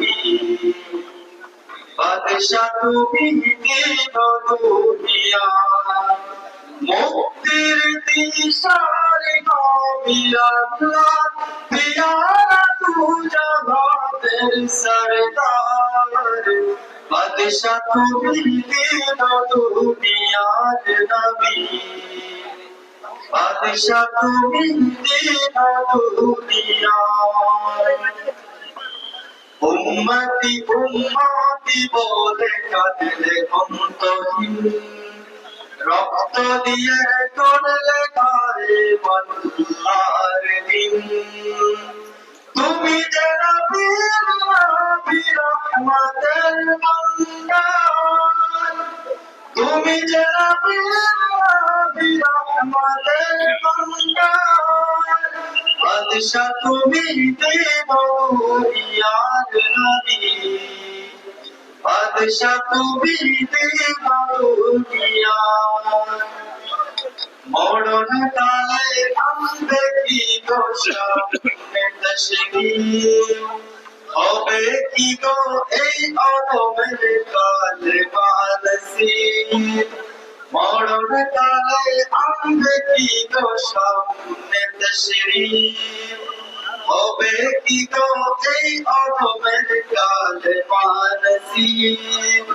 নবী বাদশা তুমি দিন দুনিয়া মুক্তির দিশার নবী আল্লাহ পিয়ারা তু জাহানের সরদার বাদশা তুমি দিন দুনিয়ার নবী বাদশা তুমি দিন দুনিয়ার উম্মতি উম্মতি বলে কাঁদলে অন্তহীন রক্ত দিয়ে করলে গায়ে বন্ধার দিন তুমি যে নবী রহমতের ভান্ডার তুমি যে নবী রহমতের ভান্ডার বাদশা তুমি দেবরিয়ার নবী বাদশা তুমি দেবরিয়ার মরণ কালে আমবে কি দোষা তশরীফ হবে কি গো এই অদমের কালে বানসিব মরণ কালে আমবে কি দোষা তশরীফ হবে কি গো এই অদমের কালে বানসিব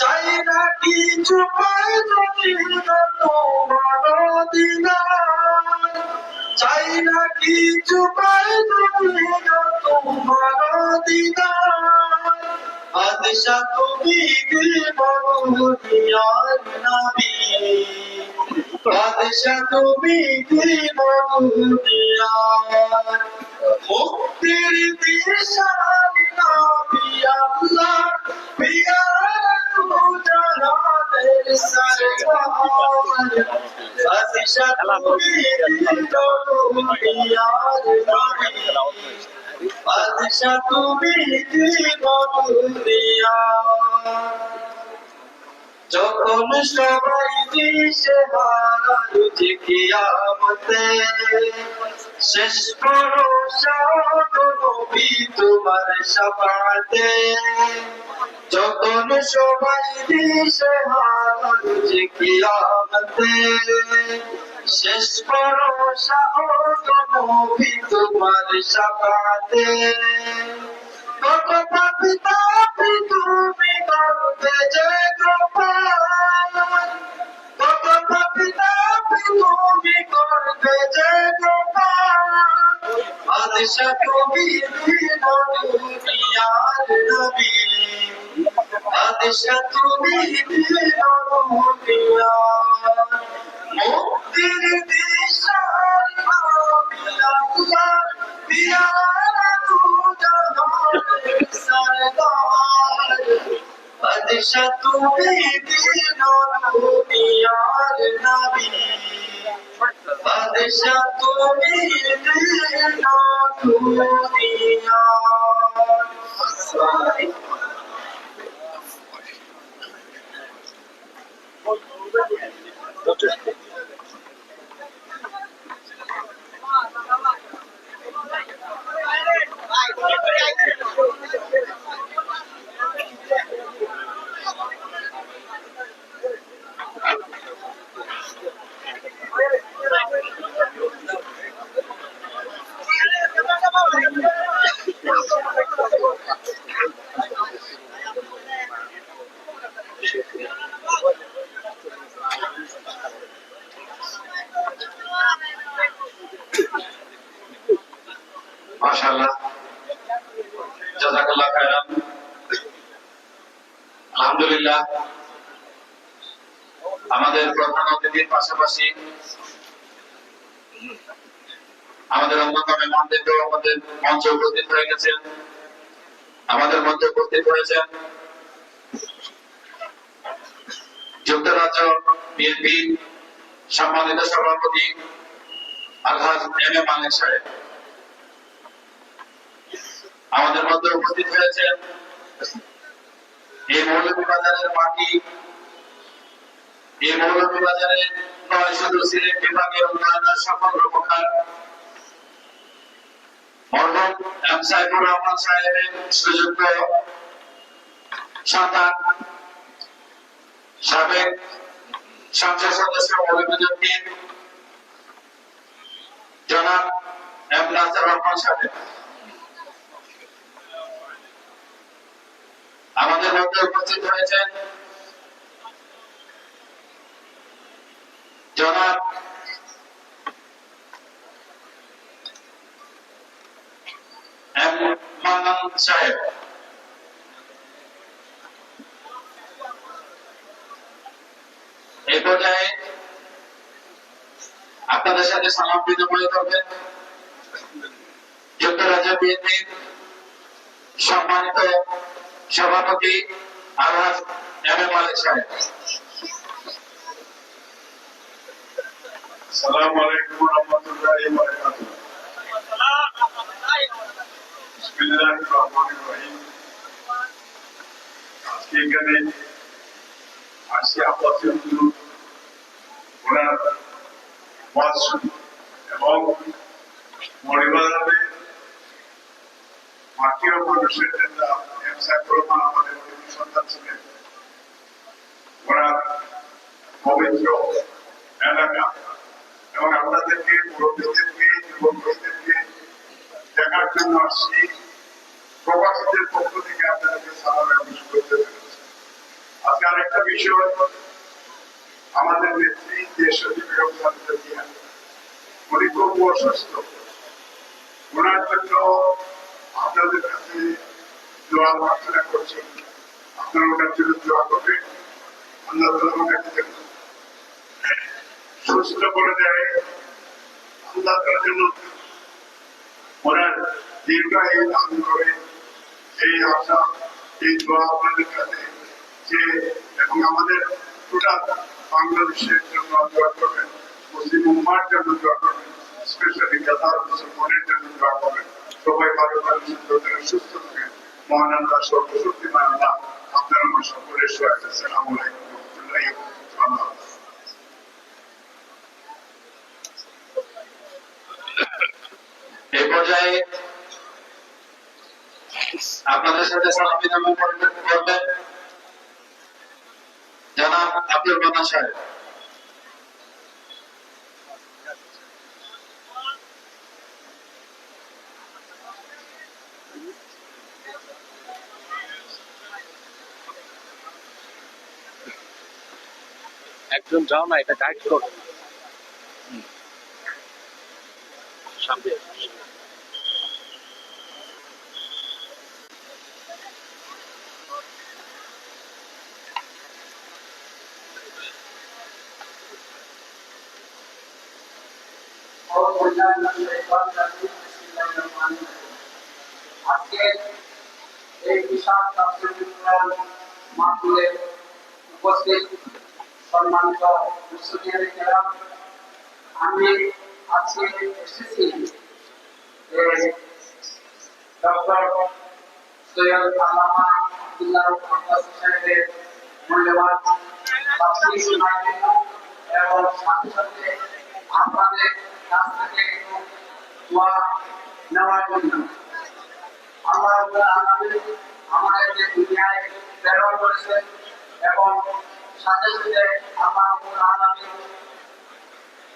চাই না কিছু পাই যদি তোমার দিদার চাই না কিছু পাই যদি তোমার দিদার বাদশা তুমি দিবরিয়ার নবী বাদশা তুমি দিবরিয়ার মুক্তির দিশার নবী আল্লাহ পিয়ারা তু জাহানের সরদার বাদশা তুমি দিবরিয়ার নবী বাদশা তুমি দিবরিয়ার যখন সবাই দিশেহারা যে কিয়ামতে শেষ ভরসা নবী তোমার শাফাতে যখন সবাই দিশেহারা যে কিয়ামতে শেষ ভরসা নবী তোমার শাফাতে কত পাপী তাপী তুমি করতে যে গোপাল কত পাপী তাপী তুমি করতে যে গোপাল বাদশা তুমি দিন দুনিয়ার নবী বাদশা তুমি দিন দুনিয়ার মুক্তির দিশার নবী আল্লাহ পিয়ারা তু জাহানের সরদার বাদশা তুমি দিন দুনিয়ার নবী বাদশা তুমি দিন দুনিয়ার মাশাআল্লাহ জাযাকাল্লাহ খায়রান আলহামদুলিল্লাহ আমাদের প্রধান অতিথির পাশাপাশি আমাদের অন্যতম মন্দির আমাদের মঞ্চে উপস্থিত হয়ে গেছেন আমাদের মধ্যে উপস্থিত হয়েছেন যুক্তরাজ্য বিএনপি সম্মানিত সভাপতি আলহাজ এম এ মালিক সাহেব আমাদের মধ্যে উপস্থিত হয়েছেন এই মৌলভীবাজারের মাটি এই মৌলভীবাজারের নয় শুধু সিলেট বিভাগের উন্নয়নের সফল রূপকার মরহুম এম সাইফুর রহমান সাহেবের সুযোগ্য সন্তান সাবেক সংসদ সদস্য মৌলভীউদ্দিন জনাব এম নাসির রহমান সাহেব আমাদের মধ্যে উপস্থিত হয়েছেন জনাব এম মান্নান সাহেব এই পর্যায়ে আপনাদের সাথে সালাম বিনিময় করবেন যুক্তরাজ্য বিএনপির সম্মানিত সভাপতি আলহাজ এম এ মালিক সাহেব। আসসালামু আলাইকুম ওয়া রাহমাতুল্লাহি ওয়া বারাকাতুহু। বিসমিল্লাহির রহমানির রহিম। আজকে এখানে আসি আপনাদের ওনার ওয়াজ শুনি এবং পরিবারে মাটির মানুষের নেতা এম সাইফুর রহমান আমাদের সন্তান ছিলেন। ওনার পবিত্র এলাকা এবং আপনাদেরকে মুরব্বীদেরকে যুবকদেরকে দেখার জন্য আসছি। প্রবাসীদের পক্ষ থেকে আপনাদেরকে সালাম আশিস করতে পেরেছি। আজকে আরেকটা বিষয়, আমাদের নেত্রী দেশজীবী বেগম জিয়া উনি খুব অসুস্থ। ওনার জন্য আপনাদের কাছে দোয়া প্রার্থনা করছি, আপনারা ওনার জন্য দোয়া করবেন। আল্লাহ তাআলা ওনাকে সুস্থ করে দেয়। আল্লাহ তাআলার জন্য ওনার দীর্ঘায়ু দান করে এই আশা, এই দোয়া আপনাদের কাছে যে, এবং আমাদের টোটাল বাংলাদেশের জন্য দোয়া করবেন, মুসলিম উম্মার জন্য দোয়া করবেন, স্পেশালি কাতার মুসলমানের জন্য দোয়া করবেন। সবাই ভালো সুস্থ থাকেন। মহান আল্লাহ সর্বশক্তিমান আল্লাহ আপনার আমার সকলের সহায়তা। আসসালামু আলাইকুম ওয়া রাহমাতুল্লাহি ওয়া বারাকাতুহু। এই পর্যায়ে আপনাদের সাথে সালাম বিনিময় করবেন জনাব আব্দুল মান্নান সাহেব। একজন যাও না, এটা গাইড করো সামনে। আজকে এই বিশাল মাহফিলে উপস্থিত সম্মানিত মুসলিম, আমি আজকে এসেছি ডক্টর সৈয়দ আল্লামা আব্দুল্লাহ আব্বাস সাহেবের মূল্যবান তাফসীর শোনার জন্য এবং সাথে সাথে আপনাদের কাছ থেকে একটু দোয়া নেওয়ার জন্য। আল্লাহ রাব্বুল আলামিন আমাদেরকে দুনিয়ায় প্রেরণ করেছেন এবং সাথে সাথে আল্লাহ রাব্বুল আলামিন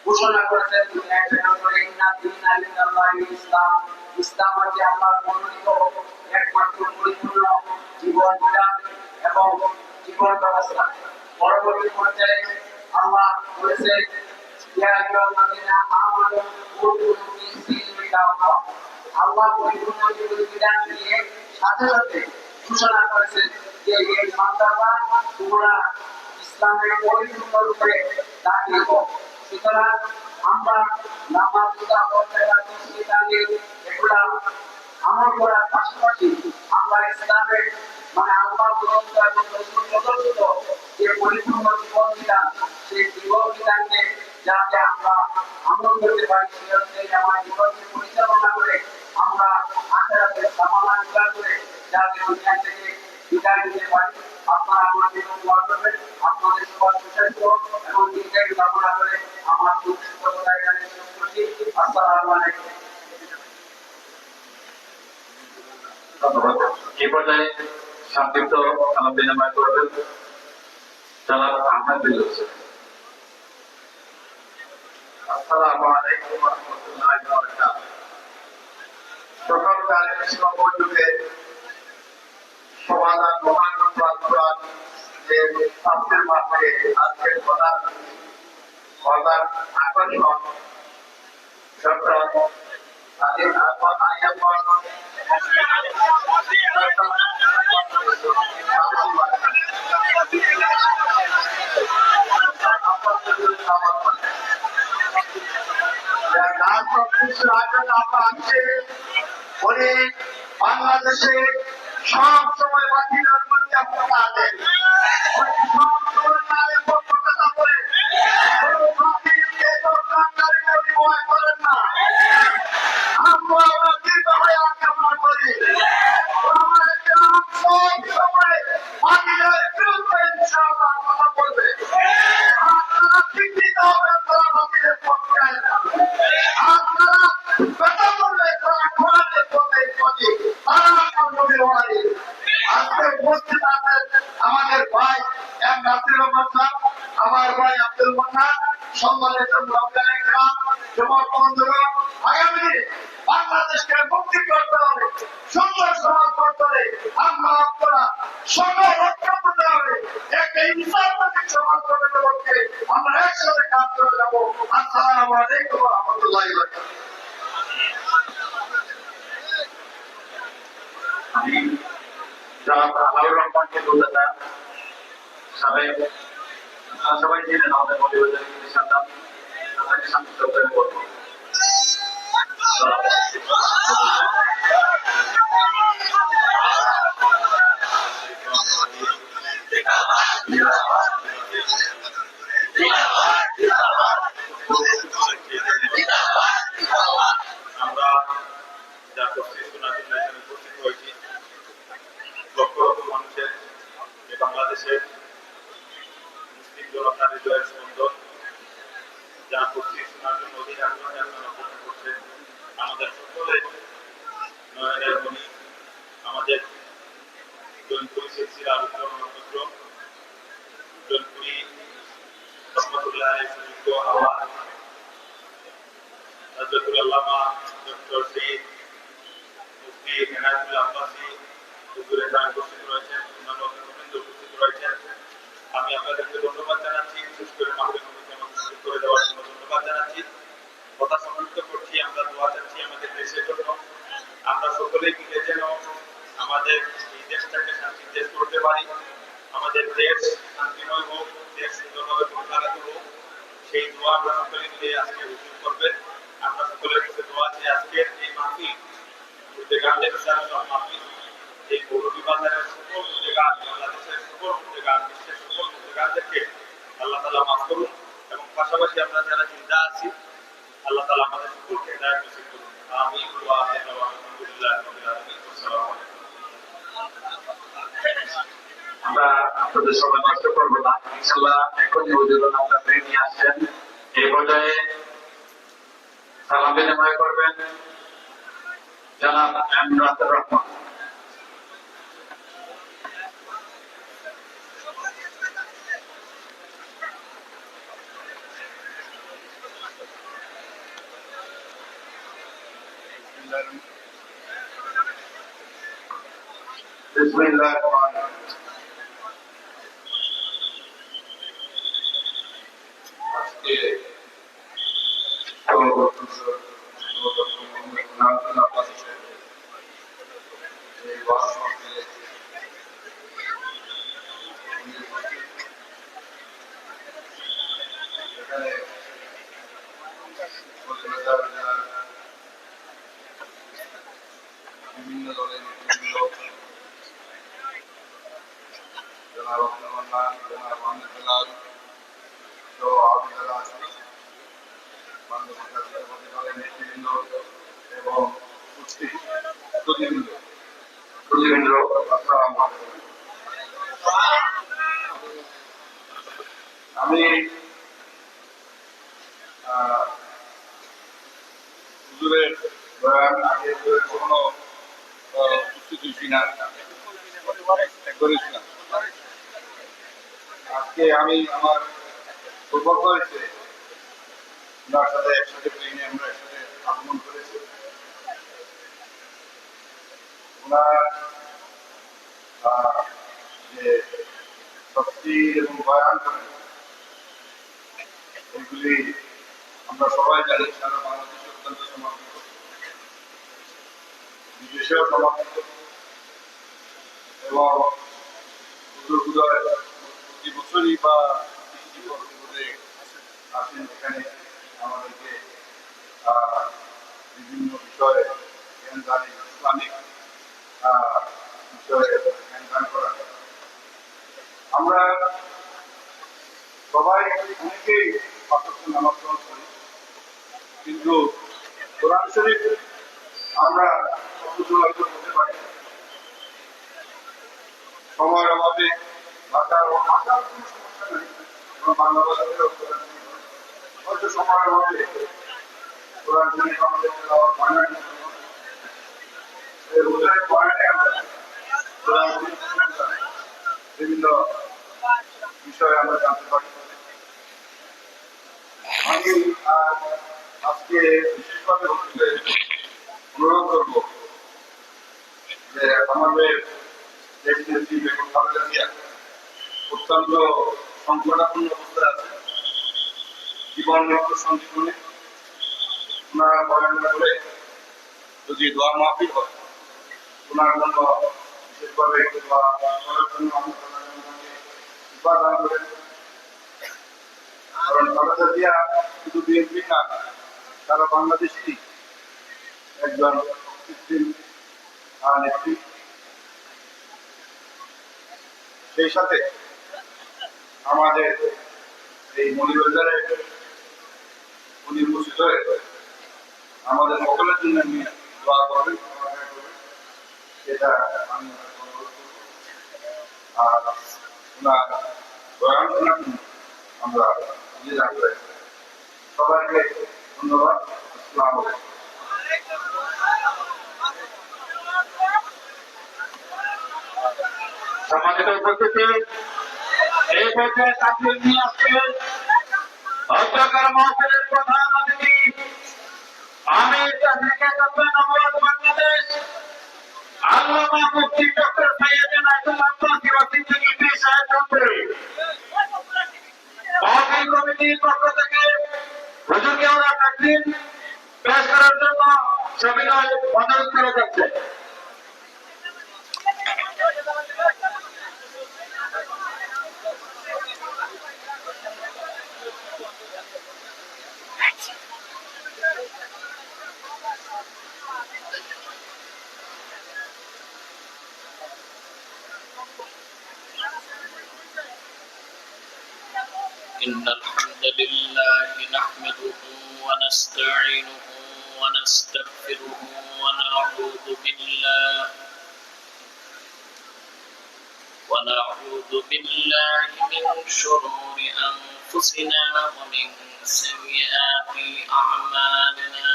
ঘোষণা করেছেন দুনিয়ায় প্রেরণ করে ইন্না দীনা লিল্লাহি ইসলাম। ইসলাম হচ্ছে আল্লাহর মনোনীত একমাত্র পরিপূর্ণ জীবন বিধান এবং জীবন ব্যবস্থা। পরবর্তী পর্যায়ে আল্লাহ বলেছেন ইয়া আইয়ুহাল্লাযীনা আমানু কুনু ফি সিলমিল্লাহ। আল্লাহ পরিপূর্ণ জীবন বিধান দিয়ে সাথে সাথে ঘোষণা করেছেন যে এই সন্তানরা তোমরা ইসলামের পরিপূর্ণ রূপে দাঁড়িয়ে হোক। সুতরাং আমরা নামাজ রোজা হজ এগুলা আমল করার পাশাপাশি আমরা ইসলামের আল্লাহ প্রদত্ত যে পরিপূর্ণ জীবন বিধান, সেই জীবন বিধানকে যাতে আমরা আমল করতে পারি, সে অনুযায়ী আমার জীবনকে পরিচালনা করে আমরা আখিরাতে সামানা বিদায় করে যাতে দুনিয়া থেকে বিদায় নিতে পারি। আপনারা আমার জন্য দোয়া করবেন। আপনাদের সবার সুস্বাস্থ্য এবং দীর্ঘায়ু কামনা করে আমার দুঃখ এখানে শেষ করছি। আসসালামু আলাইকুম। ধন্যবাদ। এই পর্যায়ে সংক্ষিপ্ত সালাম বিনিময় করবেন জনাব আহমেদ বিল্লুর হোসেন। আসসালামু আলাইকুম ওয়া রাহমাতুল্লাহি ওয়া বারাকাতুহু। সকল কালের সমন্বয়ে সমাধান মহান যে শাস্ত্রের মাধ্যমে আজকের প্রধান আকর্ষণ ডক্টর আদিল আহমদ আইয়াপন উনি বাংলাদেশে সব সময় বাতিলের মধ্যে আপনারা আছেন সব সময় তাদের পক্ষতা করে করেন না। আমরা দীর্ঘ হয়ে কামনা করি সব সময় বাতিলের বিরুদ্ধে ইনশাআল্লাহ কথা বলবে। আপনারা চিন্তিত হবেন তারা বাতিলের পক্ষে, আপনারা কথা বলবে তারা কোরআনের পক্ষে পথে, তারা নবীর ওয়ালি। আজকে উপস্থিত আছেন আমাদের ভাই এম নাসির রহমান সাহেব, আমার ভাই আব্দুল মান্নান, সম্মানিত মুরব্বিয়ানে কিরাম, যুবক বন্ধুগণ, আগামী দিনে বাংলাদেশকে মুক্তি করতে হবে, সুন্দর সমাজ করতে হবে, আমরা আপনারা সকল রক্ষা করতে হবে, একটা ইনসাফাতিক সমাজ গঠনের লক্ষ্যে আমরা একসাথে কাজ করে যাবো। আসসালামু আলাইকুম ওয়া রাহমাতুল্লাহি ওয়া বারাকাতুহু। আমি জনাব আলাউর রহমানকে বলতে সাবেক সবাই ছিলেন আমাদের মৌলভীবাজার সন্তান, তাকে সংক্ষিপ্ত করে বলবো। আমরা যা করছি শোনার জন্য এখানে উপস্থিত হয়েছি লক্ষ লক্ষ মানুষের যে বাংলাদেশের মুসলিম জনতার হৃদয়ের স্পন্দন, যা করছি শোনার জন্য অধিক আগ্রহে আপনারা অপেক্ষা করছেন। আমাদের সকলের নয়নের মণি, আমাদের জৈনপুরী সিলসিলা বিপ্লব নক্ষত্র, জৈনপুরী রহমতুল্লাহ সুযোগ্য আওয়াজ হযরতুল আল্লামা ডক্টর সৈয়দ মুফতি এনায়েতুল আব্বাসী হুজুর এখানে উপস্থিত রয়েছেন, অন্যান্য অতিথিবৃন্দ উপস্থিত রয়েছেন। আমি আপনাদেরকে ধন্যবাদ জানাচ্ছি, বিশেষ করে মাহফিল কমিটি আমাকে সুযোগ করে দেওয়ার জন্য ধন্যবাদ জানাচ্ছি। কথা সংযুক্ত করছি, আমরা দোয়া চাচ্ছি আমাদের দেশের জন্য, আমরা সকলেই মিলে যেন আমাদের এই দেশটাকে শান্তির দেশ করতে পারি, আমাদের দেশ শান্তিময় হোক, দেশ সুন্দরভাবে পরিচালিত হোক, সেই দোয়া আমরা সকলে মিলে আজকে হুজুর করবেন। আমরা সকলের কাছে দোয়া চাই আজকের এই মাহফিল মুর্দেগানের সব মাহফিল, এই মৌলভীবাজারের সকল মুর্দেগান, বাংলাদেশের সকল মুর্দেগান, বিশ্বের সকল মুর্দেগানদেরকে আল্লাহ তাআলা মাফ করুন, এবং পাশাপাশি আমরা যারা জিন্দা আছি আল্লাহ তাআলা আমাদের সকলকে হেদায়েত নসিব করুন। আমিন ওয়া আলহামদুলিল্লাহি রাব্বিল আলামিন। আসসালামু আলাইকুম। আমরা আপনাদের সময় নষ্ট করবো না, ইনশাল্লাহ এখনই হুজুর আমরা নিয়ে আসছেন। এই পর্যায়ে সালাম বিনিময় করবেন জনাব এম নাসির রহমান। বিসমিল্লাহির রহমানির রহিম। আজকে বিভিন্ন দলের নেতৃবৃন্দ, জনাব আব্দুল মান্নান, জনাব আহমেদ বেলাল সহ আরো যারা আছে, বাংলাদেশ জাতীয়তাবাদী দলের নেতৃবৃন্দ এবং প্রতিবৃন্দ, আসসালামু আলাইকুম। আমি হুজুরের বয়ান আগে কখনো আজকে আমি আমার সৌভাগ্য হয়েছে ওনার সাথে একসাথে প্লেনে আমরা একসাথে আগমন করেছি। ওনার যে তফসির এবং বয়ান করেন এগুলি আমরা সবাই জানি সারা বাংলাদেশে অত্যন্ত সমর্থিত, বিদেশেও সমর্থিত এবং প্রতি বছরই বা আসেন এখানে আমাদেরকে বিভিন্ন বিষয়ে জ্ঞান দান, ইসলামিক বিষয়ে জ্ঞান দান করা। আমরা সবাই অনেকেই পার্থক্য নামাজ করি, কিন্তু কোরআন শরীফ আমরা হয়তো বলতে পারি সময়ের অভাবে ভাষার কোনো সমস্যা নেই, বাংলা ভাষাতেও হয়তো সময়ের অভাবে কোরআন শরীফ আমাদের বাংলা বিভিন্ন বিষয়ে আমরা জানতে পারি। আমি আজকে বিশেষভাবে অনুরোধ করবো যে আমাদের দেশনেত্রী বেগম খালেদা জিয়া অত্যন্ত সংকটাপন্ন অবস্থায় আছে, জীবন মৃত্যু সন্ধিক্ষণে। ওনার বয়ান করে যদি দোয়া মাহফিল হয়, ওনার জন্য বিশেষভাবে দোয়া করার জন্য আমি উপাদান করেন। কারণ খালেদা জিয়া শুধু বিএনপি না, সারা বাংলাদেশেরই একজন কৃত্রিম নেত্রী। সেই সাথে আমাদের এই মনিবাজারে উনি উপস্থিত হয়ে আমাদের সকলের জন্য নিয়ে দোয়া করবেন, এটা আমি অনুরোধ করব। আর ওনার বয়ান শোনার জন্য আমরা নিজে রাখতে সবাইকে ধন্যবাদ। আসসালামু আলাইকুম। সম্মানিত উপস্থিতি, এই পর্যায়ে তাকবীর নিয়ে আসছেন অধ্যক্ষের মহফিলের প্রধান অতিথি আমির তাহরিক নওয়াজ বাংলাদেশ আল্লামা মুফতি ডক্টর সৈয়দ এনায়েতুল আব্বাসী ও সিদ্দিকী পীর সাহেব চৌধুরী। মহফিল কমিটির পক্ষ থেকে হুজুরকে ওরা তাকবীর পেশ করার জন্য সবিনয় অনুরোধ করা যাচ্ছে। إن الحمد لله نحمده ونستعينه ونستغفره ونعوذ بالله من شرور أنفسنا ومن سيئات أعمالنا.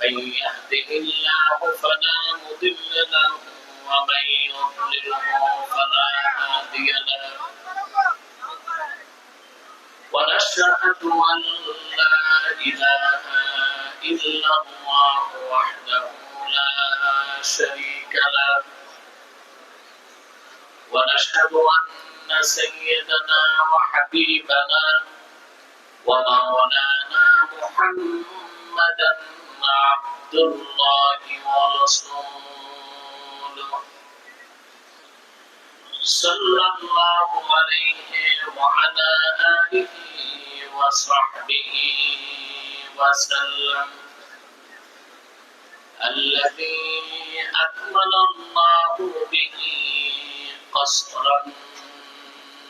من يهده الله فلا مضل له ومن يضلله فلا هادي له. ونشهد أن لا إله إلا الله وحده لا شريك له. ونشهد أن سيدنا وحبيبنا ومولانا محمدا عبد الله ورسوله صلى الله عليه وعلى آله وصحبه وسلم الذي أكمل الله به قصر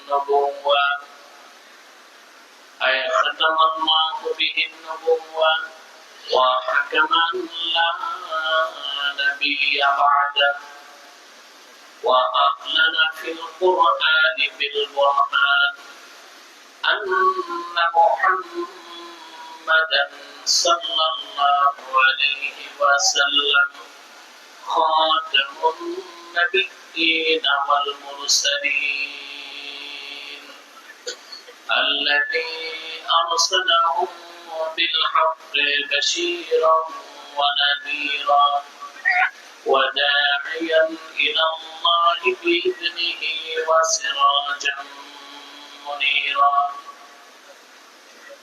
النبوة أي ختم الله به النبوة وحكما لا نبي بعده وأعلن في القرآن بالبرهان أن محمدا صلى الله عليه وسلم النبيين والمرسلين الذي أرسلهم بالحق بشيرا ونذيرا وداعيا إلى الله بإذنه وسراجا منيرا.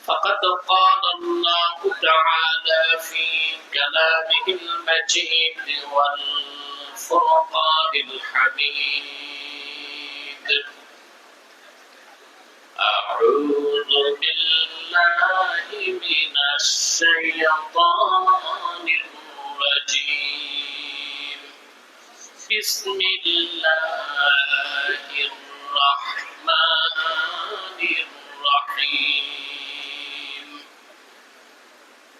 فقد قال الله تعالى في كلامه المجيد والفرقان الحميد: أعوذ بالله من الشيطان الرجيم. بسم الله الرحمن الرحيم.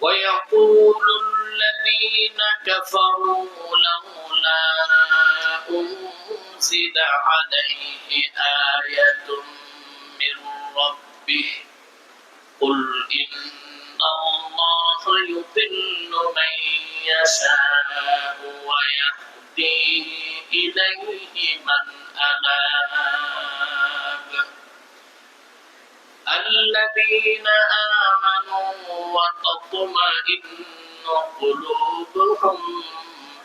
ويقول الذين كفروا لولا أنزل عليه آية من ربه قل إن الله يضل من يشاء ويهدي إليه من أناب. الذين آمنوا وتطمئن قلوبهم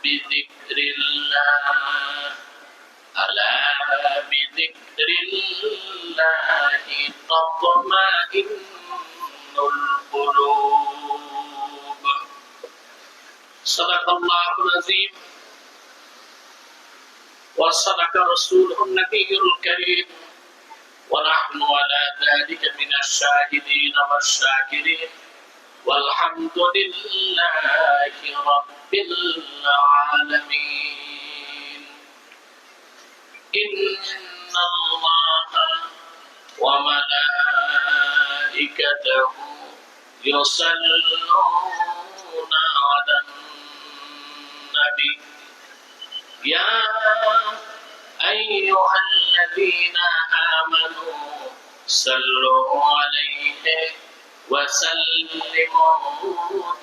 بذكر الله ألا بذكر الله تطمئن القلوب. صدق الله العظيم وصدق رسوله النبي الكريم ونحن على ذلك من الشاهدين والشاكرين والحمد لله رب العالمين. إن الله وملائكته يصلون على النبي يا أيها الذين آمنوا صلوا عليه وسلموا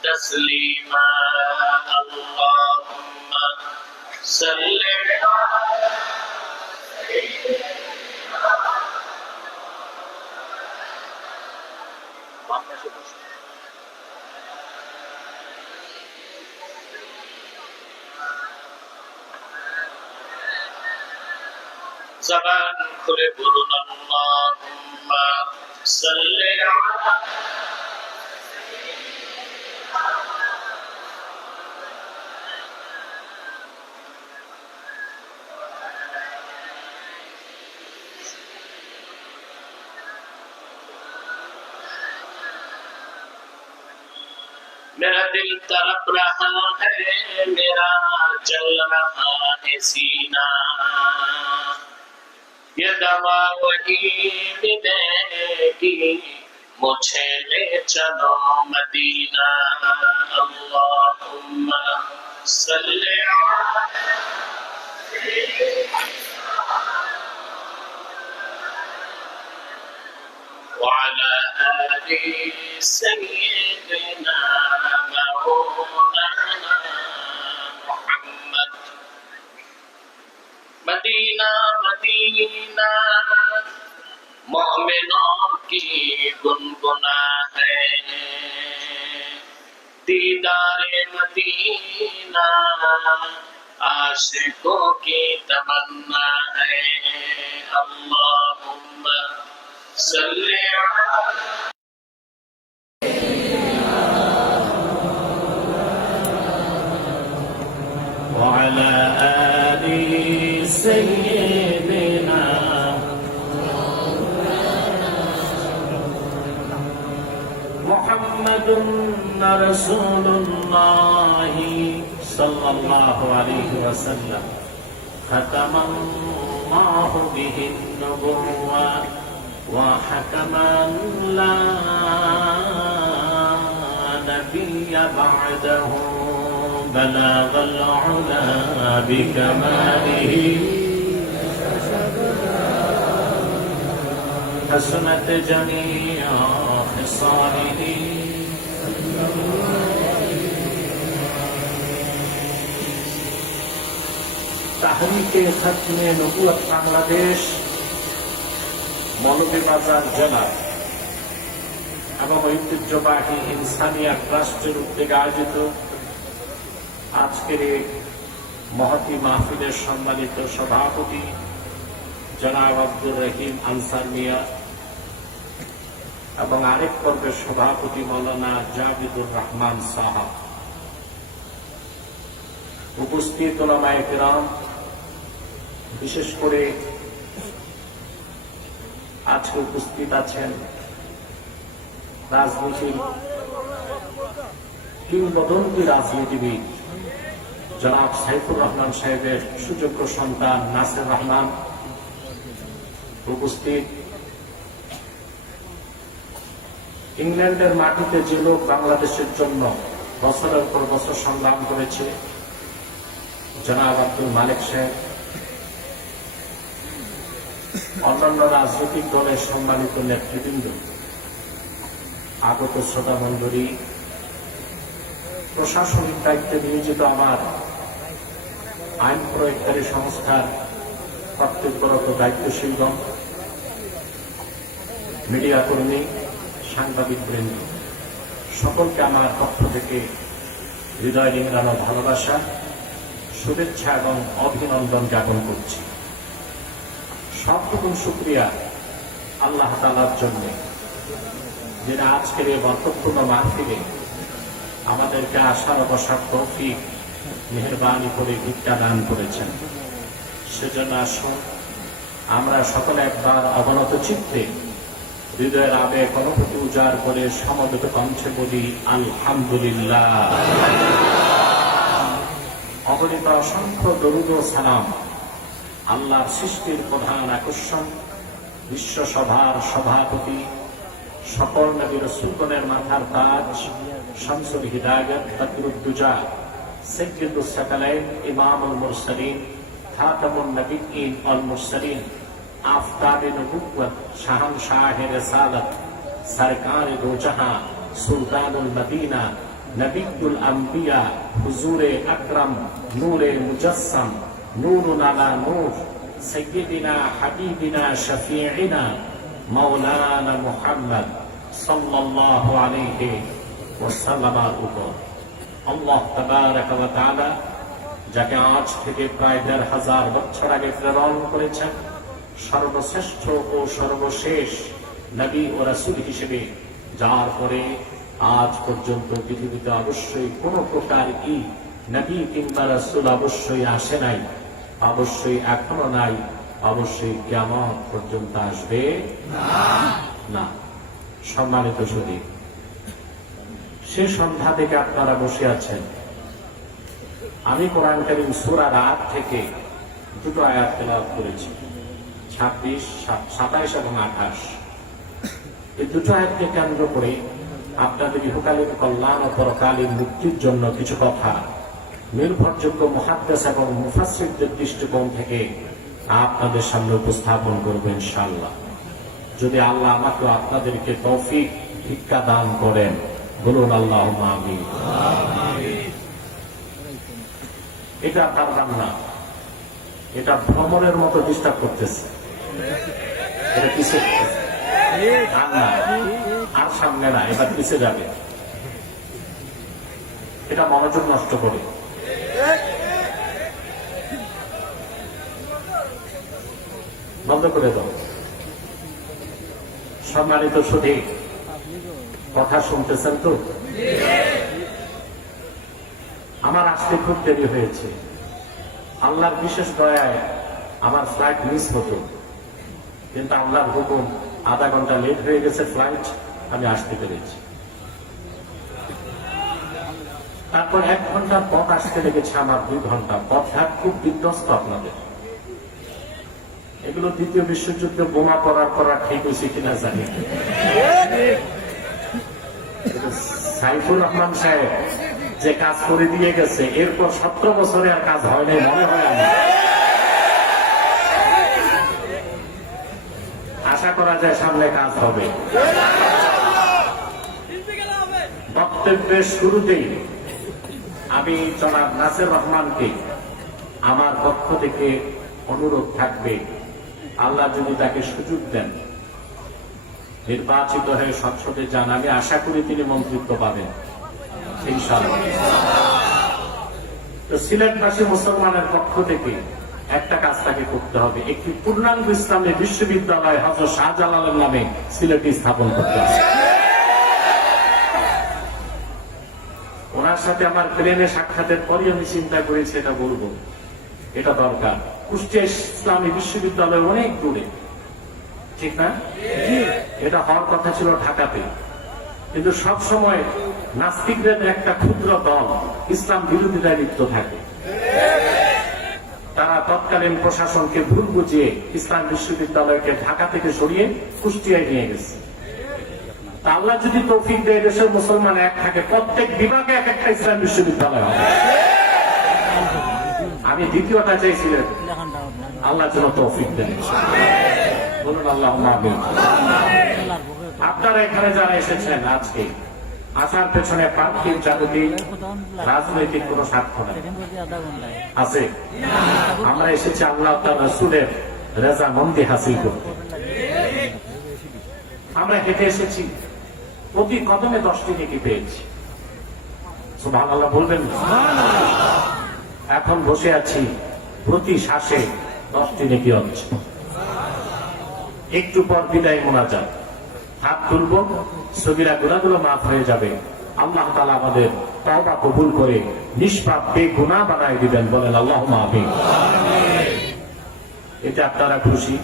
تسليما. اللهم صل على زبان খুলে বলুন আল্লাহুম্মা সাল্লি আলা मेरा दिल तड़प रहा है मेरा जल रहा है सीना ये दवा वही मिलेगी मुझे ले चलो मदीना। अल्लाहुम्मा सल्ली وعلى آل سيدنا مولانا محمد। मदीना मदीना मोमिनों की गुनगुना है दीदारे मदीना आशिकों की तमन्ना है। अल्लाहुम्मा सल्ली وعلى آل سيدنا محمد رسول الله صلى الله عليه وسلم ختم الله به النبوة وحكما لا نبي بعده بلغ العلا بكماله حسنت جميع خصاله তাহরিকে খাতমে নবুয়ত বাংলাদেশ মৌলভীবাজার জেলা এবং ঐতিহ্যবাহী ইনসানিয়াত ট্রাস্টের উদ্যোগে আয়োজিত আজকের এই মহতী মাহফিলের সম্মানিত সভাপতি জনাব আব্দুর রহিম আনসার মিয়া এবং আরেক পর্বের সভাপতি মৌলানা জাবিদুর রহমান সাহা, উপস্থিত উলামায়ে কেরাম, বিশেষ করে আজকে উপস্থিত আছেন রাজনীতির কিংবদন্তি রাজনীতিবিদ জনাব সাইফুর রহমান সাহেবের সুযোগ্য সন্তান নাসির রহমান, উপস্থিত ইংল্যান্ডের মাটিতে যে লোক বাংলাদেশের জন্য বছরের পর বছর সংগ্রাম করেছে জনাব আব্দুল মালিক সাহেব, অন্যান্য রাজনৈতিক দলের সম্মানিত নেতৃবৃন্দ, আগত শ্রোতা মণ্ডলী, প্রশাসনিক দায়িত্বে নিয়োজিত আমার আইন প্রয়োগকারী সংস্থার কর্তব্যরত দায়িত্বশীলগণ, মিডিয়া কর্মী, সাংবাদিকবৃন্দ, সকলকে আমার পক্ষ থেকে হৃদয় নিংড়ানো ভালোবাসা, শুভেচ্ছা এবং অভিনন্দন জ্ঞাপন করছি। সবরকম শুকরিয়া আল্লাহ তাআলার জন্য, যিনি আজকের এই বরকতপূর্ণ মাহফিলে আমাদেরকে আসার বসার তৌফিক মেহেরবানি করে ভিক্ষা দান করেছেন। সেজন্য আসুন আমরা সকলে একবার অবনত চিত্তে হৃদয়ের আবেগ অনুভূতি উজাড় করে সমবেত কণ্ঠে বলি আলহামদুলিল্লাহ। অগণিত অসংখ্য দরুদ ও সালাম আল্লাহর সৃষ্টির প্রধান আকর্ষণ, বিশ্বসভার সভাপতি, সকল নবী রাসূলগণের মাথার তাজ, শামসুল হিদায়াত, বদরুদ্দুজা, সাইয়্যিদুস সাকালাইন, ইমামুল মুরসালিন, খাতামুন নবিয়্যিন ওয়াল মুরসালিন, আফতাবে নবুওয়াত, শাহনশাহে রিসালাত, সরকারে দো জাহাঁ, সুলতানুল মদিনা, নবিয়্যুল আম্বিয়া, হুজুরে আকরাম, নূরে মুজাসসাম, নূরুন আলা নূর, সাইয়্যিদিনা হাবিবিনা শফিঈনা মাওলানা মুহাম্মদ সাল্লাল্লাহু আলাইহি ওয়াসাল্লামের উপর আল্লাহ তাবারাকা ওয়া তাআলা যাকে আজ থেকে প্রায় ১৫০০ বছর আগে প্রেরণ করেছেন সর্বশ্রেষ্ঠ ও সর্বশেষ নবী ও রাসূল হিসেবে, যার পরে আজ পর্যন্ত পৃথিবীতে অবশ্যই কোন প্রকার নবী কিংবা রাসূল অবশ্যই আসে নাই, অবশ্যই এখনো নাই, অবশ্যই কিয়ামত পর্যন্ত আসবে না। সম্মানিত সুধী, সে সন্ধ্যা থেকে আপনারা বসে আছেন। আমি কোরআন কারীম সূরা রাত থেকে দুটো আয়াত তেলাওয়াত করেছি, ২৬, ২৭ এবং ২৮। এই দুটো আয়াতকে কেন্দ্র করে আপনাদের ইহকালীন কল্যাণ ও পরকালীন মুক্তির জন্য কিছু কথা নির্ভরযোগ্য মুহাদ্দিস এবং মুফাসসিরদের দৃষ্টিকোণ থেকে আপনাদের সামনে উপস্থাপন করব ইনশাআল্লাহ, যদি আল্লাহ আমাকে আপনাদেরকে তৌফিক ভিক্ষা দান করেন। বলুন আল্লাহুম্মা আমিন। এটা পারলাম না, এটা ভ্রমণের মতো ডিস্টার্ব করতেছে, এটা পিছিয়ে আর সামনে না, এবার পিছিয়ে যাবে, এটা মনোযোগ নষ্ট করে। বন্ধ করে দাও। সম্মানিত সুধী, কথা শুনতেছেন তো? আমার আসতে খুব দেরি হয়েছে। আল্লাহর বিশেষ দয়ায় আমার ফ্লাইট মিস হতো, কিন্তু আল্লাহর হুকুম আধা ঘন্টা লেট হয়ে গেছে ফ্লাইট, আমি আসতে পেরেছি। তারপর ১ ঘন্টার পথ আসতে লেগেছে আমার ২ ঘন্টা। পথঘাট খুব বিধ্বস্ত আপনাদের। এগুলো দ্বিতীয় বিশ্বযুদ্ধে বোমা করার ঠিক হয়েছে কিনা জানি। সাইফুর রহমান সাহেব যে কাজ করে দিয়ে গেছে, এরপর ১৭ বছরে আর কাজ হয় নাই মনে হয় আমার। আশা করা যায় সামনে কাজ হবে। বক্তব্যের শুরুতেই আমি জনাব নাসির রহমানকে আমার পক্ষ থেকে অনুরোধ থাকবে, আল্লাহ যদি তাকে সুযোগ দেন, নির্বাচিত হয়ে সংসদে যান, আমি আশা করি তিনি মন্ত্রিত্ব পাবেন ইনশাআল্লাহ। তো সিলেটবাসী মুসলমানের পক্ষ থেকে একটা কাজ তাকে করতে হবে, একটি পূর্ণাঙ্গ ইসলামী বিশ্ববিদ্যালয় হযরত শাহজালালের নামে সিলেটে স্থাপন করতে হবে। ওনার সাথে আমার প্লেনে সাক্ষাতের পরই আমি চিন্তা করেছি এটা বলবো, এটা দরকার। কুষ্টিয়া ইসলামী বিশ্ববিদ্যালয় অনেক দূরে, ঠিক না? এটা হওয়ার কথা ছিল ঢাকাতে, কিন্তু সব সময় নাস্তিকদের একটা ক্ষুদ্র দল ইসলাম বিরোধিতায় লিপ্ত থাকে। তারা তৎকালীন প্রশাসনকে ভুল বুঝিয়ে ইসলাম বিশ্ববিদ্যালয়কে ঢাকা থেকে সরিয়ে কুষ্টিয়ায় নিয়ে গেছে। তা আল্লাহ যদি তৌফিক দেয়, দেশের মুসলমান এক থাকে, প্রত্যেক বিভাগে এক একটা ইসলাম বিশ্ববিদ্যালয় হবে। আমি দ্বিতীয়টা চাইছিলেন, আল্লাহ যেন তৌফিক দেন, বলুন আল্লাহুম্মা আমিন। আপনারা এখানে যারা এসেছেন আজকে, আসার পেছনে পার্থিব জাগতিক রাজনৈতিক কোন স্বার্থ নেই, আছে? আমরা এসেছি আল্লাহ তাআলা রাসূলের রেজামন্দি হাসিল করতে। আমরা হেঁটে এসেছি, প্রতি কদমে 10টি নেকি পেয়েছি, সুবহানাল্লাহ বলবেন। এখন বসে আছি, প্রতি শ্বাসে 10টি নেকি হচ্ছে। একটু পর বিদায় মোনাজাত, হাত তুলব, সগীরা গুনাহগুলো মাফ হয়ে যাবে। আল্লাহ তাআলা আমাদের তওবা কবুল করে নিষ্পাপ বেগুনাহ বানায় দিবেন, বলেন আল্লাহুম্মা আমিন। এটা আপনারা খুশি?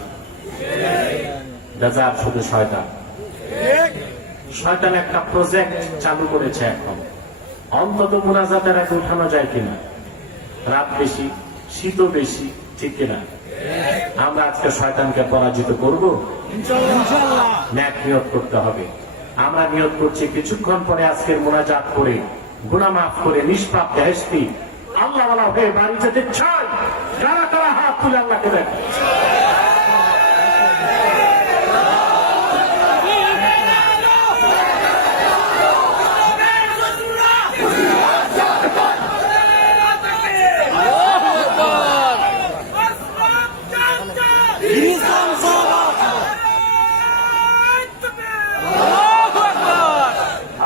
বেজার শুধু শয়তান একটা প্রজেক্ট চালু করেছে, এখন অন্তত মুনাজাতের আগে উঠানো যায় কিনা। রাত বেশি, শীতও বেশি, ঠিক কিনা? আমরা আজকে শয়তানকে পরাজিত করব ইনশাআল্লাহ। নেক নিয়ত করতে হবে। আমরা নিয়ত করছি কিছুক্ষণ পরে আজকের মুনাজাত করে গুনাহ মাফ করে নিষ্পাপ বেহেশতি আল্লাহ ওয়ালা হয়ে বাড়ি যেতে চাই। যারা তারা হাত তুলে আল্লাহকে দেন।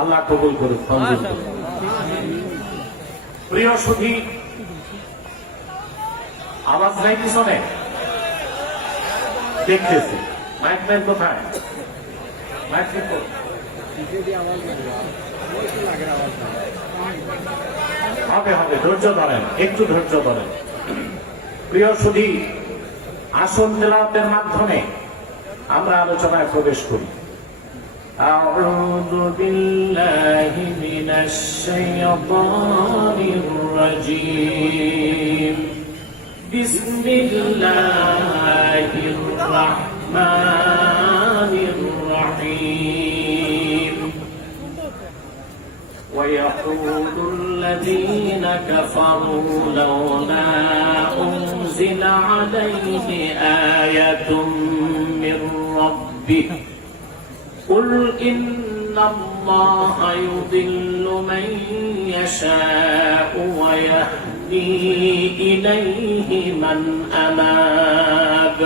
আল্লাহ কবুল করুন, মঞ্জুর করুন। প্রিয় সুধী, আওয়াজ নাই পিছনে, দেখতেছি মাইক নাই কোথায়? মাইক হবে হবে, ধৈর্য ধরেন, একটু ধৈর্য ধরেন। প্রিয় সুধী, আসন তেলাওয়াতের মাধ্যমে আমরা আলোচনায় প্রবেশ করি। أعوذ بالله من الشيطان الرجيم بسم الله الرحمن الرحيم ويقول الذين كفروا لولا أنزل عليه آية من ربه قل إن الله يضل من يشاء ويهدي إليه من أناب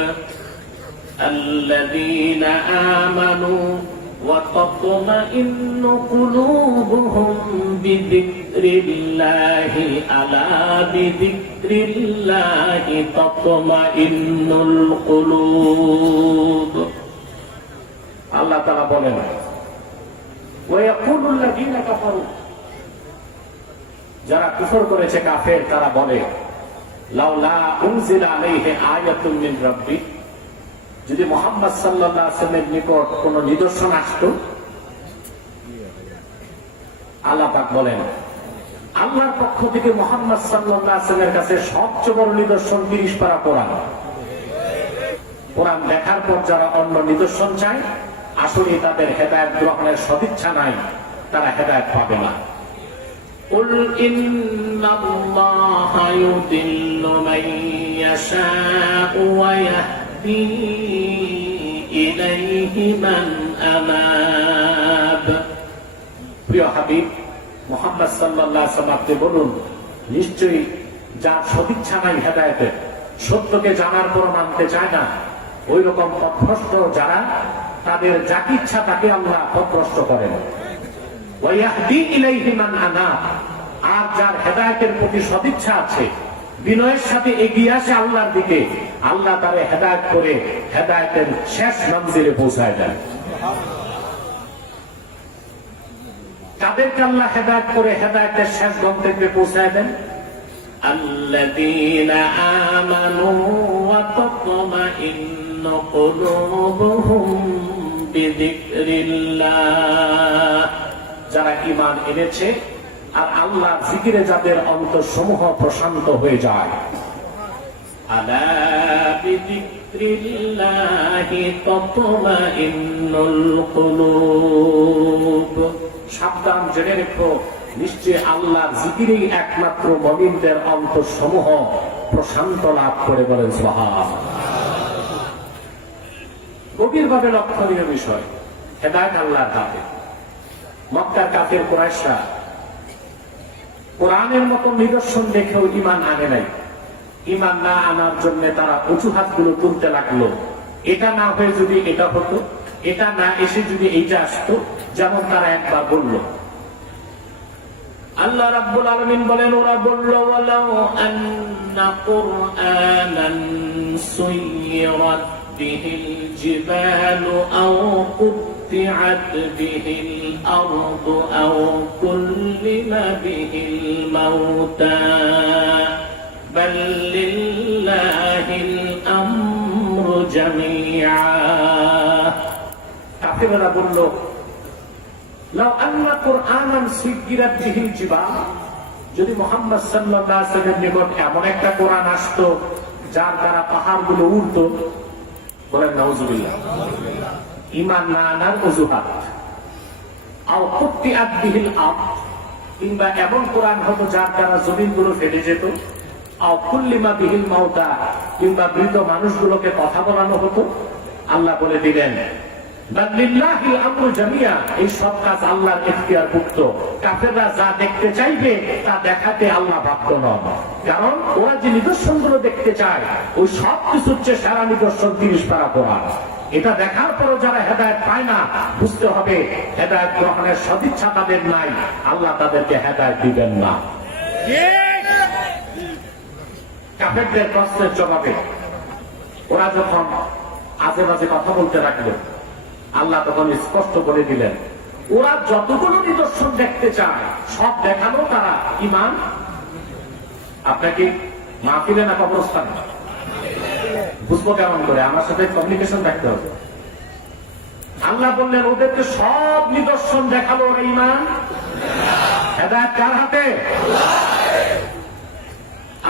الذين آمنوا وتطمئن قلوبهم بذكر الله ألا بذكر الله تطمئن القلوب। আল্লাহ তাআলা বলেন, ওয়ায়াকুলুল্লাযীনা কাফারু, যারা কুফর করেছে, কাফের, তারা বলে, লাউলা উনজিলা আলাইহি আয়াতুম মিন রাব্বি, যদি মুহাম্মদ সাল্লাল্লাহু আলাইহি ওয়াসাল্লামের নিকট কোন নিদর্শন আসতো। আল্লাহ পাক বলেন, আল্লাহর পক্ষ থেকে মুহাম্মদ সাল্লাল্লাহু আলাইহি ওয়াসাল্লামের কাছে সবচেয়ে বড় নিদর্শন 30 পারা কোরআন। কোরআন দেখার পর যারা অন্য নিদর্শন চায়, আসলে তাদের হেদায়েত গ্রহণের সদিচ্ছা নাই, তারা হেদায়েত পাবে না। قل إن الله يضل من يشاء ويهدي إليه من أناب। প্রিয় হাবিব মুহাম্মদ সাল্লাল্লাহু আলাইহি ওয়াসাল্লাম, আপনি বলুন, নিশ্চয়ই যার সদিচ্ছা নাই হেদায়েতের, সত্যকে জানার পর মানতে চায় না, ওই রকম পথভ্রষ্ট যারা, তাদের যাকে ইচ্ছা তাকে আল্লাহ পথভ্রষ্ট করেন। ওয়াহদি ইলাইহি মান আনাব, আর যার হেদায়েতের প্রতি সদিচ্ছা আছে, বিনয়ের সাথে এগিয়ে আসে আল্লাহর দিকে, আল্লাহ তারে হেদায়েত করে হেদায়েতের শেষ মঞ্জিলে পৌঁছায় দেন। তাদেরকে আল্লাহ হেদায়েত করে হেদায়েতের শেষ গন্তব্যে পৌঁছায় দেন। আল্লাযীনা আমানু ওয়া তাতমাইন্নু কুলুবুহুম বিযিকরিল্লাহ, যারা ঈমান এনেছে আর আল্লাহর জিকিরে যাদের অন্তরসমূহ প্রশান্ত হয়ে যায়। আলা বিযিকরিল্লাহি তাতমাইন্নুল কুলুব, সাবধান জেনে রেখো, নিশ্চয় আল্লাহর জিকিরেই একমাত্র মুমিনদের অন্তরসমূহ প্রশান্ত লাভ করে, বলেন সুবহান। গভীরভাবে লক্ষণীয় বিষয়, হেদায়েত আল্লাহর হাতে। মক্কার কাফের কুরাইশরা কোরআনের মতো নিদর্শন দেখেও ঈমান আনে নাই। ঈমান না আনার জন্য তারা অজুহাতগুলো তুলতে লাগলো, এটা না হয়ে যদি এটা হতো, এটা না এসে যদি এইটা আসতো, যেমন তারা একবার বলল। আল্লাহ রাব্বুল আলামিন বলেন, ওরা বলল ওয়ালাউ আন্না কুরআনান সুয়িরাত বিহিল জিবালু আও কুত্তিআত বিহিল আরদু আও কুল্লিমা বিহিল মাউতা বাল লিল্লাহিল আমরু জামিআ। কাফেররা বলল, লাউ আন্না কুরআনান সুয়িরাত বিহিল জিবাল, যদি মুহাম্মদ সাল্লাল্লাহু আলাইহি ওয়াসাল্লামের নিকট এমন একটা কোরআন আসতো যার দ্বারা পাহাড়গুলো উড়তো, বলেন নাউজুবিল্লাহ। ঈমান না আনার অজুহাত। আও কুত্তিআত বিহিল আরদ, কিংবা এমন কোরআন হতো যার দ্বারা জমিনগুলো ফেটে যেত। আও কুল্লিমা বিহিল মাউতা, কিংবা মৃত মানুষগুলোকে কথা বলানো হতো। আল্লাহ বলে দিলেন, বাল লিল্লাহিল আমরু জামিআ, এই সব কাজ আল্লাহর এখতিয়ারভুক্ত। কাফেররা যা দেখতে চাইবে তা দেখাতে আল্লাহ বাধ্য নন, কারণ ওরা যে নিদর্শনগুলো দেখতে চায় ওই সব কিছুর চেয়ে সারা নিদর্শন 30 পারা কোরআন। এটা দেখার পরও যারা হেদায়েত পায় না, বুঝতে হবে হেদায়েত গ্রহণের সদিচ্ছা তাদের নাই, আল্লাহ তাদেরকে হেদায়েত দিবেন না। কাফেরদের প্রশ্নের জবাবে ওরা যখন আজে বাজে কথা বলতে লাগলো, আল্লাহ তখন স্পষ্ট করে দিলেন, ওরা যতগুলো নিদর্শন দেখতে চায় সব দেখানো তারা ঈমান। আপনাকে মাহফিলে না কবরস্থানে বুঝবো কেমন করে? আমার সাথে কমিউনিকেশন রাখতে হবে। আল্লাহ বললেন, ওদেরকে সব নিদর্শন দেখালো, ওরা ঈমান। হেদায়েত কার হাতে?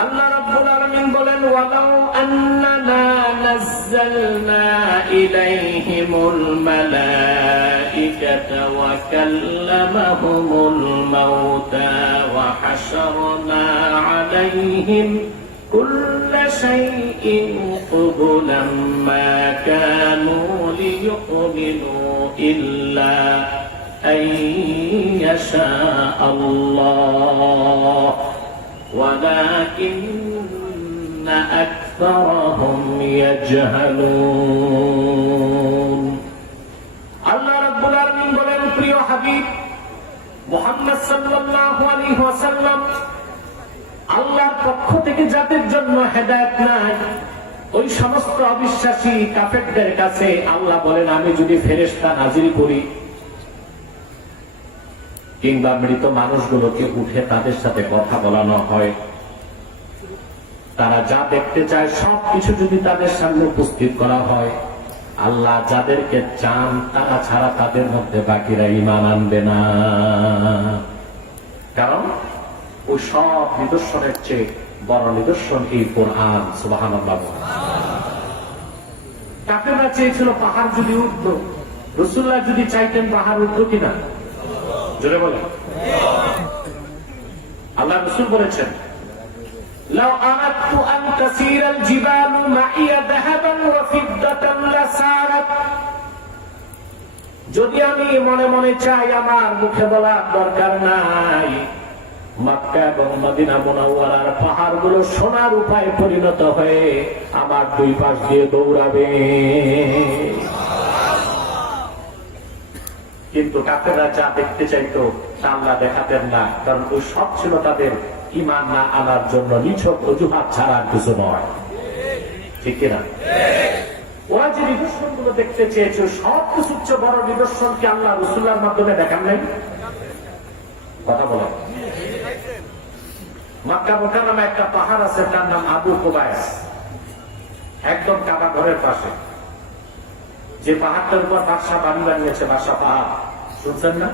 আল্লাহ রাব্বুল আলামিন বলেন, ওয়ালাউ আন্নানা নাযালনা ইলাইহিমুল মালাইকাতা ওয়া কাল্লামাহুমুল মাউতা ওয়া হাশারনা আলাইহিম কুল্লা শাইইন কুবুলাম মা কানু লিয়ুমিনু ইল্লা আন ইয়াশা আল্লাহ ولكن أكثرهم يجهلون। আল্লাহ রাব্বুল আলামিন বলেন, প্রিয় হাবিব মুহাম্মদ সাল্লাল্লাহু আলাইহি ওয়াসাল্লাম, আল্লাহর পক্ষ থেকে যাদের জন্য হেদায়েত নাই, ওই সমস্ত অবিশ্বাসী কাফেরদের কাছে আল্লাহ বলেন, আমি যদি ফেরেশতা নাজিল করি কিংবা মৃত মানুষগুলোকে উঠে তাদের সাথে কথা বলানো হয়, তারা যা দেখতে চায় সবকিছু যদি তাদের সামনে উপস্থিত করা হয়, আল্লাহ যাদেরকে চান তারা ছাড়া তাদের মধ্যে বাকিরা ঈমান আনবে না। কারণ ওই সব নিদর্শনের চেয়ে বড় নিদর্শন এই কোরআন। সুবহানাল্লাহ। কাফেররা চেয়েছিল পাহাড় যদি উঠতো, রাসূলুল্লাহ যদি চাইতেন পাহাড় উঠতো কিনা? জোরে বলেন। আল্লাহ রাসূল বলেছেন, লাউ আরাদতু আন তাসীরাল জিবালু মাইয়া যাহাবান ওয়া ফিদ্দাতান লাসারাত, যদি আমি মনে মনে চাই, আমার মুখে বলার দরকার নাই, মক্কা এবং মদিনা মুনাওয়ারার পাহাড়গুলো সোনার উপায় পরিণত হয়ে আমার দুই পাশ দিয়ে দৌড়াবে। কিন্তু কাফেররা যা দেখতে চাইতো তা আল্লাহ দেখাতেন না, কারণ ওই সব ছিল তাদের ঈমান না আনার জন্য নিছক অজুহাত ছাড়া আর কিছু নয়। ঠিক কিনা? ওরা যে নিদর্শন গুলো দেখতে চেয়েছে সব কিছু বড় নিদর্শনকে আল্লাহ রাসূলের মাধ্যমে দেখান নাই। কথা বলেন। মক্কা মুকাররমে একটা পাহাড় আছে, তার নাম আবু কুবাইস, একদম কাবা ঘরের পাশে। যে পাহাড়টার উপর বাদশাহ বাড়ি বানিয়েছে, বাদশাহ পাহাড় শুনছেন না?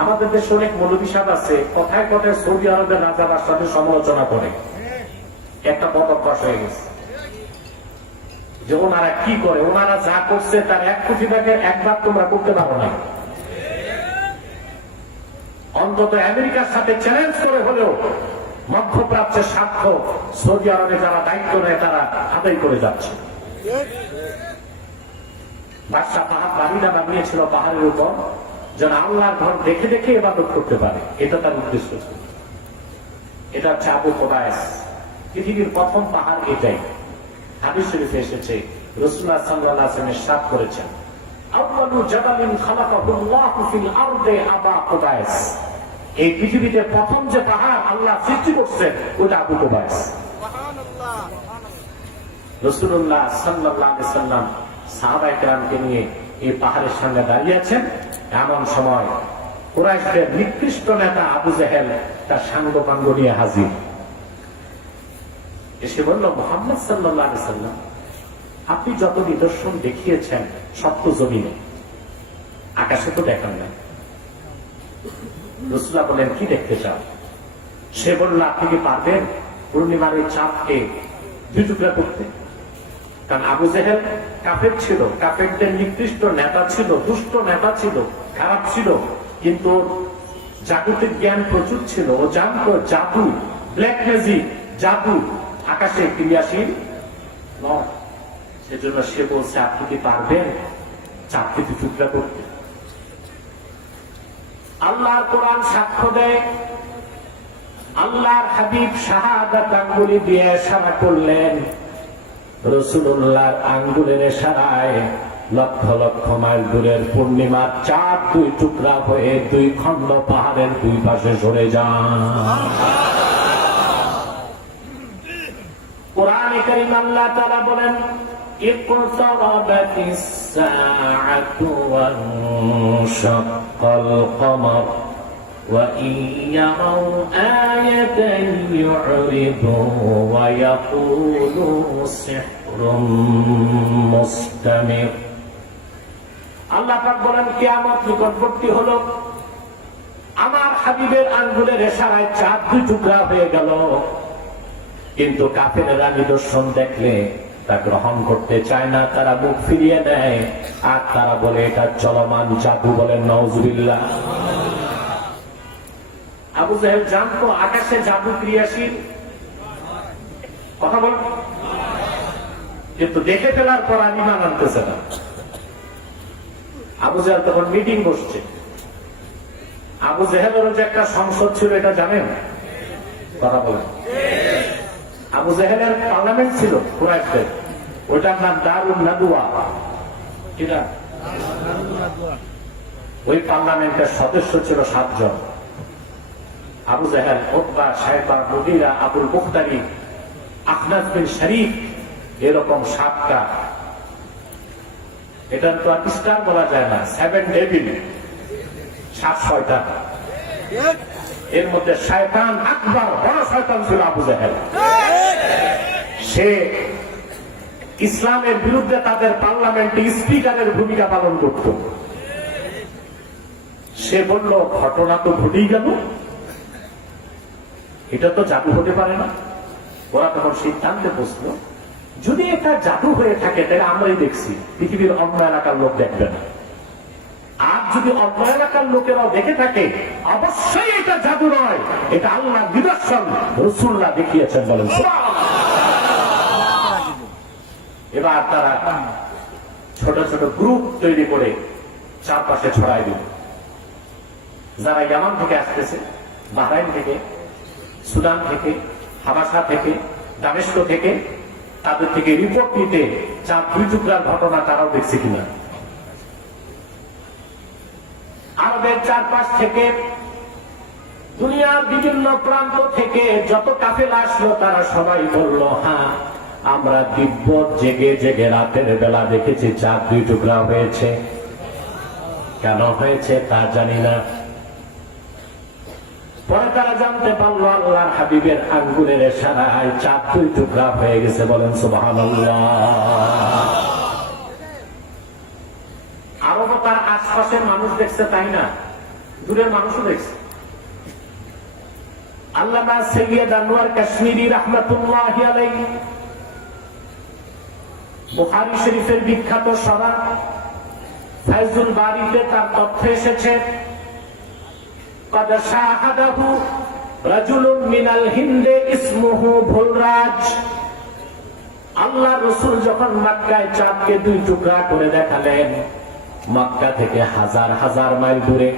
আমাদের দেশে অনেক মৌলবী সাহেব আছে, কথায় কথায় সৌদি আরবের রাজা বাদশাহের সমালোচনা করে। একটা বদ অভ্যাস হয়ে গেছে যে ওনারা কি করে, ওনারা যা করছে তার 1 কোটি ভাগের 1 ভাগ তোমরা করতে পারো না। অন্তত আমেরিকার সাথে চ্যালেঞ্জ করে হলেও মধ্যপ্রাচ্যের স্বার্থ সৌদি আরবে যারা দায়িত্ব নেয় তারা আদায় করে যাচ্ছে। বাদশাহ পাহাড় বাড়িটা বানিয়েছিল পাহাড়ের উপর, যেন আল্লাহর ঘর দেখে দেখে ইবাদত করতে পারে, এটা তার উদ্দেশ্য ছিল। এটা হচ্ছে আবু কুবাইস, পৃথিবীর প্রথম পাহাড় এটাই। হাদিস শরীফে এসেছে, রাসূলুল্লাহ সাল্লাল্লাহু আলাইহি ওয়াসাল্লাম ইরশাদ করেছেন, আউয়ালু জাবালিন খালাকাহুল্লাহু ফিল আরদি আবু কুবাইস। এই পৃথিবীতে প্রথম যে পাহাড় আল্লাহ সৃষ্টি করছেন ওটা আবু কুবাইস। সুবহানাল্লাহ। রাসূলুল্লাহ সাল্লাল্লাহু আলাইহি ওয়াসাল্লাম সাহাবায়ে কেরামকে নিয়ে এই পাহাড়ের সামনে দাঁড়িয়ে আছেন। এমন সময় কুরাইশদের নিকৃষ্ট নেতা আবু জেহেল তার সাঙ্গপাঙ্গ নিয়ে হাজির। এসে বলল, মুহাম্মদ সাল্লাল্লাহু আলাইহি ওয়াসাল্লাম, আপনি যত নিদর্শন দেখিয়েছেন সব তো জমিনে, আকাশে তো দেখান না। রাসূলুল্লাহ বলেন, কি দেখতে চাও? সে বলল, আপনি কি পারবেন পূর্ণিমার এই চাঁদকে 2 টুকরা করতে? কারণ আবু জেহেল কাফের ছিল, কাফেরদের নিকৃষ্ট নেতা ছিল, দুষ্ট নেতা ছিল, খারাপ ছিল, কিন্তু জাগতিক জ্ঞান প্রচুর ছিল। ও জানতো জাদু, ব্ল্যাক ম্যাজিক, জাদু আকাশে ক্রিয়াশীল নয়। সেজন্য সে বলছে, আপনি কি পারবেন চাঁদকে 2 টুকরা করতে? আল্লাহর কোরআন সাক্ষ্য দেয়, আল্লাহর হাবিব শাহাদাত আঙ্গুলি দিয়ে ইশারা করলেন। রাসূলুল্লাহর আঙ্গুলের ইশারায় লক্ষ লক্ষ মাইল দূরের পূর্ণিমার চাঁদ 2 টুকরা হয়ে 2 খণ্ড পাহাড়ের 2 পাশে সরে যান। কোরআনে কারীম আল্লাহ তাআলা বলেন, ইকতারাবাতিস সাআতু ওয়ানশাক্কাল কমর ওয়া ইয়ারাউ আয়াতান ইউরিদু ওয়া ইয়াকুলু সিহরুম মুস্তামির। আল্লাহ পাক বলেন, কিয়ামত নিকটবর্তী হলো, আমার হাবিবের আঙ্গুলের ইশারায় চাঁদ 2 টুকরা হয়ে গেল। কিন্তু কাফেররা নিদর্শন দেখলে তা গ্রহণ করতে চায় না, তারা মুখ ফিরিয়ে দেয় আর তারা বলে এটা চলমান জাদু। বলেন নাউজুবিল্লাহ। আবু জেহেল জানতো আকাশে জাদু ক্রিয়াশীল, কথা বল, কিন্তু দেখে ফেলার পর আর ঈমান আনতেছে না। আবু জেহেল তখন মিটিং বসছে। আবু জেহেলেরও যে একটা সংসদ ছিল এটা জানেন? কথা বলেন। আবু জেহেলের পার্লামেন্ট ছিল কুরাইশদের, ওটার নাম দারুন নাদওয়া। কিনা? ওই পার্লামেন্টের সদস্য ছিল 7 জন। Abu Jahl, Utba, Shaiba, Mughira, Abul Bukhtari, Akhnas bin Sharif, এরকম 7টা। এটা তো আর স্টার বলা যায় না, 7 ডেভিল, 7 শয়তান। এর মধ্যে শয়তান আকবর, বড় শয়তান ছিল আবু জেহেল। সে ইসলামের বিরুদ্ধে তাদের পার্লামেন্টে স্পিকারের ভূমিকা পালন করত। সে বলল, ঘটনা তো ঘটেই গেল, এটা তো জাদু হতে পারে না। ওরা তখন সিদ্ধান্তে বসলো, যদি এটা জাদু হয়ে থাকে তাহলে আমরাই দেখছি, পৃথিবীর অন্য এলাকার লোক দেখবে না। আর যদি অন্য এলাকার লোকেরাও দেখে থাকে, অবশ্যই এটা জাদু নয়, এটা আল্লাহর নিদর্শন, রাসূলুল্লাহ দেখিয়েছেন। বলেন এবার তারা ছোট ছোট গ্রুপ তৈরি করে চারপাশে ছড়াই দিল। যারা ইয়ামান থেকে আসতেছে বাহরাইন থেকে, সুদান থেকে, হাবাসা থেকে, দামেস্ক থেকে, তাদের থেকে রিপোর্ট নিতে চাঁদ 2 টুকরার ঘটনা তারাও দেখছে কিনা। আরবের চারপাশ থেকে, দুনিয়ার বিভিন্ন প্রান্ত থেকে যত কাফেলা আসলো তারা সবাই বলল, হ্যাঁ আমরা দিব্য জেগে জেগে রাতের বেলা দেখেছি চাঁদ 2 টুকরা হয়েছে। কেন হয়েছে তা জানি না। পরে তারা জানতে পারলো আল্লাহর হাবিবের আঙ্গুলের ইশারায় চাঁদ 2 টুকরা হয়ে গেছে। বলেন সুবহানাল্লাহ। আরো তার আশপাশের মানুষ দেখছে তাই না, দূরের মানুষও দেখছে। আল্লামা সৈয়দ আনোয়ার কাশ্মীরি রাহমাতুল্লাহি আলাইহি বুখারী শরীফের বিখ্যাত সরা ফায়জুল বারীতে তার তথ্য এসেছে, قد شاهده رجل من الهند اسمه ভুলরাজ। আল্লাহ রাসূল যখন মক্কায় চাঁদকে 2 টুকরা করে দেখালেন, মক্কা থেকে হাজার হাজার মাইল দূরে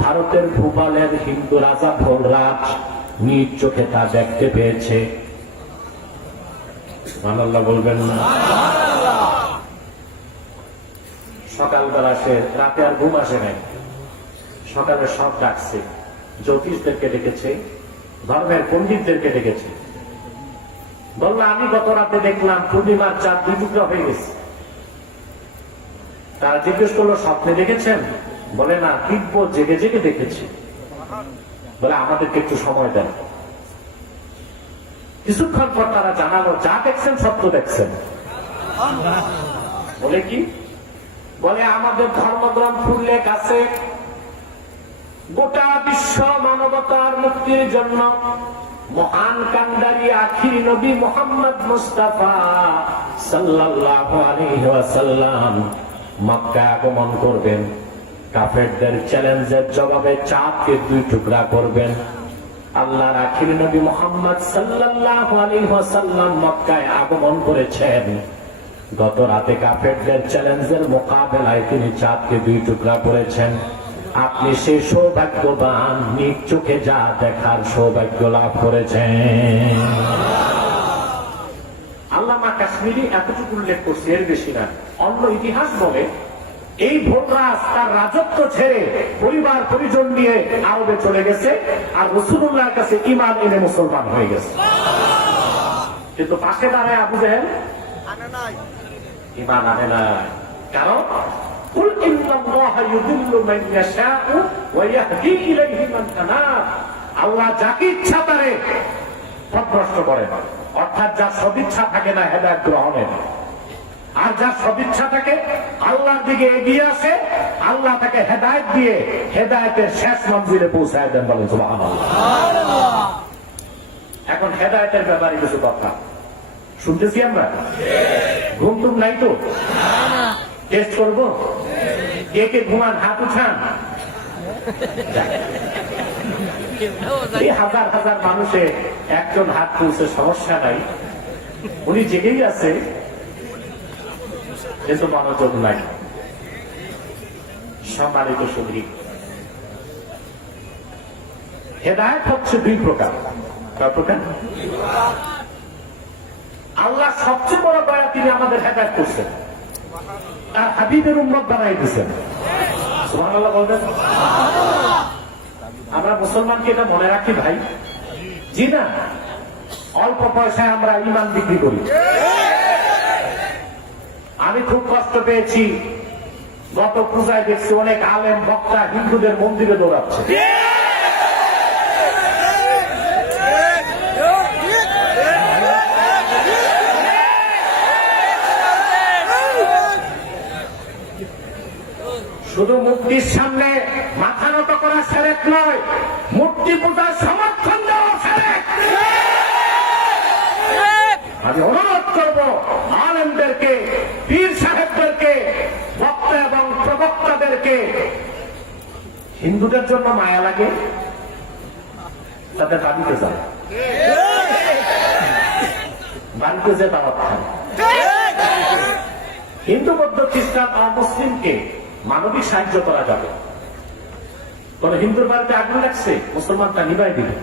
ভারতের ভূপালের হিন্দু রাজা ভোলরাজ নিজ চোখে তা দেখতে পেয়েছে। সুবহানাল্লাহ বলবেন না? সকালবেলা সে, রাতে আর ঘুম আসে নাই, সকালে সব ডাকছে, জ্যোতিষদেরকে ডেকেছে, ধর্মের পণ্ডিতদেরকে ডেকেছে। বলল, আমি গত রাতে দেখলাম পূর্ণিমার চাঁদ 2 টুকরা হয়ে গেছে। তারা জিজ্ঞেস করলো, স্বপ্নে দেখেছেন? বলে না, দিব্য জেগে জেগে দেখেছি। বলে আমাদেরকে একটু সময় দেন। কিছুক্ষণ পর তারা জানালো, যা দেখছেন সত্য দেখছেন। বলে কি? বলে আমাদের ধর্মগ্রন্থ উল্লেখ আছে, গোটা বিশ্ব মানবতার মুক্তির জন্য মহান কান্ডারি আখির নবী মুহাম্মদ মুস্তাফা সাল্লাল্লাহু আলাইহি ওয়াসাল্লাম মক্কা আগমন করবেন। কাফেরদের চ্যালেঞ্জের জবাবে চাঁদকে 2 টুকরা করবেন। আল্লাহর আখির নবী মুহাম্মদ সাল্লাল্লাহু আলাইহি ওয়াসাল্লাম মক্কায় আগমন করেছেন। গত রাতে কাফেরদের চ্যালেঞ্জের মোকাবেলায় তিনি চাঁদকে 2 টুকরা করেছেন। আপনি সেই সৌভাগ্যবান, নিজ চোখে যা দেখার সৌভাগ্য লাভ করেছেন। আল্লামা কাশ্মীরি এতটুকু উল্লেখ করছে, এর বেশি না। অন্য ইতিহাস বলে এই ভোলরাজ তার রাজত্ব ছেড়ে পরিবার পরিজন নিয়ে আরবে চলে গেছে, আর রাসূলুল্লাহর কাছে ঈমান এনে মুসলমান হয়ে গেছে। কিন্তু পাশে দাঁড়ায় আবু জেহেল ঈমান আনে নাই। কারণ কুল ইন্নাল্লাহা ইউদিল্লু মান ইয়াশাউ ওয়া ইয়াহদি ইলাইহি মান আনাব। আল্লাহ যাকে ইচ্ছা তারে পথভ্রষ্ট করেন, অর্থাৎ যার সদিচ্ছা থাকে না হেদায়েত গ্রহণের, আর যার সদিচ্ছা থাকে আল্লাহর দিকে এগিয়ে আসে, আল্লাহ তাকে হেদায়েত দিয়ে হেদায়েতের শেষ মঞ্জিলে পৌঁছায় দেন। বলেন সুবহানাল্লাহ। এখন হেদায়েতের ব্যাপারে কিছু কথা শুনতেছি আমরা। ঘুম টুম নাই তো? টেস্ট করবো? কে কে ঘুমান হাত উঠান। এই হাজার হাজার মানুষে একজন হাত তুলছে, সমস্যা নাই, উনি জেগেই আছে, কিন্তু মনোযোগ নাই। সম্মানিত সুধী, হেদায়েত হচ্ছে 2 প্রকার। কয় প্রকার? আল্লাহ সবচেয়ে বড় দয়া, তিনি আমাদের হেদায়েত করছেন, তার হাবিবের উম্মত বানাই দিয়েছেন। সুবহানাল্লাহ বলবেন? আমরা মুসলমানকে এটা মনে রাখি ভাই? জি না। অল্প পয়সায় আমরা ঈমান বিক্রি করি। আমি খুব কষ্ট পেয়েছি, গত পূজায় দেখছি অনেক আলেম বক্তা হিন্দুদের মন্দিরে দৌড়াচ্ছে। শুধু মূর্তির সামনে মাথা নত করা শিরক নয়, মূর্তি পূজার সমর্থন দেওয়া শিরক। আমি অনুরোধ করব আলেমদেরকে, পীর সাহেবদেরকে, বক্তা এবং প্রবক্তাদেরকে, হিন্দুদের জন্য মায়া লাগে, তাদের বাড়িতে যায়, বাড়িতে যে দাওয়াত খায়। হিন্দু, বৌদ্ধ, খ্রিস্টান, অমুসলিমকে মানবিক সাহায্য করা যাবে, কোন হিন্দুর বাড়িতে আগুন লাগছে, মুসলমানটা নিভাই দিবে।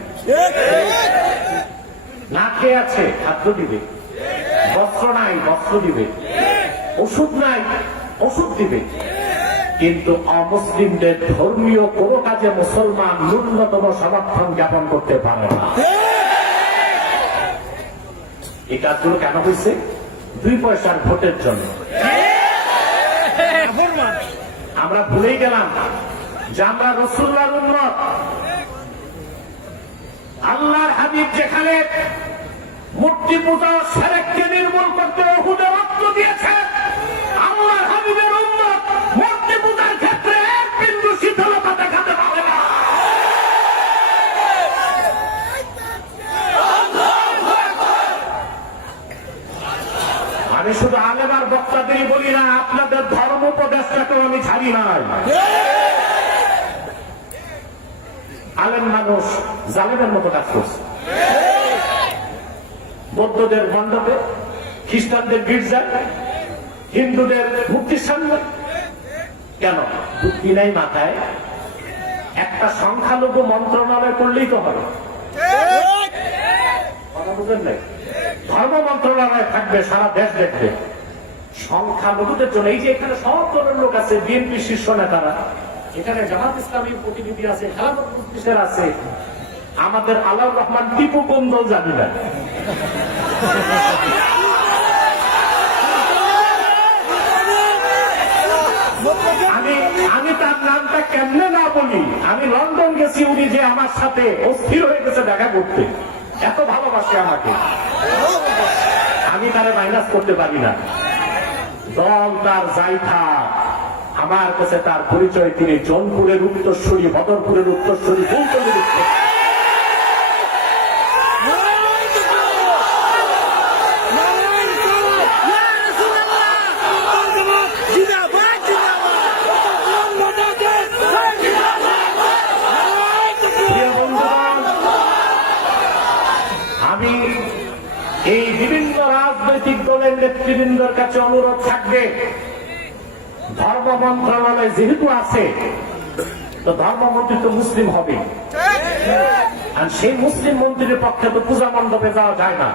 না খেয়ে আছে, খাদ্য দিবে। বস্ত্র নাই, বস্ত্র দিবে। ওষুধ নাই, ওষুধ দিবে। কিন্তু অমুসলিমদের ধর্মীয় কোনো কাজে মুসলমান ন্যূনতম সমর্থন জ্ঞাপন করতে পারে না। এই কাজগুলো কেন হয়েছে? 2 পয়সার ভোটের জন্য। আমরা ভুলেই গেলাম যে আমরা রাসূলুল্লাহর উম্মত। আল্লাহর হাবিব যেখানে মূর্তি পূজা শিরককে নির্মূল করতে উহুদে রক্ত দিয়েছে, আল্লাহর হাবিবের উম্মত মূর্তি পূজার ক্ষেত্রে এক বিন্দু শিথিলতা দেখাতে পারে না। আমি শুধু আলেম আর বক্তাদেরই বলি না, আপনাদের ধর্ম উপদেষ্টাকেও আমি ছাড়ি নাই। আলেম মানুষ জালেমের মতো কাজ করছে। বৌদ্ধদের মণ্ডপে, খ্রিস্টানদের গির্জায়, হিন্দুদের মূর্তির সামনে কেন? বুদ্ধি নাই মাথায়? একটা সংখ্যালঘু মন্ত্রণালয় করলেই তো হবে। কথা বুঝেন নাই? ধর্ম মন্ত্রণালয় থাকবে, সারা দেশ দেখবে। সংখ্যালঘুদের জন্য এই যে এখানে সব ধরনের লোক আছে, বিএনপি শীর্ষ নেতারা, এখানে জামাত ইসলামী প্রতিনিধি আছে, খেলাফত মজলিসের আছে, আমাদের আলাউর রহমান টিপু কোন দল জানি না। আমি তার নামটা কেমনে না বলি? আমি লন্ডন গেছি, উনি যে আমার সাথে অস্থির হয়ে গেছে দেখা করতে, এত ভালোবাসে আমাকে। আমি তারা মাইনাস করতে পারি না। দল তার যাই থাক, আমার কাছে তার পরিচয় তিনি জৌনপুরের উত্তরসূরি, বদরপুরের উত্তরসূরি, ফুলতলির উত্তরসূরি। আমি এই বিভিন্ন রাজনৈতিক দলের নেতৃবৃন্দের কাছে অনুরোধ থাকবে, ধর্ম মন্ত্রণালয় যেহেতু আছে, তো ধর্মমন্ত্রী তো মুসলিম হবে, আর সেই মুসলিম মন্ত্রীর পক্ষে তো পূজা মণ্ডপে যাওয়া যায় না।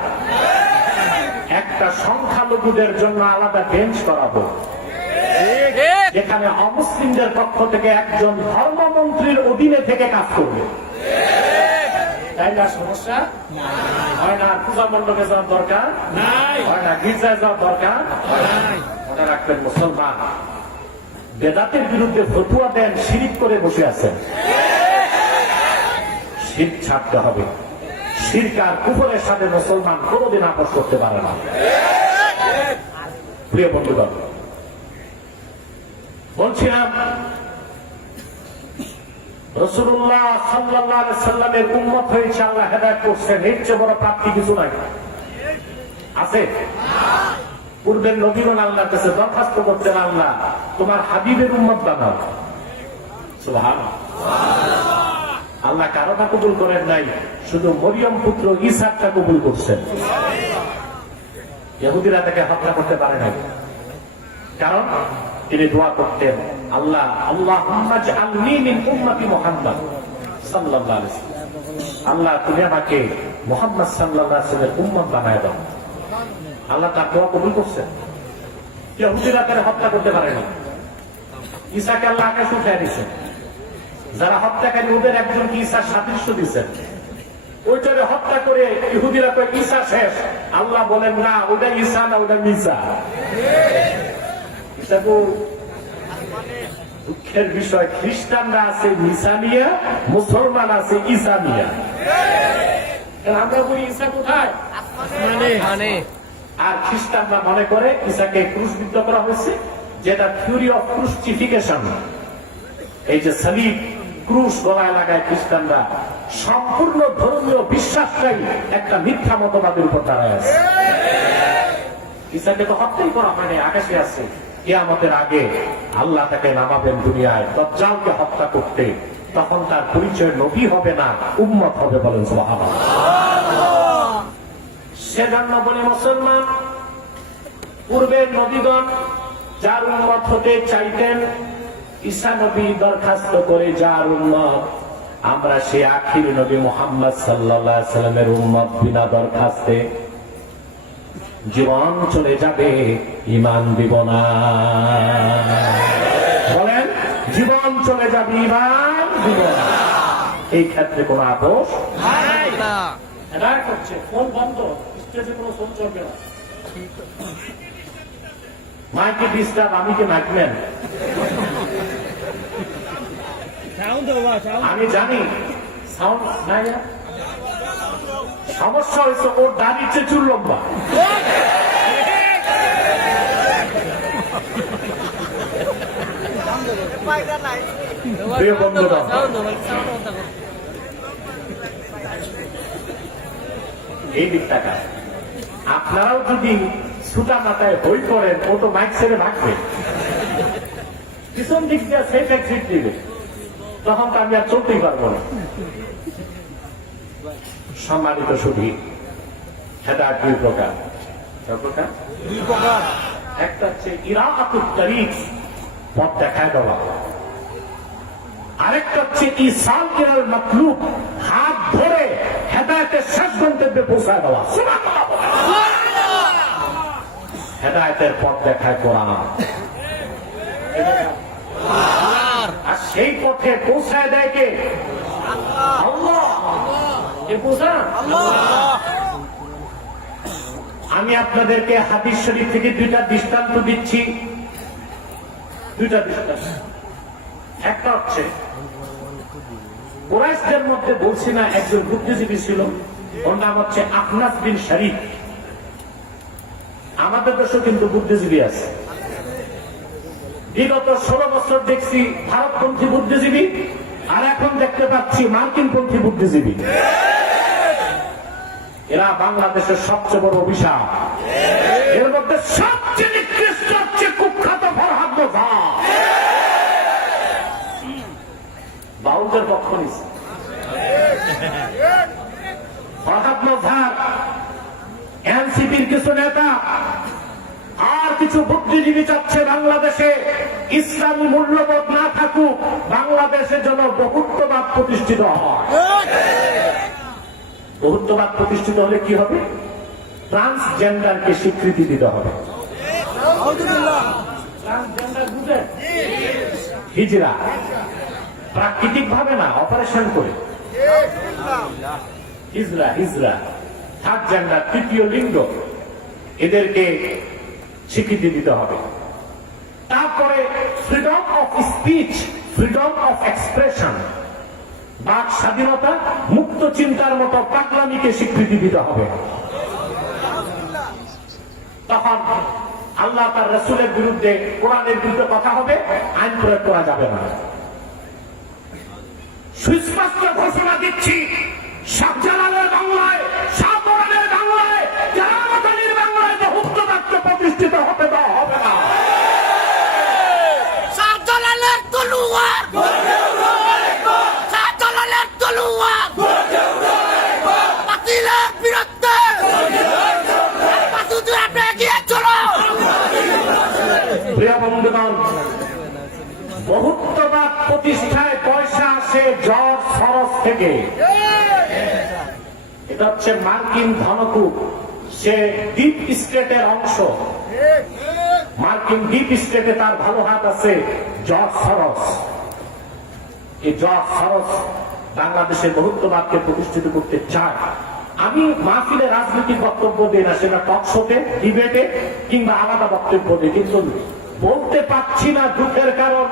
একটা সংখ্যালঘুদের জন্য আলাদা বেঞ্চ করাবো, যেখানে অমুসলিমদের পক্ষ থেকে একজন ধর্মমন্ত্রীর অধীনে থেকে কাজ করবে। তাই না? সমস্যা হয় না? পূজা মণ্ডপে যাওয়ার দরকার হয় না, গির্জায় যাওয়ার দরকার। মনে রাখবেন, মুসলমান বেদাতের বিরুদ্ধে ফতুয়া দেন, শিরিক করে বসে আছেন। শিরক ছাড়তে হবে। শিরক আর কুফরের সাথে মুসলমান কোনোদিন আপোষ করতে পারে না। প্রিয় বন্ধুগণ, বলছিলাম রাসূলুল্লাহ সাল্লাল্লাহু আলাইহি সাল্লামের উম্মত হয়েছে, আল্লাহ হেদায়েত করছেন, এর চেয়ে বড় প্রাপ্তি কিছু নাই। আছে? পূর্বের নবীগণ আল্লাহর কাছে দরখাস্ত করতেন, আল্লাহ তোমার হাবিবের উম্মত বানাও। সুবহানাল্লাহ। আল্লাহ কারোটা কবুল করেন নাই, শুধু মরিয়ম পুত্র ঈসাকে কবুল করছেন। ইহুদিরা তাকে হত্যা করতে পারে নাই, কারণ তিনি দোয়া করতেন, আল্লাহ আল্লাহুম্মা জাআলনি মিন উম্মতি মুহাম্মদ সাল্লাল্লাহু আলাইহি ওয়াসাল্লাম। আল্লাহ তুমি আমাকে মুহাম্মদ সাল্লাল্লাহু আলাইহি ওয়াসাল্লামের উম্মত বানায় দাও। আল্লাহ তার দোয়া কবুল করছেন। ইহুদিরা তাকে হত্যা করতে পারে না। ঈসাকে আল্লাহ আকাশে উঠায় দিয়েছেন। যারা হত্যাকারী ওদের একজনকে ঈসার সাদৃশ্য দিয়েছেন, ওইটারে হত্যা করে ইহুদিরা কয় ঈসা শেষ। আল্লাহ বলেন না, ওটা ঈসা না, ওটা মিসা। দুঃখের বিষয়, খ্রিস্টানরা আছে মিসানিয়া, মুসলমান আছে ঈসানিয়া। আমরা বলি ঈসা কোথায়, আর খ্রিস্টানরা মনে করে ঈসাকে ক্রুশবিদ্ধ করা হয়েছে, যেটা থিওরি অফ ক্রুসিফিকেশন। এই যে সালিব, ক্রুশ গলায় লাগায় খ্রিস্টানরা, সম্পূর্ণ ধর্মীয় বিশ্বাসটাই একটা মিথ্যা মতবাদের উপর দাঁড়ায় আছে। ঈসাকে তো হত্যাই করা হয়নি, আকাশে আছে। কিয়ামতের আগে আল্লাহ তাকে নামাবেন দুনিয়ায় দাজ্জালকে হত্যা করতে, তখন তার পরিচয় নবী হবে না, উম্মত হবে। বলেন সুবহানাল্লাহ। সেজন্য বলে মুসলমান, পূর্বের নবীগণ যার উম্মত হতে চাইতেন, ঈসা নবী দরখাস্ত করে যার উম্মত, আমরা সেই আখির নবী মুহাম্মদ সাল্লাল্লাহু আলাইহি সাল্লামের উম্মত বিনা দরখাস্তে জীবন চলে যাবে, ঈমান দিব না। বলেন, জীবন চলে যাবে, ঈমান দিব না। এই ক্ষেত্রে কোনো আপোষ নাই। এটা করছে ফোন বন্ধ, স্টেজে কোনো ফোন চলবে না। মাইকে ডিস্টার্ব, আমি কি মাইকম্যান? আমি জানি সাউন্ড নাই। সমস্যা হয়েছে ওর দাঁড়িয়ে চেয়ে চুল লম্বা। প্রিয় বন্ধুরা, এই দিকটা আপনারাও যদি সুতা মাথায় বই করেন, ও তো মাইক ছেড়ে ভাগবে, পিছন দিক দিয়ে সেফ এক্সিট দিবে, তখন তো আমি আর চলতেই পারবো না। সম্মানিত সুধী, হেদায়েত দুই প্রকার। একটা হচ্ছে ইরাআতুত তারিক, পথ দেখায় দেওয়া। আরেকটা হচ্ছে ইসাল ইলাল মাতলুব, হাত ধরে হেদায়েতের শেষ গন্তব্যে পৌঁছায় দেওয়া। হেদায়েতের পথ দেখায় কোরআন, আর সেই পথে পৌঁছায় দেয় কে? আল্লাহ। আমি আপনাদেরকে হাদিস শরীফ থেকে দুইটা দৃষ্টান্ত দিচ্ছি। একটা হচ্ছে কুরাইশদের মধ্যে বলছি না, একজন বুদ্ধিজীবী ছিল, ওর নাম হচ্ছে আখনাস বিন শরীফ। আমাদের দেশে কিন্তু বুদ্ধিজীবী আছে। বিগত 16 বছর দেখছি ভারতপন্থী বুদ্ধিজীবী, আর এখন দেখতে পাচ্ছি মার্কিনপন্থী বুদ্ধিজীবী। এরা বাংলাদেশের সবচেয়ে বড় অভিশাপ। এর মধ্যে সবচেয়ে নিকৃষ্ট হচ্ছে কুখ্যাত ফরহাদ মোজাহ। বাউলদের পক্ষ নিচ্ছে ফরহাদ মোজাহ, এনসিপির কিছু নেতা আর কিছু বুদ্ধিজীবী চাচ্ছে বাংলাদেশে ইসলামী মূল্যবোধ না থাকুক, বাংলাদেশের জন্য বহুত্ববাদ প্রতিষ্ঠিত হয়। বহুত্ববাদ প্রতিষ্ঠিত হলে কি হবে? ট্রান্সজেন্ডারকে স্বীকৃতি দিতে হবে। ট্রান্সজেন্ডার বুঝে? হিজরা, প্রাকৃতিক ভাবে না, অপারেশন করে। হিজরা থার্ড জেন্ডার, তৃতীয় লিঙ্গ, এদেরকে স্বীকৃতি দিতে হবে। তারপরে freedom of speech, freedom of expression, বাক স্বাধীনতা, মুক্ত চিন্তার মতো পাগলামিকে স্বীকৃতি দিতে হবে। তখন আল্লাহ তার রাসূলের বিরুদ্ধে, কোরআনের বিরুদ্ধে কথা হবে, আইন প্রয়োগ করা যাবে না। সুস্পষ্ট ঘোষণা দিচ্ছি, শাহজালালের বাংলায়, শাহপরানের বাংলায়, জালালাবাদের বাংলায় বহুত্ববাদ প্রতিষ্ঠিত হতে দেওয়া হবে না। শাহজালালের তলোয়ার, শাহজালালের তলোয়ার বাতিলের বিরুদ্ধে আপনি এগিয়ে চলো। প্রিয় বন্ধুগণ, বহুত্ববাদ প্রতিষ্ঠায় পয়সা আসে জর্জ সরস থেকে। এটা হচ্ছে মার্কিন ধনকূপ, সে ডিপ স্টেটের অংশ। মার্কিন ডিপ স্টেটে তার ভালো হাত আছে জর্জ সরস। এই জর্জ সরস বাংলাদেশের বহুত্ববাদকে প্রতিষ্ঠিত করতে চায়। আমি মাহফিলে রাজনৈতিক বক্তব্য দিই না, সেটা টক শোতে, ডিবেটে কিংবা আলাদা বক্তব্য দিই, কিন্তু বলতে পারছি না দুঃখের কারণ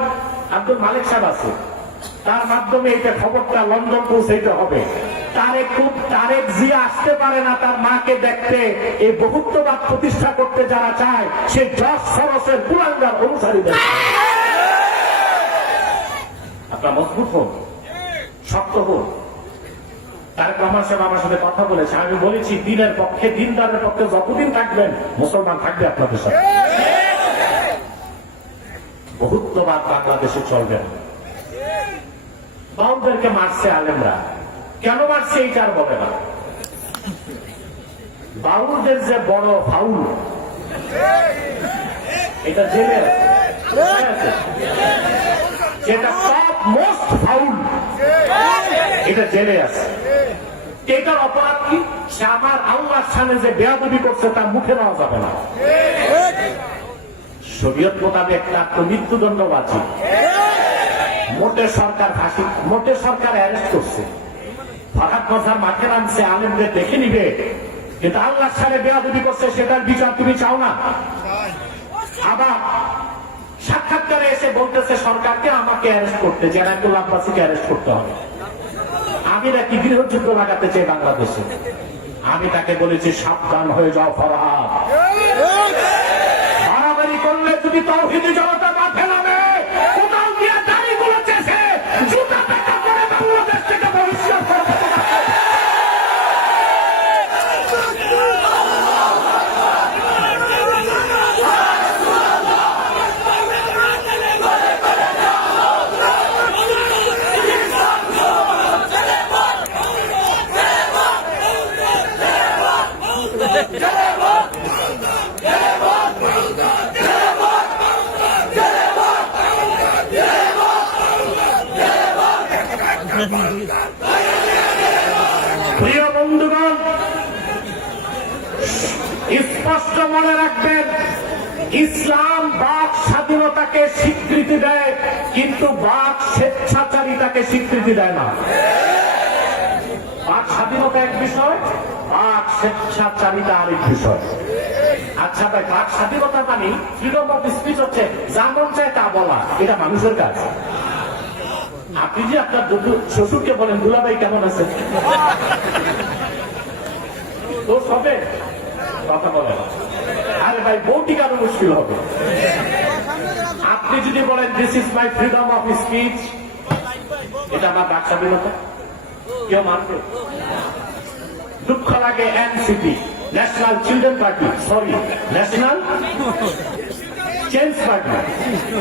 আব্দুল মালিক সাহেব আছে, তার মাধ্যমে এটা খবরটা লন্ডন পৌঁছাইতে হবে। তারেক জিয়া আসতে পারে না তার মাকে দেখতে। এই বহুত্ববাদ প্রতিষ্ঠা করতে যারা চায়, সে জর্জ সরসের কুলাঙ্গার অনুসারীদের। আপনার মজবুত হোক, শক্ত হোক। তারেক রহমান সাহেব আমার সাথে কথা বলেছে, আমি বলেছি দিনের পক্ষে, দিনদারের পক্ষে যতদিন থাকবেন মুসলমান থাকবে আপনাদের সাথে। বহুত্ববাদ বাংলাদেশে চলবে না। বাউলদেরকে মারছে আলেমরা, কেন মারছে এইটা আর বলে না। বাউলদের যে বড় ফাউল, এটা জেলে আছে। যেটা টপ মোস্ট ফাউল, এটা জেলে আছে। এটার অপরাধ কি? সে আমার আল্লাহর সামনে যে বেয়াদবি করছে তা মুখে নেওয়া যাবে না। শরীয়ত মোতাবেক তার তো মৃত্যুদণ্ড বাঁচি। মোটে সরকার ফাঁসি, মোটে সরকার অ্যারেস্ট করছে, ফরহাদ মজার মাঠে নামছে, আলেমদের দেখে নিবে, কিন্তু আল্লাহর সামনে বেয়াদবি করছে সেটার বিচার তুমি চাও না। আবার সাক্ষাৎকারে এসে বলতেছে সরকারকে আমাকে অ্যারেস্ট করতে, জেনারেল আব্বাসীকে অ্যারেস্ট করতে হবে। আমি নাকি গৃহযুদ্ধ লাগাতে চাই বাংলাদেশে। আমি তাকে বলেছি সাবধান হয়ে যাও ফরহাদ, বাড়াবাড়ি করলে যদি তাওহীদি জনতা মাঠে নামে, কোথাও গিয়ে দাড়িগুলো চেষে জুতা পেটা করে বাংলাদেশ থেকে বহিষ্কার করবে। প্রিয় বন্ধুগণ, স্পষ্ট মনে রাখবেন, ইসলাম বাক স্বাধীনতাকে স্বীকৃতি দেয়, কিন্তু বাক স্বেচ্ছাচারিতাকে স্বীকৃতি দেয় না। বাক স্বাধীনতা এক বিষয়, বাক স্বেচ্ছাচারিতা আরেক বিষয়। আচ্ছা ভাই, বাক স্বাধীনতা মানে ফ্রিডম অফ স্পিচ হচ্ছে যা মন চায় তা বলা, এটা মানুষের কাজ। আপনি যে আপনার শ্বশুরকে বলেন দুলাভাই কেমন আছে, তো সবে কথা বলেন। আরে ভাই, বউটি আরো মুশকিল হবে। আপনি যদি বলেন this is my freedom of speech, এটা আমার বাক স্বাধীনতা, কেউ মানবে? দুঃখ লাগে NCP, national children party, sorry national change party,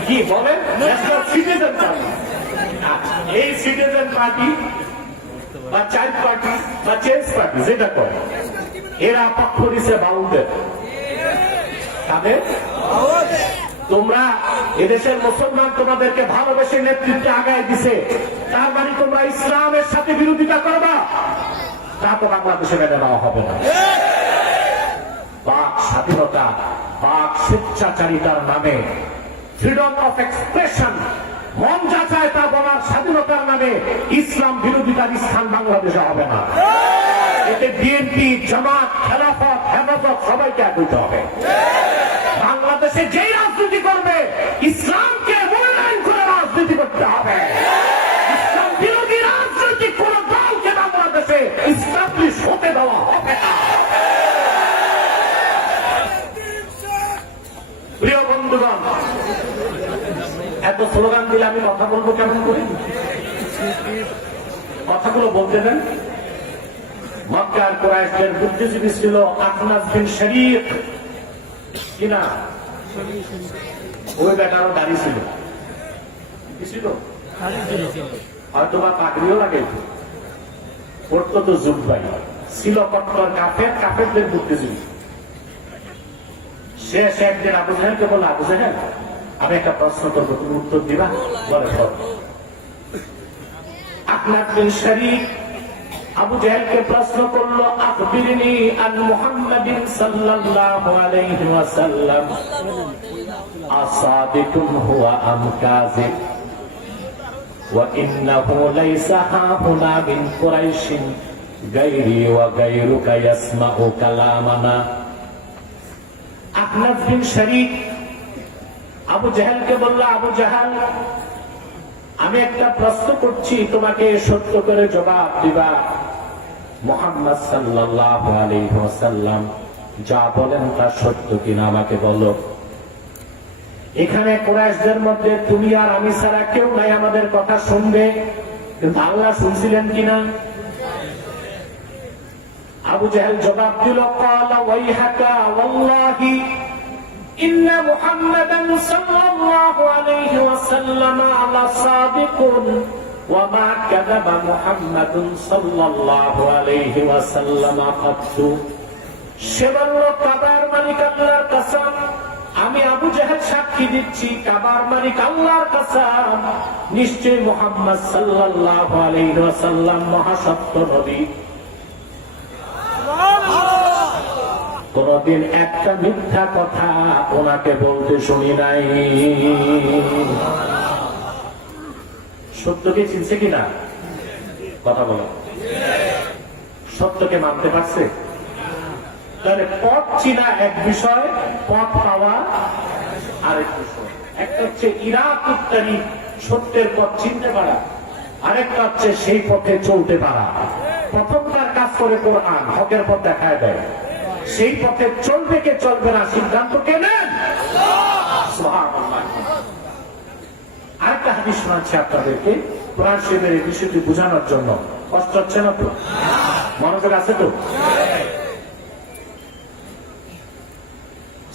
কি বলেন ন্যাশনাল সিটিজেন পার্টি। এই সিটিজেন পার্টি বা চাইল্ড পার্টি বা চেঞ্জ পার্টি যেটা করে, এরা পক্ষ দিচ্ছে বাউলদের। তাদের তোমরা এদেশের মুসলমান তোমাদেরকে ভালোবেসে নেতৃত্বে আগায় দিছে, তার মানে তোমরা ইসলামের সাথে বিরোধিতা করবা, তা তো বাংলাদেশে মেনে নেওয়া হবে না। বাক স্বাধীনতা, বাক স্বেচ্ছাচারিতার নামে, ফ্রিডম অফ এক্সপ্রেশন, মন যা চায় তা বলার স্বাধীনতার নামে ইসলাম বিরোধিতার স্থান বাংলাদেশে হবে না। এতে বিএনপি, জামাত, খেলাফত, হেফাজত সবাইকে একত্রিত হবে। বাংলাদেশে যেই রাজনীতি করবে ইসলামকে মূল্যায়ন করে রাজনীতি করতে হবে। ইসলাম বিরোধী রাজনৈতিক কোন দলকে বাংলাদেশে ইস্টাবলিশ হতে দেওয়া হবে না। প্রিয় বন্ধুগণ, এত স্লোগান দিলে আমি কথা বলবো কেমন করে? কথাগুলো বলতে দেন। মক্কার কুরাইশদের বুদ্ধিজীবী ছিল আখনাস বিন শরীক, কিনা ওই বেটারও দাড়ি ছিল, কি ছিল? হয়তো বা পাগড়িও লাগাইত, পড়তো তো জুব্বাই, ছিল কট্টর কাফের, কাফেরদের বুদ্ধিজীবী। সে একদিন আবু জাহেলকে বলে, আবু জাহেল আমি একটা প্রশ্ন করবো, তুমি উত্তর দিবা? বলে আখনাস বিন শরীক আবু জাহেলকে প্রশ্ন করলো, আখবিরনি আন মুহাম্মাদিন সাল্লাল্লাহু আলাইহি ওয়াসাল্লাম আসাদিকুন হুয়া আম কাযিব ওয়া ইন্নাহু লাইসা হাহুনা মিন কুরাইশিন গায়রি ওয়া গায়রুকা ইয়াসমাউ কালামানা। আখনাস বিন শরীক আবু জাহেলকে বলল, আবু জাহেল আমি একটা প্রশ্ন করছি, তোমাকে সত্য করে জবাব দিবা। মুহাম্মদ সাল্লাল্লাহু আলাইহি ওয়াসাল্লাম যা বলেন তা সত্য কিনা আমাকে বলো। এখানে কুরাইশদের মধ্যে তুমি আর আমি ছাড়া কেউ নাই আমাদের কথা শুনবে, কিন্তু আল্লাহ শুনছিলেন কিনা? আবু জাহেল জবাব দিল, ক্বালা ওয়াইহাকা ওয়াল্লাহি ইন্না মুহাম্মাদান সাল্লাল্লাহু আলাইহি ওয়াসাল্লাম লাসাদিকুন ওয়া মা কাযাবা মুহাম্মাদুন সাল্লাল্লাহু আলাইহি ওয়াসাল্লাম কাত্তু। সে বলল, কাবার মালিক আল্লাহর কসম, আমি আবু জাহেল সাক্ষী দিচ্ছি কাবার মালিক আল্লাহর কসম, নিশ্চয় মুহাম্মদ সাল্লাল্লাহু আলাইহি ওয়াসাল্লাম মহাসত্য নবী। কোনদিন একটা মিথ্যা কথা ওনাকে বলতে শুনি নাই। সত্যকে চিনছে কিনা কথা বলো, সত্যকে মানতে পারছে? তাহলে পথ চিনা এক বিষয়, পথ পাওয়া আরেক বিষয়। একটা হচ্ছে ইরাক উত্তারি সত্যের পথ চিনতে পারা, আরেকটা হচ্ছে সেই পথে চলতে পারা। প্রথমটার কাজ করে কোরআন, হকের পথ দেখায় দেয়, সেই পথে চলবে কে চলবে না সিদ্ধান্ত কে নেন? সুবহানাল্লাহ। আরেকটা হাদিস শোনাচ্ছি আপনাদেরকে কোরআন শরীফের এই বিষয়টি বোঝানোর জন্য। কষ্ট হচ্ছে না তো? মনোযোগ আছে তো?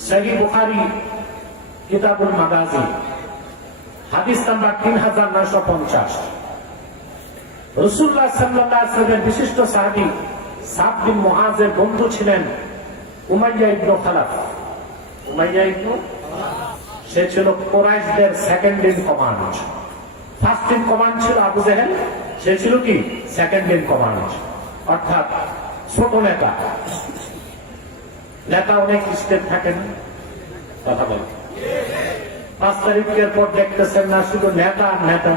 সহিহ বুখারী কিতাবুল মাগাজি হাদিস নাম্বার 3950। রাসূলুল্লাহ সাল্লাল্লাহু আলাইহি ওয়াসাল্লামের বিশিষ্ট সাহাবী সাদ বিন মুআজের বন্ধু ছিলেন উমাইয়া ইবনে খালাফ। উমাইয়া ইবনে, সে ছিল কুরাইশদের second in command. First in command ছিল আবু জাহেল, সে ছিল কি সেকেন্ড ইন কমান্ড, অর্থাৎ ছোট নেতা। নেতা অনেক স্টেপ থাকেন, কথা বল। 5 তারিখের পর দেখতেছেন না শুধু নেতা আর নেতা,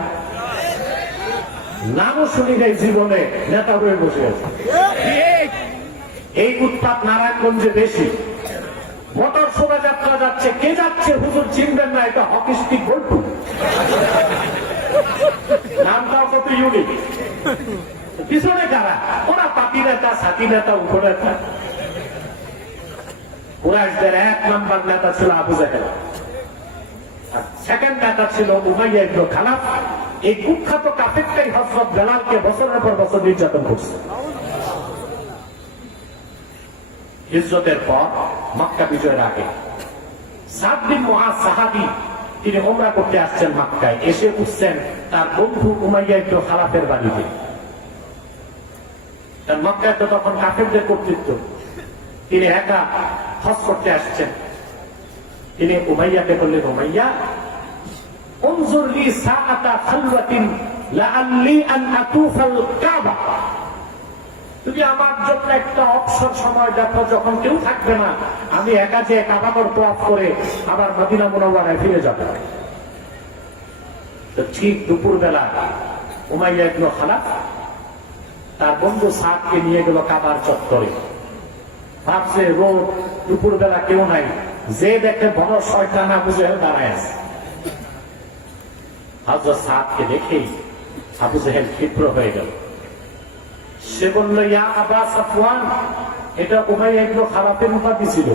নামও শুনি নাই জীবনে, নেতা হয়ে বসে আছে। এই উৎপাত নারায়ণগঞ্জে বেশি। মোটর শোভাযাত্রা যাচ্ছে, কে যাচ্ছে হুজুর চিনবেন না, এটা হকি স্টিক বলবো, নামটাও কত ইউনিক। পিছনে কারা? ওরা পাতি নেতা, সাথী নেতা, উপনেতা। কুরাইশদের 1 নম্বর নেতা ছিল আবু জাহেল, আর সেকেন্ড নেতা ছিল উমাইয়া ইবনে খালাফ। এই কুখ্যাত কাফেরটাই হযরত বেলালকে বছরের পর বছর নির্যাতন করছে। হিজরতের পর মক্কা বিজয়ের আগে সাদ বিন মুআজ সাহাবী, তিনি উমরা করতে আসছেন মক্কায়, এসে উঠছেন তার বন্ধু উমাইয়া ইবনে খালাফের বাড়িতে। তার মক্কায় তো তখন কাফেরদের কর্তৃত্ব, তিনি একা হজ করতে আসছেন। তিনি উমাইয়াকে বললেন, উমাইয়া উনজুর লি সাআতা খালওয়াতিন লাআল্লি আন আতুফাল কাবা, তুমি আমার জন্য একটা অবসর সময় দেখো, যখন কেউ থাকবে না, আমি একা যে কাবাগর তওয়াফ করে আবার মদিনা মুনাওয়ারায় ফিরে যাব। তো ঠিক দুপুরবেলা উমাইয়া ইবনে খালাফ তার বন্ধু সাদকে নিয়ে গেল কাবার চত্বরে। ভাবছে রোদ, দুপুরবেলা কেউ নাই, যে দেখে বড় শয়তান আবু জাহেল দাঁড়ায় আছে। হযরত সাদকে দেখেই আবু জাহেল ক্ষিপ্র হয়ে গেল। সে বলল, ইয়া আবা সাফওয়ান, এটা উমাইয়া ইবনে খালাফের উপাধি ছিল।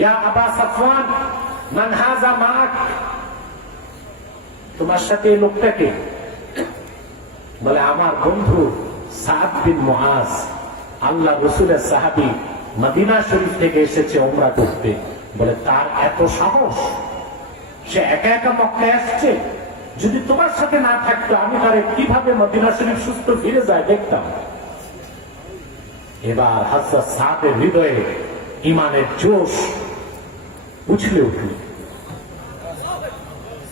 ইয়া আবা সাফওয়ান, মান হাযা মা'আক, তোমার সাথে এই লোকটাকে? বলে, আমার বন্ধু সাদ বিন মুআজ, আল্লাহ রাসূলের সাহাবী, মদিনা শরীফ থেকে এসেছে উমরা করতে। বলে, তার এত সাহস, সে একা একা মক্কায় আসছে, যদি তোমার সাথে না থাকতো আমি তারে কিভাবে মদিনা শরীফ সুস্থ ফিরে যায় দেখতাম। এবার হযরত সাদের হৃদয়ে ঈমানের জোশ উছলে উঠল।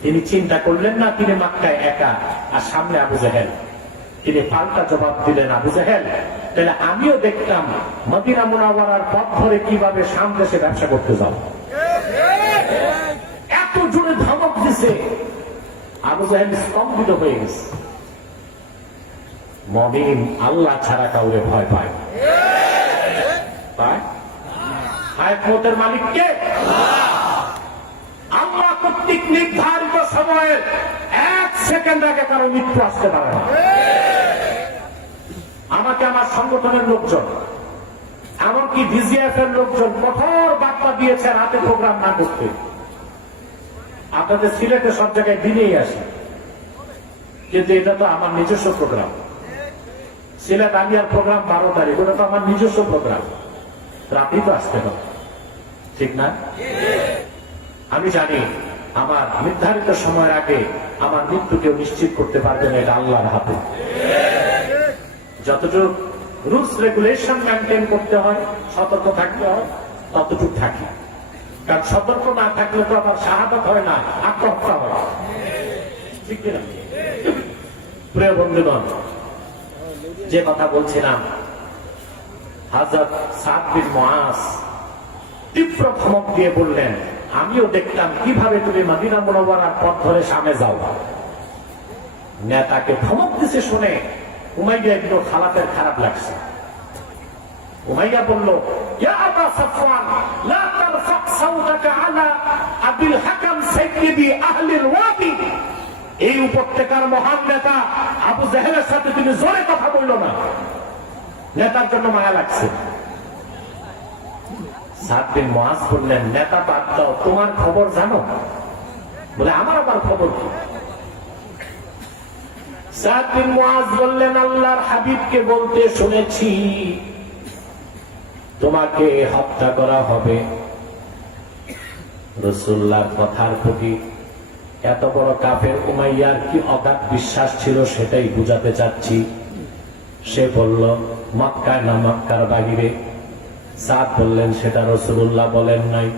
তিনি চিন্তা করলেন না তিনি মক্কায় একা আর সামনে আবু জাহেল। তিনি পাল্টা জবাব দিলেন, আবু জাহেল, তাহলে আমিও দেখতাম মদিনা মুনাওয়ারার পথ ধরে কিভাবে শাম দেশে ব্যবসা করতে যাও। এত জোরে ধমক দিছে, আবু জাহেল স্তম্ভিত হয়ে গেছে। মুমিন আল্লাহ ছাড়া কাউরে ভয় পায়? পায়? হায়াত মতের মালিক কে? আল্লাহ কর্তৃক নির্ধারিত সময়ের 1 সেকেন্ড আগে কারো মৃত্যু আসতে পারে না। আমাকে আমার সংগঠনের লোকজন, এমনকি ডিজিএফ এর লোকজন কঠোর বার্তা দিয়েছে রাতে প্রোগ্রাম না করতে। আপনাদের সিলেটে সব জায়গায় দিনেই আসে, কিন্তু এটা তো আমার নিজস্ব প্রোগ্রাম। সিলেট আলিয়ার প্রোগ্রাম 12 তারিখ, ওটা তো আমার নিজস্ব প্রোগ্রাম, রাতেই তো আসতে হবে, ঠিক না? আমি জানি আমার নির্ধারিত সময়ের আগে আমার মৃত্যু কেউ নিশ্চিত করতে পারবে না, এটা আল্লাহর হাতে। যতটুকু রুলস রেগুলেশন মেনটেন করতে হয়, সতর্ক থাকতে হয়, ততটুকু থাকি। কারণ সতর্ক না থাকলে তো আবার শাহাদাত হয় না, আত্মহত্যা হয়। ঠিক কিনা? প্রিয় বন্ধুগণ, যে কথা বলছিলাম, হযরত সাদ বিন মুআজ তীব্র ধমক দিয়ে বললেন, আমিও দেখতাম কিভাবে তুমি মদিনা মুনাওয়ারার পথ ধরে সামনে যাও। নেতাকে ধমক দিছে শুনে উমাইয়া ইবনে খালাফের খারাপ লাগছে। উমাইয়া বলল, ইয়া আবা সাফওয়ান লা তারফা সাওতাকা আলা আবিল হাকাম সাইয়্যিদি আহলিল ওয়াদি। এই উপত্যকার মহান নেতা আবু জাহেলের সাথে তুমি জোরে কথা বললো না। নেতার জন্য মায়া লাগছে। সাদ বিন মুআজ বললেন, নেতা বাদ দাও, তোমার খবর জানো? বলে, আমার আবার খবর কি? সাদ বিন মুআজ বললেন, আল্লাহর হাবিবকে বলতে শুনেছি তোমাকে হত্যা করা হবে। রাসূলুল্লাহর কথার প্রতি এত বড় কাফের উমাইয়ার কি অগাধ বিশ্বাস ছিল সেটাই বুঝাতে চাচ্ছি। সে বলল, মক্কায় না মক্কার বাহিরে? সাদ বললেন, সেটা রাসূলুল্লাহ বলেন নাই।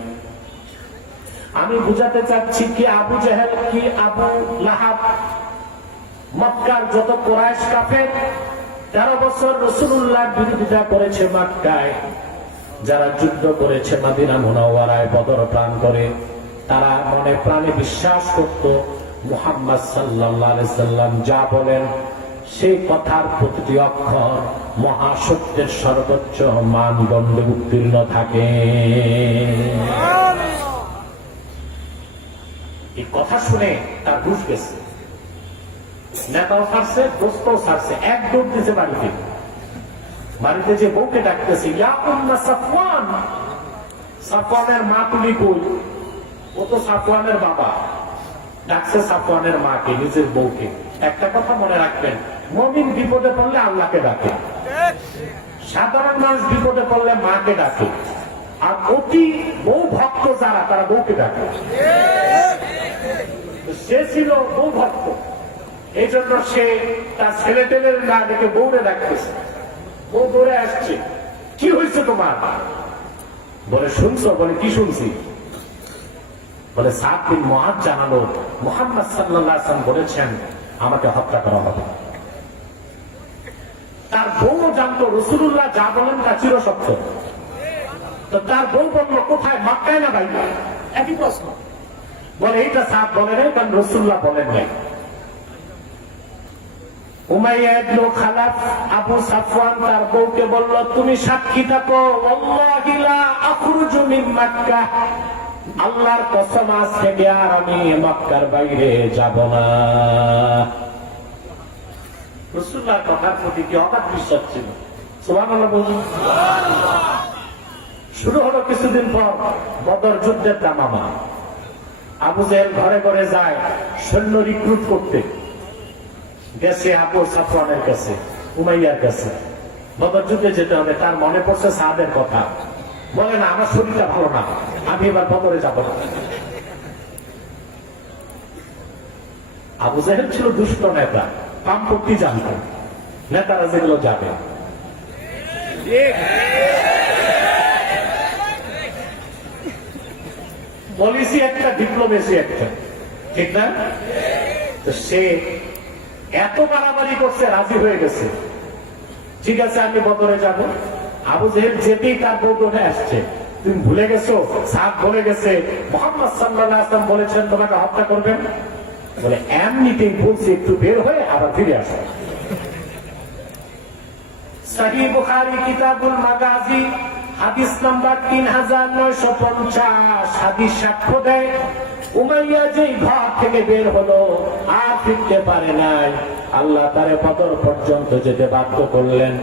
আমি বুঝাতে চাচ্ছি কি আবু জাহেল কি আবু লাহাব, মক্কার যত কুরাইশ কাফের 13 বছর রাসূলুল্লাহর বিরোধিতা করেছে মক্কায়, যারা যুদ্ধ করেছে মদিনা মুনাওয়ারায় বদর প্রাণ করে, তারা মনে প্রাণে বিশ্বাস করত মুহাম্মদ সাল্লাল্লাহু আলাইহি সাল্লাম যা বলেন সেই কথার প্রতিটি অক্ষর মহাসত্যের সর্বোচ্চ মানদণ্ডে উত্তীর্ণ থাকে। এই কথা শুনে তার বুঝ গেছে, নেতাও ছাড়ছে, দোস্তও ছাড়ছে, এক দৌড় দিয়েছে বাড়িতে। বাড়িতে যে বউকে ডাকতেছে, ইয়া উম্মা সাফওয়ান। সাফওয়ানের মা তুমি কই? ও তো সাফওয়ানের বাবা। ডাকছে সাফওয়ানের মাকে, নিজের বউকে। একটা কথা মনে রাখবেন, মুমিন বিপদে পড়লে আল্লাহকে ডাকে, সাধারণ মানুষ বিপদে পড়লে মাকে ডাকে, আর অতি বউ ভক্ত যারা তারা বউকে ডাকে। সে ছিল বউ ভক্ত, এই জন্য সে তার ছেলে টেলের না ডেকে বউরে ডাকতেছে। বউ দৌড়ে আসছে, কি হয়েছে তোমার? বলে, শুনছো? বলে, কি শুনছি? বলে, সাদ বিন মুআজ জানালো মুহাম্মদ সাল্লাল্লাহু আলাইহি ওয়াসাল্লাম বলেছেন আমাকে হত্যা করা হবে। তার বউ জানতো রাসূলুল্লাহ যা বলেন তা চিরসত্য। তো তার বউ বলল, কোথায়, মক্কায় না বাইরে? একই প্রশ্ন। বলে, এইটা সাদ বলে নাই, কারণ রাসূলুল্লাহ বলেন নাই। উমাইয়া ইবনে খালাফ আবু সাফওয়ান তার বউকে বলল, তুমি সাক্ষী থাকো, ওয়াল্লাহি লা আখরুজু মিন মক্কা, আল্লাহর কসম আজকে আর আমি মক্কার বাইরে যাব না। রাসূলুল্লাহর কথার প্রতি কি অগাধ বিশ্বাস ছিল। সুবহানাল্লাহ বলুন। শুরু হলো কিছুদিন পর বদর যুদ্ধের দামামা। আবু জাহেল ঘরে ঘরে যায় সৈন্য রিক্রুট করতে। গেছে আবু সাফওয়ানের কাছে, উমাইয়ার কাছে। বদর যুদ্ধে যেতে হবে, তার মনে পড়ছে সাদের কথা। বলে, না, আমার শরীরটা ভালো না, আমি এবার বদরে যাব না। আবু জাহেল ছিল দুষ্ট নেতা, পাম্পটি জানত নেতারা যেগুলো যাবে। পলিসি একটা, ডিপ্লোমেসি একটা, ঠিক না? তো সে এত বাড়াবাড়ি করছে, রাজি হয়ে গেছে। ঠিক আছে, আমি বদরে যাব। আবু জাহেল যেতেই তার বউ উঠে আসছে, তুমি ভুলে গেছো, সাদ বলে গেছে মুহাম্মদ সাল্লাল্লাহু আলাইহি ওয়াসাল্লাম বলেছেন তোমাকে হত্যা করবেন। বলে, এমনিতেই বলছি একটু বের হয়ে আবার ফিরে আসো। সহিহ বুখারী কিতাবুল মাগাজি হাদিস নাম্বার 3950 হাদিস সাক্ষ্য দেয়, উমাইয়া যেই ঘর থেকে বের হলো আর ফিরতে পারে নাই। আল্লাহ তারে বদর পর্যন্ত যেতে বাধ্য করলেন।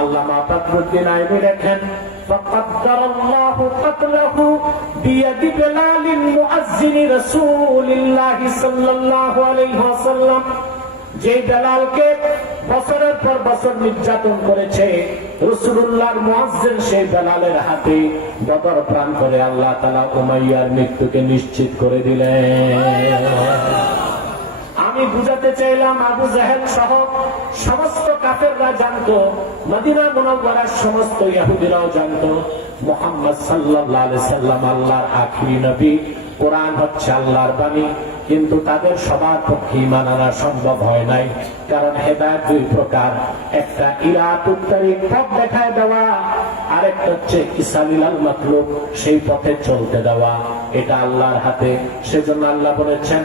আল্লামা বদরুদ্দিন আইবি লেখেন, ফাকাদ্দারাল্লাহু কাতলাহু বিয়াদি বেলালিন মুআজ্জিনি রাসূলিল্লাহি সাল্লাল্লাহু আলাইহি ওয়াসাল্লাম। যে বেলালকে বছরের পর বছর নির্যাতন করেছে রাসূলুল্লাহর মুআজ্জিন, সেই বেলালের হাতে বদর প্রাণ করে আল্লাহ তাআলা উমাইয়ার মৃত্যুকে নিশ্চিত করে দিলেন। আমি বুঝাতে চাইলাম আবু জাহেল সহ সমস্ত কাফেররা জানতো, মদিনা মুনাওয়ারার সমস্ত ইহুদিরাও জানতো মুহাম্মদ সাল্লাল্লাহু আলাইহি সাল্লাম আল্লাহর আখিরি নবী, কোরআন হচ্ছে আল্লাহর বাণী। কিন্তু তাদের সবার পক্ষে ঈমান আনা সম্ভব হয় নাই, কারণ হেদায়েত দুই প্রকার, একটা ইরাত উত্তরিক পথ দেখায় দেওয়া, আরেকটা হচ্ছে ইসালিলাল মাতলুব, সেই পথে চলতে দেওয়া। এটা আল্লাহর হাতে। সেজন্য আল্লাহ বলেছেন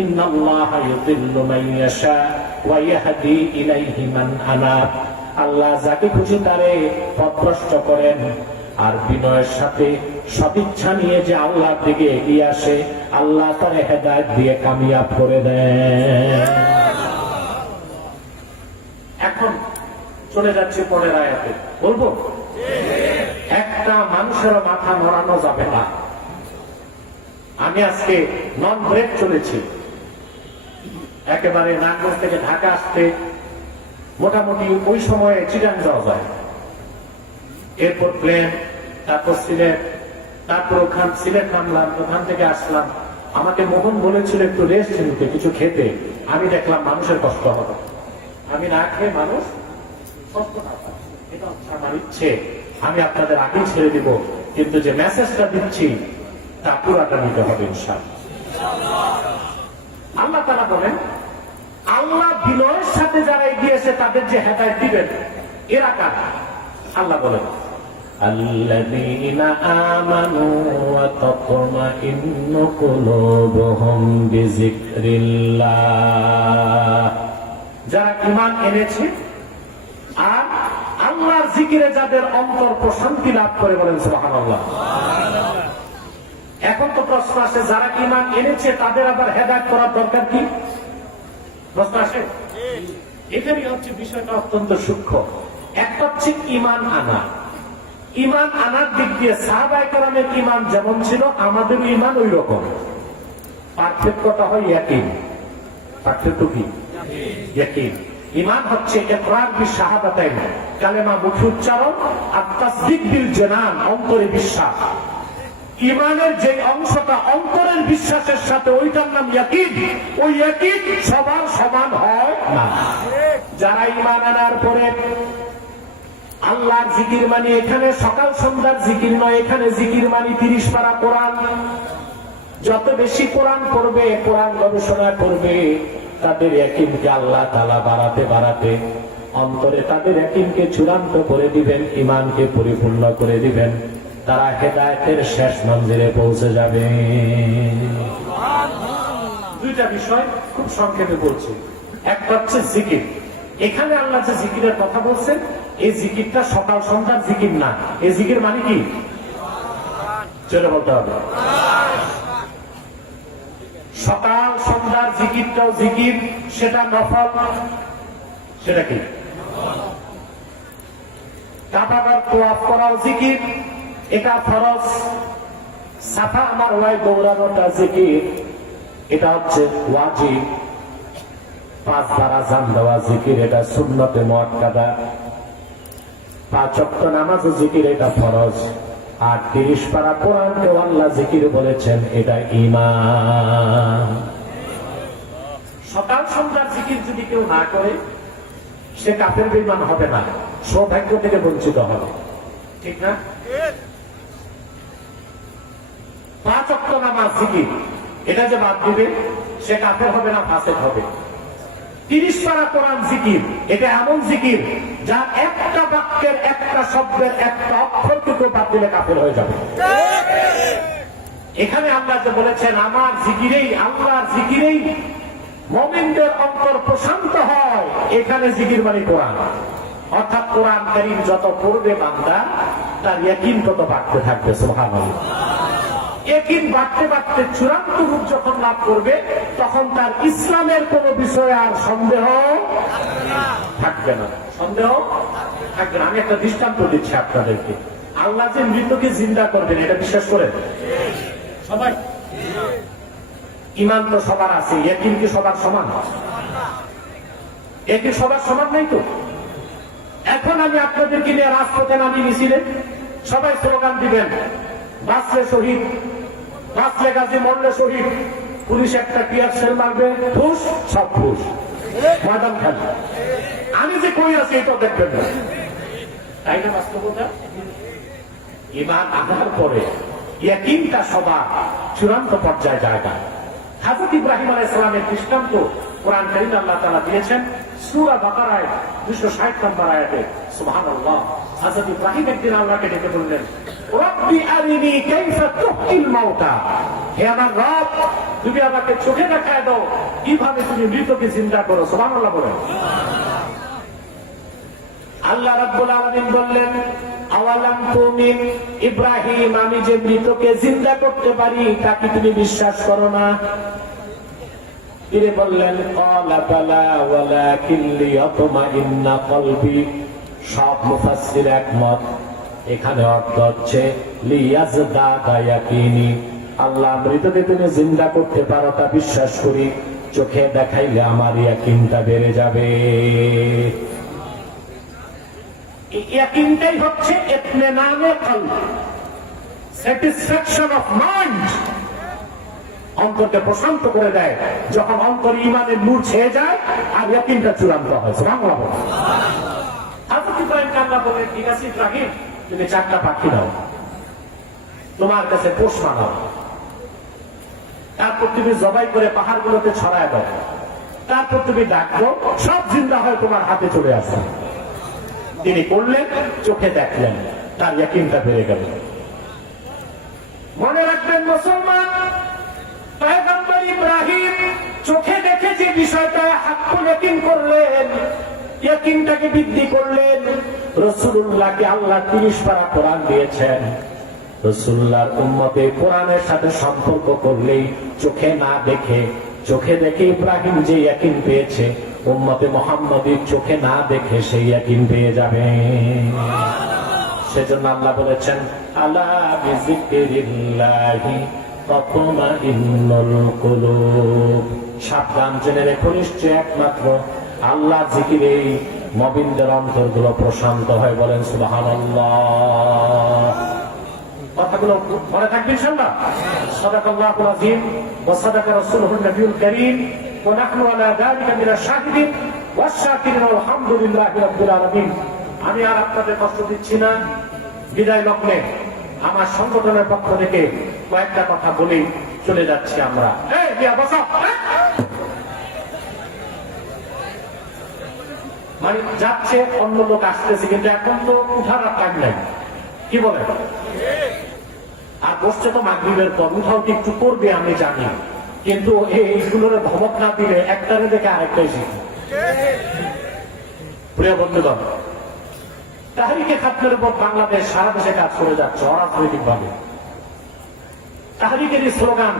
ইন্নাল্লাহা ইউদিল্লু মান ইয়াশা ওয়া ইয়াহদি ইলাইহি মান আনাব। আল্লাহ যাকে খুশি তারে পথভ্রষ্ট করেন, আর বিনয়ের সাথে সদিচ্ছা নিয়ে যে আল্লাহর দিকে এগিয়ে আসে, আল্লাহ তারে হেদায়েত দিয়ে কামিয়াব করে দেন। এখন চলে যাচ্ছে পরের আয়াতে, বলবো একটা মানুষের মাথা নড়ানো যাবে না। আমি আজকে নন ব্রেক চলেছি, একেবারে নারায়ণগঞ্জ থেকে ঢাকা আসতে মোটামুটি ওই সময়ে চিটাং যাওয়া যায়, এরপর প্লেন, তারপর সিলেট, তারপর ওখান সিলেট নামলাম, ওখান থেকে আসলাম। আমাকে মোহন বলেছিল একটু রেস্ট নিতে, কিছু খেতে। আমি দেখলাম মানুষের কষ্ট হবে, আমি না খেয়ে মানুষ কষ্ট না পায়। এটা হচ্ছে আমার ইচ্ছে, আমি আপনাদের আগেই ছেড়ে দিব, কিন্তু যে মেসেজটা দিচ্ছি তা পুরাটা নিতে হবে ইনশাআল্লাহ। আল্লাহ তাআলা বলেন, আল্লাহ বিনয়ের সাথে যারা এগিয়ে এসে তাদের যে হেদায়েত দিবেন, এরা কারা? আল্লাহ বলেন আল্লাযীনা আমানু ওয়া তাতমাইন্নু কুলুবুহুম বিযিকরিল্লাহ। যারা ঈমান এনেছে আর আল্লাহর জিকিরে যাদের অন্তর প্রশান্তি লাভ করে, বলেন সুবহানাল্লাহ। এখন তো প্রশ্ন আসে, যারা ঈমান এনেছে তাদের আবার হেদায়েত করার দরকার কি? প্রশ্ন আসে। এখানে হচ্ছে বিষয়টা অত্যন্ত সূক্ষ্ম। একটা হচ্ছে ঈমান আনা। ঈমান আনার দিক দিয়ে সাহাবায়ে কেরামের ঈমান যেমন ছিল, আমাদের ঈমান ওই রকম। পার্থক্যটা হয় ইয়াকিন। পার্থক্য কি? ইয়াকিন। ঈমান হচ্ছে ইকরার বিশাহাদাতাইন, কালেমা মুখে উচ্চারণ, আর তাসদীক বিল জানান, অন্তরে বিশ্বাস। ঈমানের যে অংশটা অন্তরের বিশ্বাসের সাথে, ওইটার নাম ইয়াকিন। ওই ইয়াকিন সবার সমান হয় না। যারা ঈমান আনার পরে আল্লাহর জিকির মানে এখানে সকাল সন্ধ্যার জিকির নয়, এখানে জিকির মানে 30 পারা কোরআন। যত বেশি কোরআন পড়বে, কোরআন গবেষণা করবে, তাদের ইয়াকিনকে আল্লাহ তাআলা বাড়াতে বাড়াতে অন্তরে তাদের ইয়াকিনকে চূড়ান্ত করে দিবেন, ঈমানকে পরিপূর্ণ করে দিবেন। তারা হেদায়েতের শেষ মঞ্জিলে পৌঁছে যাবে। দুইটা বিষয় খুব সংক্ষেপে বলছি। একটা হচ্ছে জিকির। এখানে আল্লাহ যে জিকিরের কথা বলছেন, এই জিকিরটা সকাল সন্ধ্যার জিকির না। এই জিকির মানে কি? চলে বলতে হবে। সকাল সন্ধ্যার জিকিরটাও জিকির, সেটা নফল। সেটা কি? কাবার তোয়াফ করাও জিকির, এটা ফরজ। সাফা আমার ওয়াই দৌড়ানোটা জিকির, এটা হচ্ছে ওয়াজিব। 5 বার আযান দেওয়া জিকির, এটা সুন্নতে মুআক্কাদা। 5 ওয়াক্ত নামাজও জিকির, এটা ফরজ। আর 30 পারা কোরআনকে আল্লাহ জিকির বলেছেন, এটা ঈমান। সকাল সন্ধ্যার জিকির যদি কেউ না করে, সে কাফের বেঈমান হবে না, সৌভাগ্য থেকে বঞ্চিত হবে। ঠিক না? 5 ওয়াক্ত নামাজ জিকির, এটা যে বাদ দিবে, সে কাফের হবে না, ফাসিক হবে। 30 পারা কোরআন জিকির, এটা এমন জিকির যা একটা বাক্যের, একটা শব্দের, একটা অক্ষরটুকু বাদ দিলে কাফের হয়ে যাবে। এখানে আল্লাহ যে বলেছেন, আমার জিকিরেই, আল্লাহর জিকিরেই মুমিনদের অন্তর প্রশান্ত হয়, এখানে জিকির মানে কোরআন। অর্থাৎ কোরআন কারীম যত পড়বে বান্দা, তার ইয়াকিন তত বাড়তে থাকবে। সুবহানাল্লাহ। ইয়াকিন বাড়তে বাড়তে চূড়ান্ত রূপ যখন লাভ করবে, তখন তার ইসলামের কোন বিষয়ে আর সন্দেহ থাকবে না। সন্দেহ থাকবে না। আমি একটা দৃষ্টান্ত দিচ্ছি আপনাদেরকে। আল্লাহ যে মৃতকে জিন্দা করবেন, এটা বিশ্বাস করেন সবাই? ঈমান তো সবার আছে, ইয়াকিন কি সবার সমান? ইয়াকিন সবার সমান নাই তো। এখন আমি আপনাদেরকে নিয়ে রাজপথে নামি মিছিলে সবাই স্লোগান দিবেন, বাঁচলে শহীদ, বাঁচলে গাজী, মরলে শহীদ। পুলিশ একটা টিয়ার সেল মারবে, ফুস সব ফুস, ময়দান খালি। আমি যে কই আছি এটাও দেখবেন না, তাই না বাস্তবতা? ঈমান আনার পরে ইয়াকিনটা সবার চূড়ান্ত পর্যায়ে জায়গা। হযরত ইব্রাহিম আলাইহিস সালামের দৃষ্টান্ত কোরআন কারীমে আল্লাহ তাআলা দিয়েছেন সূরা বাকারায় 260 নম্বর আয়াতে। সুবহানাল্লাহ, হযরত ইব্রাহিম একদিন আল্লাহকে ডেকে বললেন, রব্বি আরিনি কাইফা তুহয়িল মাউতা, হে আমার রব, তুমি আমাকে চোখে দেখায় দাও কিভাবে তুমি মৃতকে জিন্দা করো। সুবহানাল্লাহ বলেন। আল্লাহ রাব্বুল আলামিন বললেন, আওয়ালাম তুমিন, ইব্রাহিম, আমি যে মৃতকে জিন্দা করতে পারি তা কি তুমি বিশ্বাস করো না? তিনি বললেন, ক্বালা বালা ওয়ালাকিন লিয়াতমাইন্না কলবি। সব মুফাসসির একমত, এখানে অর্থ হচ্ছে লিয়াজদাদা ইয়াকিনি, আল্লাহ মৃতকে তুমি জিন্দা করতে পারো তা বিশ্বাস করি, চোখে দেখাইলে আমার ইয়াকিনটা বেড়ে যাবে। ইয়াকিনটাই হচ্ছে ইতমিনানে কলব, স্যাটিসফ্যাকশন অফ মাইন্ড। অন্তরকে প্রশান্ত করে দেয় যখন অন্তর ঈমানের নূর ছেয়ে যায় আর ইয়াকিনটা চূড়ান্ত হয়। সুবহানাল্লাহ। হযরত ইব্রাহিম আল্লাহ বলেন, ঠিক আছে ইব্রাহিম, তুমি 4টা পাখি দাও, তোমার কাছে পোষ মানাও, তারপর তুমি জবাই করে পাহাড়গুলোতে ছড়ায় দাও, তারপর তুমি ডাকো, সব জিন্দা হয় তোমার হাতে চলে আসে। তিনি করলেন, চোখে দেখলেন, তার ইয়াকিনটা বেড়ে গেল। মনে রাখবেন মুসলমান, পয়গম্বর ইব্রাহিম চোখে দেখে যে বিষয়টা হাক্কুল ইয়াকিন করলেন, ইয়াকিনটাকে বৃদ্ধি করলেন। রাসূলুল্লাহকে আল্লাহ 30 পারা কোরআন দিয়েছেন। রাসূলুল্লাহর উম্মতে কোরআনের সাথে সম্পর্ক করলেই চোখে না দেখে, চোখে দেখে ইব্রাহিম যে ইয়াকিন পেয়েছে, উম্মতে মুহাম্মদীর চোখে না দেখে সেই ইয়াকিন পেয়ে যাবে। সেজন্য আল্লাহ বলেছেন, আলা বিযিকরিল্লাহি তাতমাইন্নুল কুলুব, সাবধান জেনে রেখো, নিশ্চয় একমাত্র আল্লাহ জিকিরেই মুমিনদের অন্তরগুলো প্রশান্ত হয়। বলেন সুবহানাল্লাহ। কথাগুলো মনে থাকবে ইনশাআল্লাহ। সাদাকাল্লাহুল আযীম ওয়া সাদাকা রাসূলুহুন নবিয়ুল কারীম ওয়া নাহনু আলা যালিকা মিনাশ শাহিদিন ওয়াশ শাকিরিন আলহামদুলিল্লাহি রাব্বিল আলামিন। আমি আর আপনাদের কষ্ট দিচ্ছি না। বিদায় লগ্নে আমার সংগঠনের পক্ষ থেকে কয়েকটা কথা বলেই চলে যাচ্ছি আমরা। এই মিয়া বসো। মানে যাচ্ছে, অন্য লোক আসতেছে, কিন্তু এখন তো উঠার টাইম নাই, কি বলে? আর বসছে তো মাগরিবের পর, উঠাও কি একটু করবে আমি জানি, কিন্তু এইগুলোর ধমক না দিলে একটারে দেখে আরেকটাই শিখবে। প্রিয় বন্ধুগণ, তাহরিকে খাতমের উপর বাংলাদেশ সারা দেশে কাজ করে যাচ্ছে অরাজনৈতিক ভাবে। তাহরিকের স্লোগান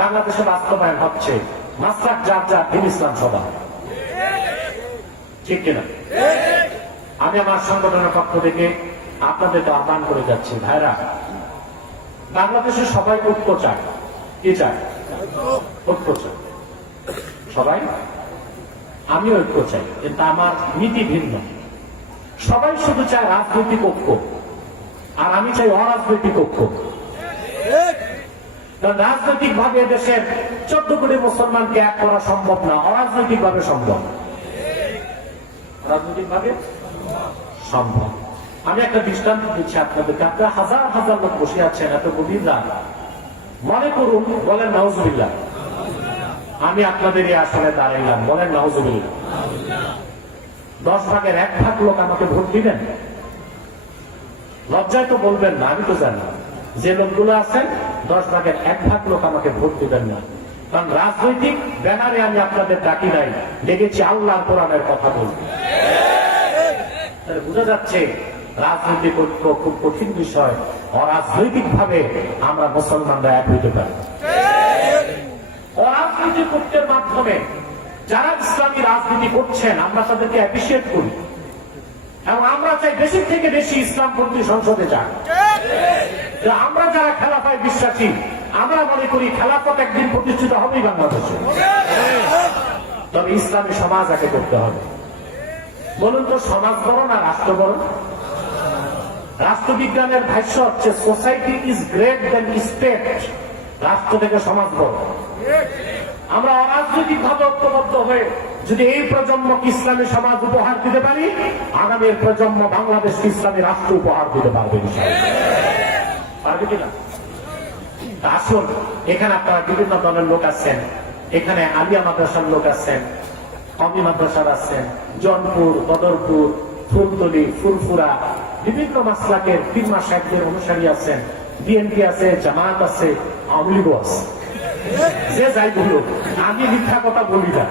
বাংলাদেশে বাস্তবায়ন হচ্ছে, মাসলাক যার যার, দ্বীন ইসলাম সবার। ঠিক কিনা? আমি আমার সংগঠনের পক্ষ থেকে আপনাদেরকে আহ্বান করে যাচ্ছি, ভাইরা, বাংলাদেশে সবাই ঐক্য চায়। কি চায়? ঐক্য চায় সবাই। আমি ঐক্য চাই, কিন্তু আমার নীতি ভিন্ন। সবাই শুধু চায় রাজনৈতিক ঐক্য, আর আমি চাই অরাজনৈতিক ঐক্য। রাজনৈতিক ভাবে দেশের 14 কোটি মুসলমানকে এক করা সম্ভব না, অরাজনৈতিক ভাবে সম্ভব। রাজনৈতিক ভাবে সম্ভব। আমি একটা দৃষ্টান্ত দিচ্ছি আপনাদেরকে। আপনারা হাজার হাজার লোক বসে আছেন, এত গভীর রাত, মনে করুন, বলেন নাউজুবিল্লাহ, আমি আপনাদের এই আসনে দাঁড়াইলাম, বলেন নাউজুবিল্লাহ, 10 ভাগের 1 ভাগ লোক আমাকে ভোট দিবেন? লজ্জায় তো বলবেন না, আমি তো জানি যে লোকগুলো আছেন 10 ভাগের 1 ভাগ লোক আমাকে ভোট দিবেন না। কারণ রাজনৈতিক ব্যানারে আমি আপনাদের ডাকি নাই, ডেকেছি আল্লাহর কোরআনের কথা বলতে। বোঝা যাচ্ছে রাজনৈতিক ঐক্য খুব কঠিন বিষয়। অরাজনৈতিক ভাবে আমরা মুসলমানরা এক হইতে পারি। অরাজনৈতিক ঐক্যের মাধ্যমে যারা ইসলামী রাজনীতি করছেন আমরা তাদেরকে অ্যাপ্রিশিয়েট করি, এবং আমরা চাই বেশি থেকে বেশি ইসলামপন্থী সংসদে যাক। আমরা যারা খেলাফায় বিশ্বাসী, আমরা মনে করি খেলাফত একদিন প্রতিষ্ঠিত হবেই বাংলাদেশে। তবে ইসলামী সমাজ আগে করতে হবে। বলুন তো, সমাজ বড় না রাষ্ট্র বড়? রাষ্ট্রবিজ্ঞানের ভাষ্য হচ্ছে, society is great than state রাষ্ট্র থেকে সমাজ বড়। আমরা অরাজনৈতিক ভাবে ঐক্যবদ্ধ হয়ে যদি এই প্রজন্মকে ইসলামী সমাজ উপহার দিতে পারি, আগামীর প্রজন্ম বাংলাদেশকে ইসলামী রাষ্ট্র উপহার দিতে পারবে। পারবে কিনা? আসুন, এখানে আপনারা বিভিন্ন দলের লোক আছেন, এখানে আলিয়া মাদ্রাসার লোক আছেন, কমি মাদ্রাসার আছেন, জনপুর, বদরপুর, ফুলতলি, ফুলফুরা, বিভিন্ন মাসলাকের পীরমা সাহেবদের অনুসারী আছেন, বিএনপি আছে, জামাত আছে, আওয়ামী লীগও আছে। যে যাই বলুক, আমি মিথ্যা কথা বলি না।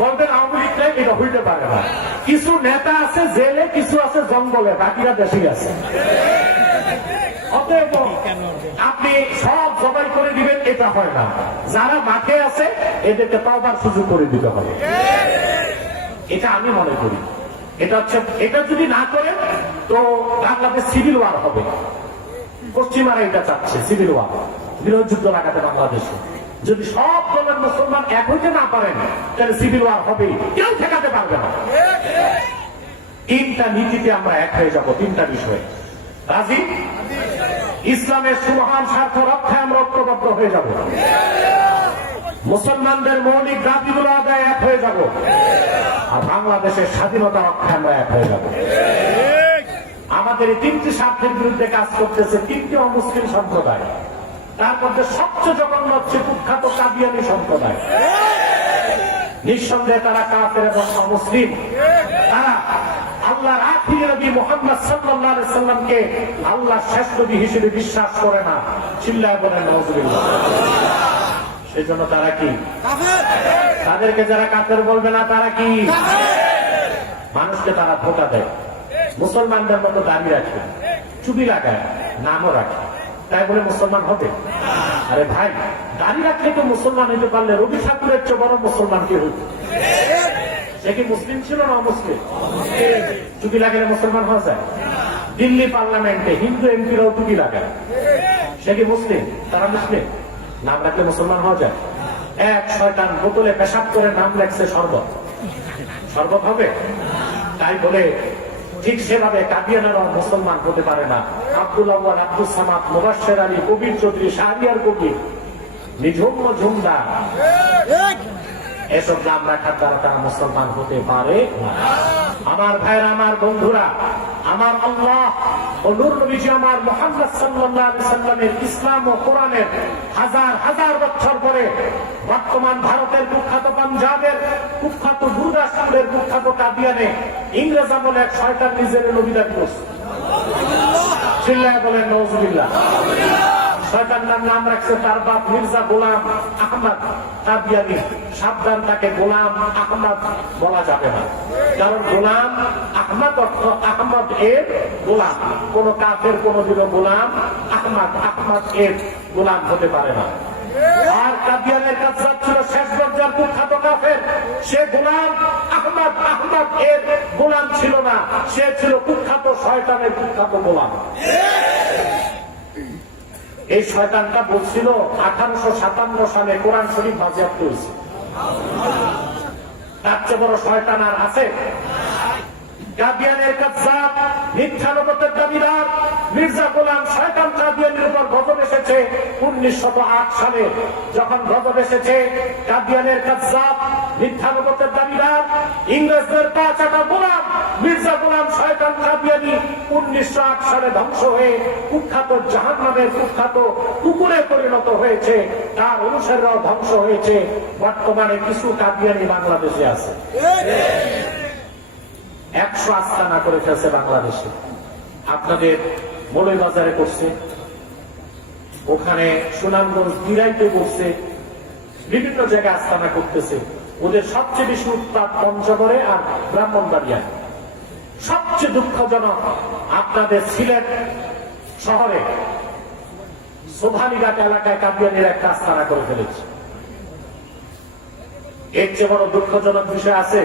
বলবেন আওয়ামী লীগটাই এটা হইতে পারে না। কিছু নেতা আছে জেলে, কিছু আছে জঙ্গলে, বাকিরা দেশেই আছে। অতএব আপনি সব জবাই করে দিবেন, এটা হয় না। যারা মাঠে আছে এদেরকে তওবার সুযোগ করে দিতে হবে, এটা আমি মনে করি। এটা হচ্ছে, এটা যদি না করেন তো বাংলাদেশ সিভিল ওয়ার হবে। পশ্চিমারা এটা চাচ্ছে, সিভিল ওয়ার, বিরোধ যুদ্ধ লাগাতে বাংলাদেশে। যদি সব দলের মুসলমান এক হইতে না পারেন তাহলে সিভিল ওয়ার হবে, কেউ ঠেকাতে পারবে না। তিনটা নীতিতে আমরা এক হয়ে যাব, তিনটা বিষয়ে রাজি। ইসলামের সুমহান স্বার্থ রক্ষায় আমরা ঐক্যবদ্ধ হয়ে যাব, মুসলমানদের মৌলিক দাবিগুলো আদায় এক হয়ে যাব, আর বাংলাদেশের স্বাধীনতা রক্ষায় আমরা এক হয়ে যাব। আমাদের এই তিনটি স্বার্থের বিরুদ্ধে কাজ করতেছে তিনটি অমুসলিম সম্প্রদায়। তার মধ্যে সবচেয়ে জঘন্য হচ্ছে কুখ্যাত কাদিয়ানী সম্প্রদায়। নিঃসন্দেহে তারা কাফের এবং অমুসলিম। তারা আল্লাহর আখির নবী মুহাম্মদ সাল্লাল্লাহু আলাইহি সাল্লামকে আল্লাহর শেষ নবী হিসেবে বিশ্বাস করে না। চিল্লায় বলেন নাউজুবিল্লাহ। সেজন্য তারা কি? তাদেরকে যারা কাফের বলবে না তারা কি? মানুষকে তারা ধোঁকা দেয়। মুসলমানদের মতো দাঁড়িয়ে রাখে, চুপি লাগায়, নামও রাখে, তাই বলে মুসলমান হবে? আরে ভাই, দাঁড়িয়ে রাখলে তো মুসলমান হইতে পারলে রবি ঠাকুরের চেয়ে বড় মুসলমান কে হইত? সে কি মুসলিম ছিল না অমুসলিম? টুপি লাগালে মুসলমান হওয়া যায়? দিল্লি পার্লামেন্টে হিন্দু এমপিরাও টুপি লাগায়, সে কি মুসলিম? তারা মুসলিম। নাম রাখলে মুসলমান হওয়া যায়? এক শয়তান বোতলে পেশাব করে নাম লেখছে শরবত, শরবত হবে? তাই বলে ঠিক সেভাবে কাদিয়ানেরাও মুসলমান হতে পারে না। আব্দুল আউয়াল, আব্দুল সামাদ, মুবাশশির আলী, কবির চৌধুরী, শাহরিয়ার কবির, নিঝুম ঝুমদার, এসব নাম রাখার দ্বারা তারা মুসলমান হতে পারে না। আমার ভাইরা, আমার বন্ধুরা, আমার আল্লাহ ও নূর নবীজি আমার মুহাম্মদ সাল্লাল্লাহু আলাইহি সাল্লামের ইসলাম ও কোরআনের হাজার হাজার বছর পরে বর্তমান ভারতের কুখ্যাত পাঞ্জাবের কুখ্যাত গুরদাসপুরের কুখ্যাত কাদিয়ানে ইংরেজ আমলে এক শয়তান নিজের নবীদার করছে। চিল্লায় বলেন নাউজুবিল্লাহ। শয়তানের নাম রাখছে তার বাপ মির্জা গোলাম আহমদ কাদিয়ানী। সাবধান, তাকে গোলাম আহমদ বলা যাবে না, কারণ গোলাম আহমদ অর্থ আহমদ এর গোলাম। কোন কাফের কোনদিনও গোলাম আহমদ, আহমদ এর গোলাম হতে পারে না। আর কাদিয়ানের কাজরাত ছিল শেষ পর্যায়ের কুখ্যাত কাফের। সে গোলাম আহমদ, আহমদ এর গোলাম ছিল না, সে ছিল কুখ্যাত শয়তানের কুখ্যাত গোলাম। এই শয়তানটা বলছিল 1857 সালে কোরআন শরীফ বাজেয়াপ্ত হয়েছে। তার চেয়ে বড় শয়তান আর আছে? কাদিয়ানের কাযযাব, মিথ্যা নবুয়তের দাবিদার মির্জা গোলাম শয়তান কাদিয়ানির উপর গজব এসেছে 1908 সালে। যখন গজব এসেছে, কাদিয়ানের কাযযাব, মিথ্যা নবুয়তের দাবিদার ইংরেজদের পা চাটা গোলাম মির্জা গোলাম শয়তান কাদিয়ানি 1908 সালে ধ্বংস হয়ে কুখ্যাত জাহান্নামের কুখ্যাত কুকুরে পরিণত হয়েছে। তার অনুসারীরাও ধ্বংস হয়েছে। বর্তমানে কিছু কাদিয়ানি বাংলাদেশে আছে। 100 আস্তানা করে ফেলছে বাংলাদেশে। আপনাদের মৌলভীবাজারে করছে, ওখানে সুনামগঞ্জ দিরাইতে করছে, বিভিন্ন জায়গায় আস্তানা করতেছে। ওদের সবচেয়ে বেশি উৎপাত পঞ্চগড়ে আর ব্রাহ্মণবাড়িয়ায়। সবচেয়ে দুঃখজনক, আপনাদের সিলেট শহরে সোভানীঘাট এলাকায় কাদিয়ানির একটা আস্তানা করে ফেলেছে। এর চেয়ে বড় দুঃখজনক বিষয় আছে?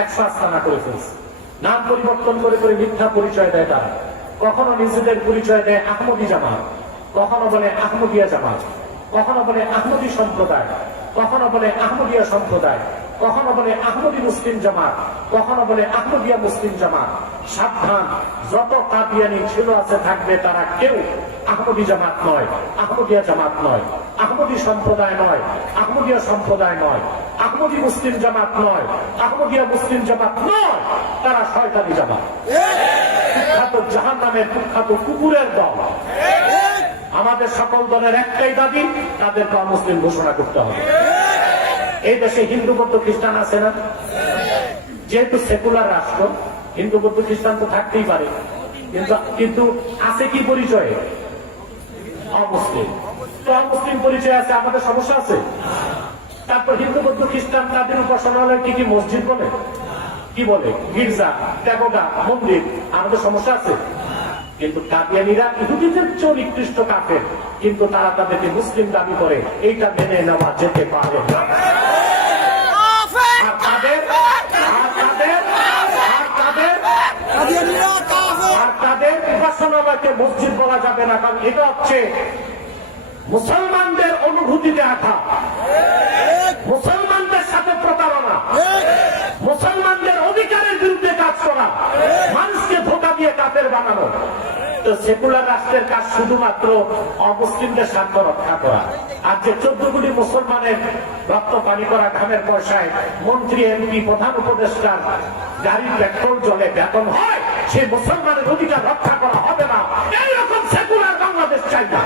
100 আস্তানা করে ফেলছে। নাম পরিবর্তন করে করে মিথ্যা পরিচয় দেয় তারা। কখনো নিজেদের পরিচয় দেয় আহমদী জামাত, কখনো বলে আহমদিয়া জামাত, কখনো বলে আহমদী সম্প্রদায়, কখনো বলে আহমদিয়া সম্প্রদায়, কখনো বলে আহমদী মুসলিম জামাত, কখনো বলে আহমদিয়া মুসলিম জামাত। সাবধান, যত কাদিয়ানি ছিল আছে থাকবে, তারা কেউ আহমদী জামাত নয়, আহমদিয়া জামাত নয়, আহমদী সম্প্রদায় নয়, আহমদিয়া সম্প্রদায় নয়, আহমদী মুসলিম জামাত নয়, আহমদিয়া মুসলিম জামাত নয়, তারা শয়তানি জামাত, কুখ্যাত জাহান্নামের কুখ্যাত কুকুরের দল। আমাদের সকল দলের একটাই দাবি, তাদেরকে অমুসলিম ঘোষণা করতে হবে। এই দেশে হিন্দু বৌদ্ধ খ্রিস্টান আছে না? যেহেতু সেকুলার রাষ্ট্র, হিন্দু বৌদ্ধ খ্রিস্টান তো থাকতেই পারে, কিন্তু আছে কি পরিচয়ে? অমুসলিম। তো অমুসলিম পরিচয় আছে, আমাদের সমস্যা আছে? তারপর হিন্দু বৌদ্ধ খ্রিস্টান তাদের উপাসনালয় কি মসজিদ বলে, কি বলে, গির্জা, প্যাগোডা, মন্দির, আমাদের সমস্যা আছে? কিন্তু কাদিয়ানীরা ইহুদিদের চেয়ে নিকৃষ্ট কাফের, কিন্তু তারা তাদেরকে মুসলিম দাবি করে, এইটা মেনে নেওয়া যেতে পারে না। আর তাদের উপাসনালয়কে মসজিদ বলা যাবে না, কারণ এটা হচ্ছে মুসলমানদের অনুভূতিতে আঘাত, মুসলমানদের সাথে প্রতারণা, মুসলমানদের অধিকারের বিরুদ্ধে কাজ করা, মানুষকে ধোঁকা দিয়ে কাফের বানানো। তো সেকুলার রাষ্ট্রের কাজ শুধুমাত্র অমুসলিমদের স্বার্থ রক্ষা করা। আর যে 14 কোটি মুসলমানের রক্ত পানি করা ঘামের পয়সায় মন্ত্রী, এমপি, প্রধান উপদেষ্টার গাড়ির পেট্রোল জলে বেতন হয়, সেই মুসলমানের অধিকার রক্ষা করা হবে না। এইরকম সেকুলার বাংলাদেশ চাই না।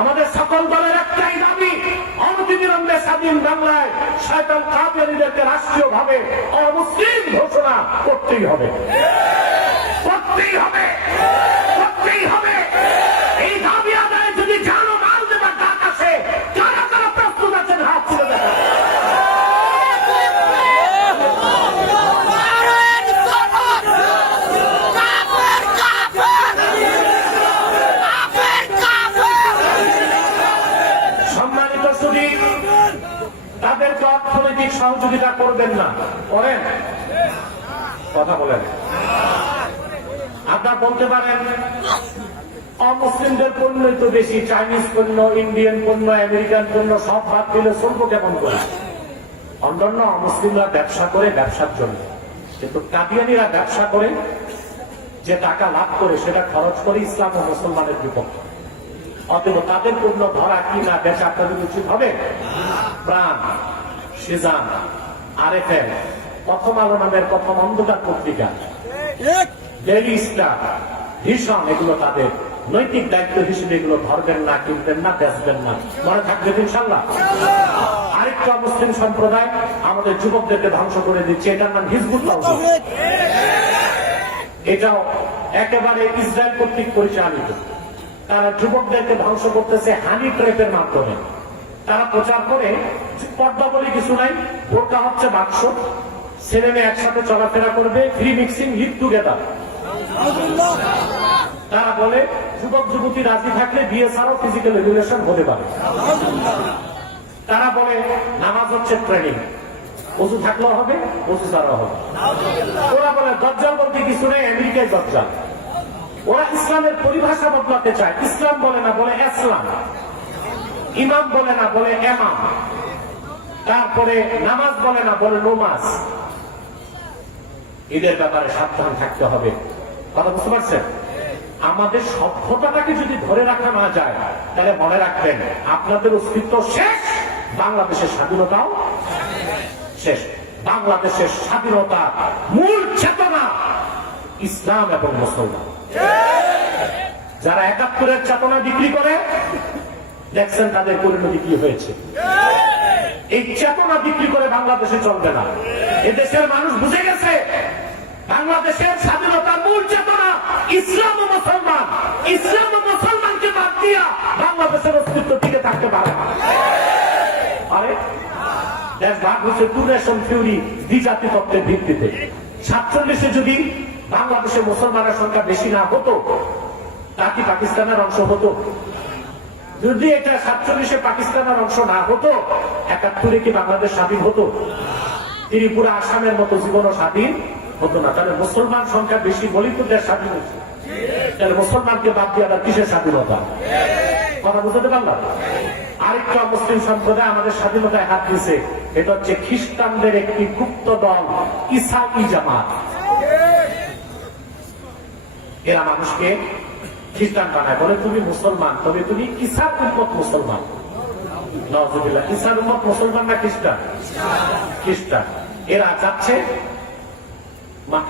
আমাদের সকল দলের একটাই দাবি, অনতিবিলম্বে স্বাধীন বাংলায় শয়তান কাদিয়ানীদেরকে রাষ্ট্রীয়ভাবে অমুসলিম ঘোষণা করতেই হবে, করতেই হবে, করতেই হবে। এই দাবি আদায় যদি জানো মাল দেবার ডাক আসে, কারা কারা প্রস্তুত আছেন হাত তুলে দেখা। সম্মানিত সুধী, তাদেরকে অর্থনৈতিক সহযোগিতা করবেন না, করেন? কথা বলেন। আপনারা বলতে পারেন অমুসলিমদের পণ্যই তো বেশি, চাইনিজ পণ্য, ইন্ডিয়ান পণ্য, আমেরিকান পণ্য সব বাদ দিলে চলবো কেমন করে? অন্যান্য অমুসলিমরা ব্যবসা করে ব্যবসার জন্য, কিন্তু কাদিয়ানীরা ব্যবসা করে যে টাকা লাভ করে সেটা খরচ করে ইসলাম ও মুসলমানের বিপক্ষে। অতএব তাদের পণ্য ধরা কি না বেচা আপনাদের উচিত হবে? প্রাণ, সিজান, আরএফএল, প্রথম আলো নামের প্রথম অন্ধকার পত্রিকা, ডেইলি স্টার, ভিশন, এগুলো তাদের নৈতিক দায়িত্ব হিসেবে এগুলো ধরবেন না, কিনবেন না, বেচবেন না, মনে থাকবেন ইনশাল্লাহ। আরেকটা মুসলিম সম্প্রদায় আমাদের যুবকদেরকে ধ্বংস করে দিচ্ছে, এটার নাম হিজবুত তাওহীদ। এটাও একেবারে ইসরায়েল কর্তৃক পরিচালিত। তারা যুবকদেরকে ধ্বংস করতেছে হানি ট্র্যাপের মাধ্যমে। তারা প্রচার করে পর্দা বলে কিছু নাই, বোরকা হচ্ছে বাক্স, ছেলে মেয়ে একসাথে চলাফেরা করবে, ফ্রি মিক্সিং, লিভ টুগেদার। তারা বলে যুবক যুবতী রাজি থাকলে বিয়ে ছাড়াও ফিজিক্যাল রিলেশন হতে পারে। তারা বলে নামাজ হচ্ছে ট্রেনিং, ওযু থাকলেও হবে, ওযু ছাড়াও হবে। ওরা বলে দজ্জাল বলতে কিছু নেই, আমেরিকায় দজ্জাল। ওরা ইসলামের পরিভাষা বদলাতে চায়, ইসলাম বলে না, বলে ইসলাম। ইমাম বলে না, বলে এমাম। তারপরে নামাজ বলে না, বলে নমাজ। এদের ব্যাপারে সাবধান থাকতে হবে। কথা বুঝতে পারছেন? আমাদের সভ্যতাটাকে যদি ধরে রাখা না যায়, তাহলে মনে রাখবেন আপনাদের অস্তিত্ব শেষ, বাংলাদেশের স্বাধীনতাও শেষ। বাংলাদেশের স্বাধীনতা মূল চেতনা ইসলাম এবং মুসলমান। যারা ৭১-এর চেতনা বিক্রি করে, দেখছেন তাদের পরিণতি কি হয়েছে। এই চেতনা বিক্রি করে বাংলাদেশে চলবে না। এদেশের মানুষ বুঝে গেছে বাংলাদেশের স্বাধীনতার মূল চেতনা ইসলাম ও মুসলমান। ইসলাম ও মুসলমানকে বাদ দিয়া বাংলাদেশের অস্তিত্ব টিকে থাকতে পারে না। আরে দেশ ভাগ হচ্ছে টু নেশন থিওরি, দ্বিজাতি তত্ত্বের ভিত্তিতে। ৪৭-এ যদি বাংলাদেশে মুসলমানের সংখ্যা বেশি না হতো, তা কি পাকিস্তানের অংশ হতো? যদি এটা ৪৭-এ পাকিস্তানের অংশ না হতো, ৭১-এ কি বাংলাদেশ স্বাধীন হতো? ত্রিপুরা, আসামের মতো জীবনও স্বাধীন হতো না। তাহলে মুসলমান সংখ্যা বেশি বলেই তো দেশ স্বাধীন হচ্ছে। তাহলে মুসলমানকে বাদ দিয়ে আবার কিসের স্বাধীনতা? কথা বুঝতে পারলাম? আরেকটা মুসলিম সম্প্রদায় আমাদের স্বাধীনতায় হাত দিয়েছে, এটা হচ্ছে খ্রিস্টানদের একটি গুপ্ত দল, ইসাই জামাত। এরা মানুষকে খ্রিস্টান বানায়, বলে তুমি মুসলমান, তবে তুমি ঈসার উম্মত মুসলমান। নাউজুবিল্লাহ, ঈসার উম্মত মুসলমান না খ্রিস্টান? খ্রিস্টান। এরা চাচ্ছে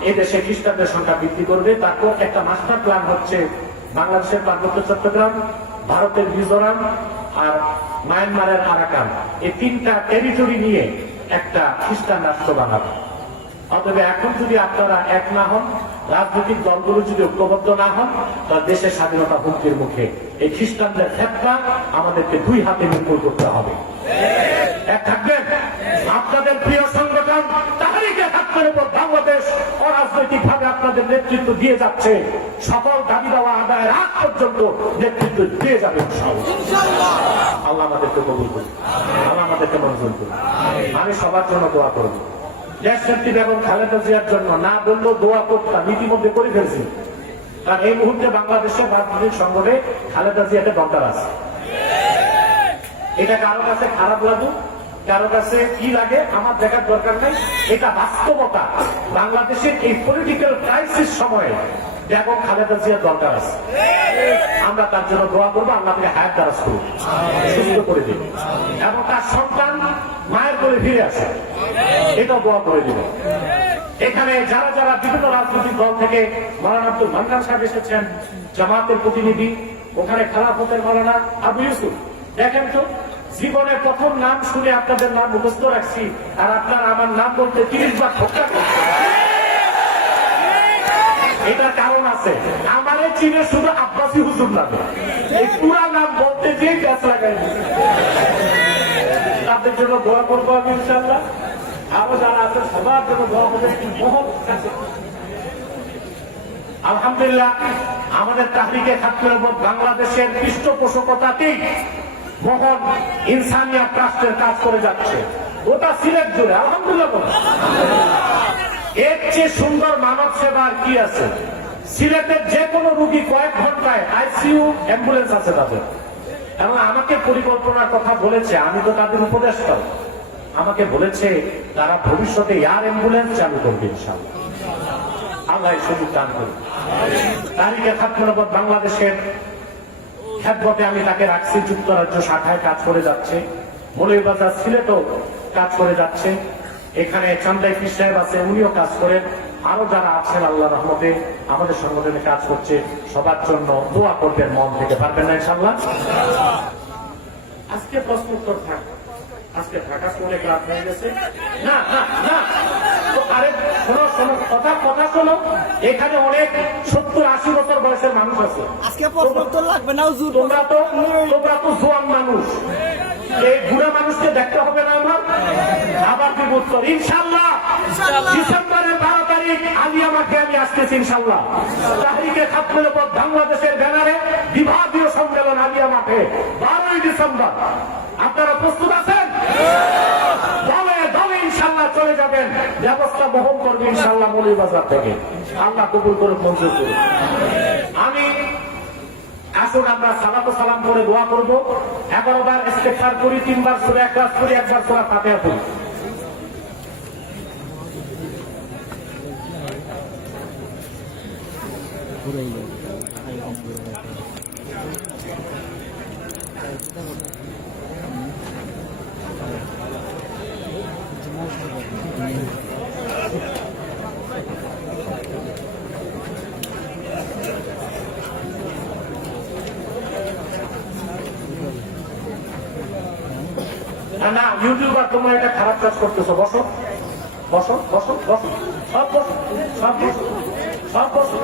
এদেশে খ্রিস্টানদের সংখ্যা বৃদ্ধি করবে। তারপর একটা মাস্টার প্ল্যান হচ্ছে বাংলাদেশের পার্বত্য চট্টগ্রাম, ভারতের মিজোরাম আর মায়ানমারের আরাকান, এই 3টা টেরিটরি নিয়ে একটা খ্রিস্টান রাষ্ট্র বানাবে। অতএব এখন যদি আপনারা এক না হন, রাজনৈতিক দলগুলো যদি ঐক্যবদ্ধ না হন, তাহলে দেশের স্বাধীনতা হুমকির মুখে। এই খ্রিস্টানদের ফেতনা আমাদেরকে 2 হাতে নির্মূল করতে হবে। এক থাকবেন আপনাদের প্রিয় সংগঠন তাহরিকে হাক্কের উপর বাংলাদেশ অরাজনৈতিক ভাবে আপনাদের নেতৃত্ব দিয়ে যাচ্ছে, সকল দাবি দেওয়া আদায়ের আগ পর্যন্ত নেতৃত্ব দিয়ে যাবে ইনশাআল্লাহ। আল্লাহ আমাদেরকে কবুল করুন, আল্লাহ আমাদেরকে মঞ্জুর করুন। আমি সবার জন্য দোয়া করব। দেশ নেত্রী বেগম খালেদা জিয়ার জন্য না বললেও দোয়া করতাম, ইতিমধ্যে করে ফেলছি। কারণ এই মুহূর্তে বাংলাদেশের রাজনৈতিক সংকটে খালেদা জিয়াকে দরকার আছে। এটা কারো কাছে খারাপ লাগুক, কারো কাছে কি লাগে আমার দেখার দরকার নেই, এটা বাস্তবতা। বাংলাদেশের এই পলিটিক্যাল ক্রাইসিস সময়ে বেগম খালেদা জিয়ার দরকার আছে। আমরা তার জন্য দোয়া করবো, আল্লাহ থেকে হায়াত দারাজ করুন, সুস্থ করে দিন, এবং তার সন্তান মায়ের করে ফিরে আসে, এটাও দোয়া করে দিব। এখানে যারা যারা বিভিন্ন রাজনৈতিক দল থেকে মাওলানা আব্দুল মান্নান সাহেব এসেছেন, জামাতের প্রতিনিধি, ওখানে খেলাফতের মাওলানা আবু ইউসুফ, দেখেন তো জীবনের প্রথম নাম শুনে আপনাদের নাম মুখস্থ রাখছি, আর আপনার আমার নাম বলতে 30 বার ঠোক্কা করছে। এটার কারণ আছে, আমারে চিনে শুধু আব্বাসী হুজুর নামে, এই পুরা নাম বলতে যেই গ্যাস লাগাই তাদের জন্য দোয়া করবো আমি ইনশাআল্লাহ। আরো যারা আছে সবার জন্য দোয়া করবে। আলহামদুলিল্লাহ, আমাদের তাহরিকে হাক্কের উপর বাংলাদেশের পৃষ্ঠপোষকতাতেই মহান ইনসানিয়াত রাষ্ট্রের কাজ করে যাচ্ছে গোটা সিলেট জুড়ে। আলহামদুলিল্লাহ, এর চেয়ে সুন্দর মানব সেবা আর কি আছে? সিলেটের যে কোনো রোগী কয়েক ঘন্টায় আইসিইউ অ্যাম্বুলেন্স আছে তাদের। এবং আমাকে পরিকল্পনার কথা বলেছে, আমি তো তাদের উপদেষ্টা, আমাকে বলেছে তারা ভবিষ্যতে এয়ার অ্যাম্বুলেন্স চালু করবে ইনশাআল্লাহ। আল্লাহ সুযোগ দান করুন। তাহরিকে হাক্কের উপর বাংলাদেশের খেদমতে আমি তাকে রাখছি, যুক্তরাজ্য শাখায় কাজ করে যাচ্ছে, মৌলভীবাজার সিলেটও কাজ করে যাচ্ছে, এখানে চান্দাই পীর সাহেব আছে, উনিও কাজ করেন, আরো যারা আছেন আল্লাহ রহমতে আমাদের সংগঠনে কাজ করছে, সবার জন্য দোয়া করবেন মন থেকে, পারবেন না ইনশাআল্লাহ? আজকে প্রশ্ন উত্তর থাক, আজকে ঢাকা অনেক রাত হয়ে গেছে। না না না, আরে শোনো শোনো, কথা শোনো, এখানে অনেক 70-80 বছর বয়সের মানুষ আছে। আজকে প্রশ্ন উত্তর লাগবে না হুজুর। তোমরা তো জোয়ান মানুষ, এই বুড়া মানুষকে দেখতে হবে না আমার? আবার দিব উত্তর ইনশাআল্লাহ। ডিসেম্বরের 12 তারিখ আলিয়া মাঠে আমি আসতেছি ইনশাআল্লাহ। তাহরিকে হাক্কের উপর বাংলাদেশের ব্যানারে বিভাগীয় সম্মেলন আলিয়া মাঠে 12ই ডিসেম্বর। আপনারা প্রস্তুত আছেন? দলে দলে ইনশাআল্লাহ চলে যাবেন, ব্যবস্থা বহন করবে ইনশাআল্লাহ মৌলভীবাজার থেকে। আল্লাহ কবুল করুন, মঞ্জুর করুন। আমি আসুন আমরা সালাত ও সালাম করে দোয়া করব। 11 বার ইস্তেগফার করি, 3 বার সূরা ইখলাস করি, 1 বার সূরা ফাতিহা করি। না ইউটিউবার, তোমরা এটা খারাপ কাজ করতেছো। বসো বসো বসো বসো, সব বসো, সব বসো, সব বসো।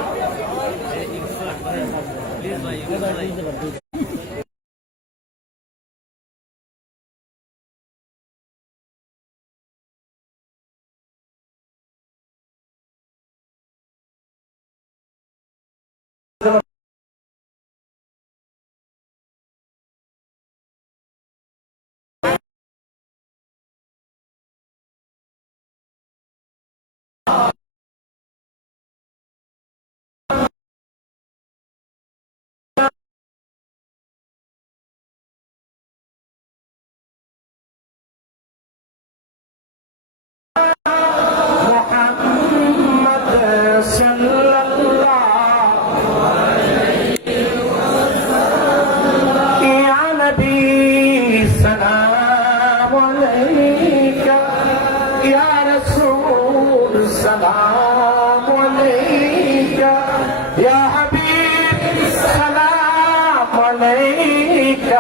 عليك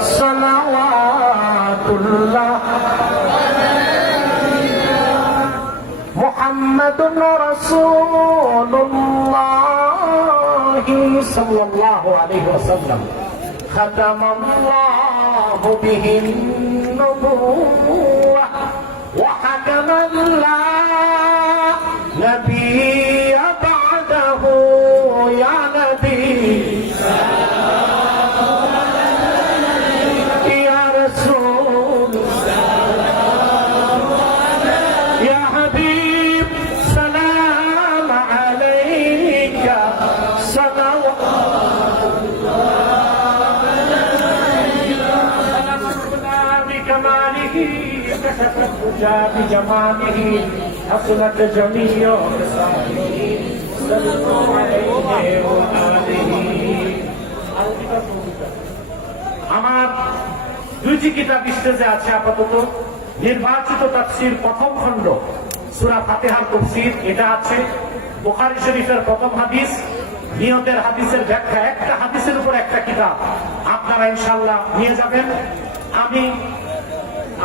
صلوات الله محمد رسول الله صلى الله عليه وسلم ختم الله به النبوة وحكما لا نبي بعده يا نبي يا رسول يا حبيب سلام عليك صلوات بكماله كشف الدجى بجماله حصلت جميع خصاله صلوا عليه وآله আমার দুইটি কিতাব স্টেজে আছে আপাতত। নির্বাচিত তাফসীর প্রথম খণ্ড সূরা ফাতিহার তাফসীর এটা আছে। বুখারী শরীফের প্রথম হাদিস, নিয়তের হাদিসের ব্যাখ্যা, একটা হাদিসের উপর একটা কিতাব আপনারা ইনশাআল্লাহ নিয়ে যাবেন। আমি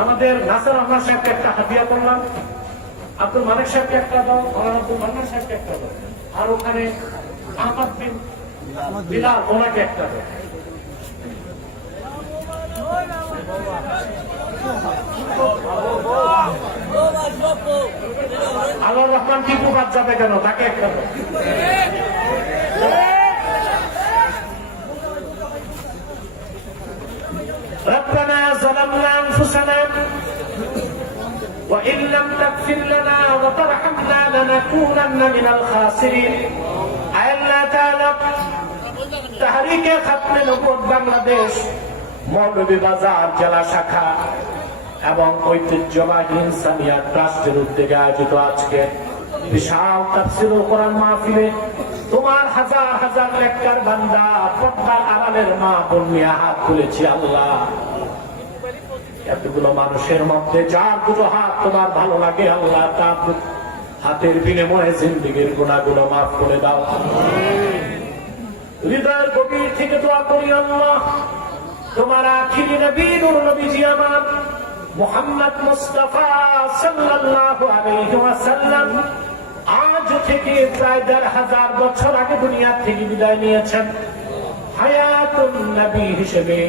আমাদের নাসির আহমদ সাহেবকে একটা হাদিয়া করলাম, আব্দুল মালিক সাহেবকে একটা দাও, আব্দুল মান্নান সাহেবকে একটা দাও, আর ওখানে আহমদ বিন বিলাল ওনাকে একটা দাও। আল্লাহর রহমান টিপু বাদ যাবে কেন, তাকে একটা দাও। ربنا ظلمنا أنفسنا وإن لم تغفر لنا وترحمنا لنكونن من الخاسرين আল্লাহ তাআলা তাহরিকে খাতমে নবুয়ত বাংলাদেশ মৌলভীবাজার জেলা শাখা এবং ঐতিহ্যবাহী ইনসানিয়া ট্রাস্টের উদ্যোগে আয়োজিত আজকে বিশাল তাফসীরুল কোরআন মাহফিলে তোমার হাজার হাজার নেককার বান্দা পর্দার আড়ালের মা বোন নিয়ে হাত তুলেছি। আল্লাহ, এতগুলো মানুষের মধ্যে যার দুটো হাত তোমার ভালো লাগে আল্লাহ, তার হাতের বিনিময়ে জিন্দেগীর গুনাহগুলো মাফ করে দাও। হৃদয়ের গভীর থেকে দোয়া করি আল্লাহ, তোমার আখিরি নবী নূর নবীজি আমার মুহাম্মদ মুস্তাফা সাল্লাল্লাহু আলাইহি ওয়াসাল্লাম আজ থেকে প্রায় ১৫০০ বছর আগে দুনিয়া থেকে বিদায় নিয়েছেন। হায়াতুন নবী হিসেবে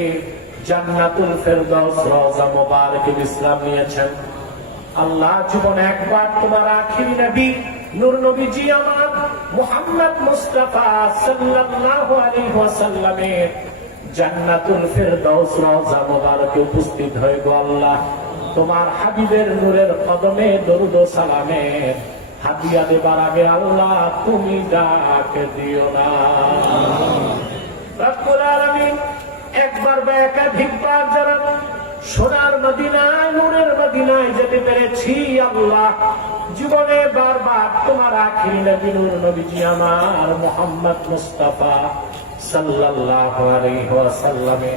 জান্নাতুল ফেরদাউস রওজা মুবারকে বিশ্রাম নিয়েছেন। আল্লাহ, জীবনে একবার তোমার আখিরি নবী নূর নবীজি আমার মুহাম্মদ মুস্তাফা সাল্লাল্লাহু আলাইহি ওয়াসাল্লামের জান্নাতুল ফেরদাউস রওজা মুবারকে উপস্থিত হয়ে গো আল্লাহ, তোমার হাবিবের নূরের কদমে দরুদ ও সালামের হাদিয়া দেবার আগে আল্লাহ তুমি ডাক দিও না। রব্বুল আলামিন একবার বা একাধিকবার যারা সোনার মদিনায় নূরের মদিনায় যেতে পেরেছি আল্লাহ, জীবনে বারবার তোমার আখিরি নবী নূর নবীজি আমার মুহাম্মদ মুস্তাফা সাল্লাল্লাহু আলাইহি ওয়াসাল্লামে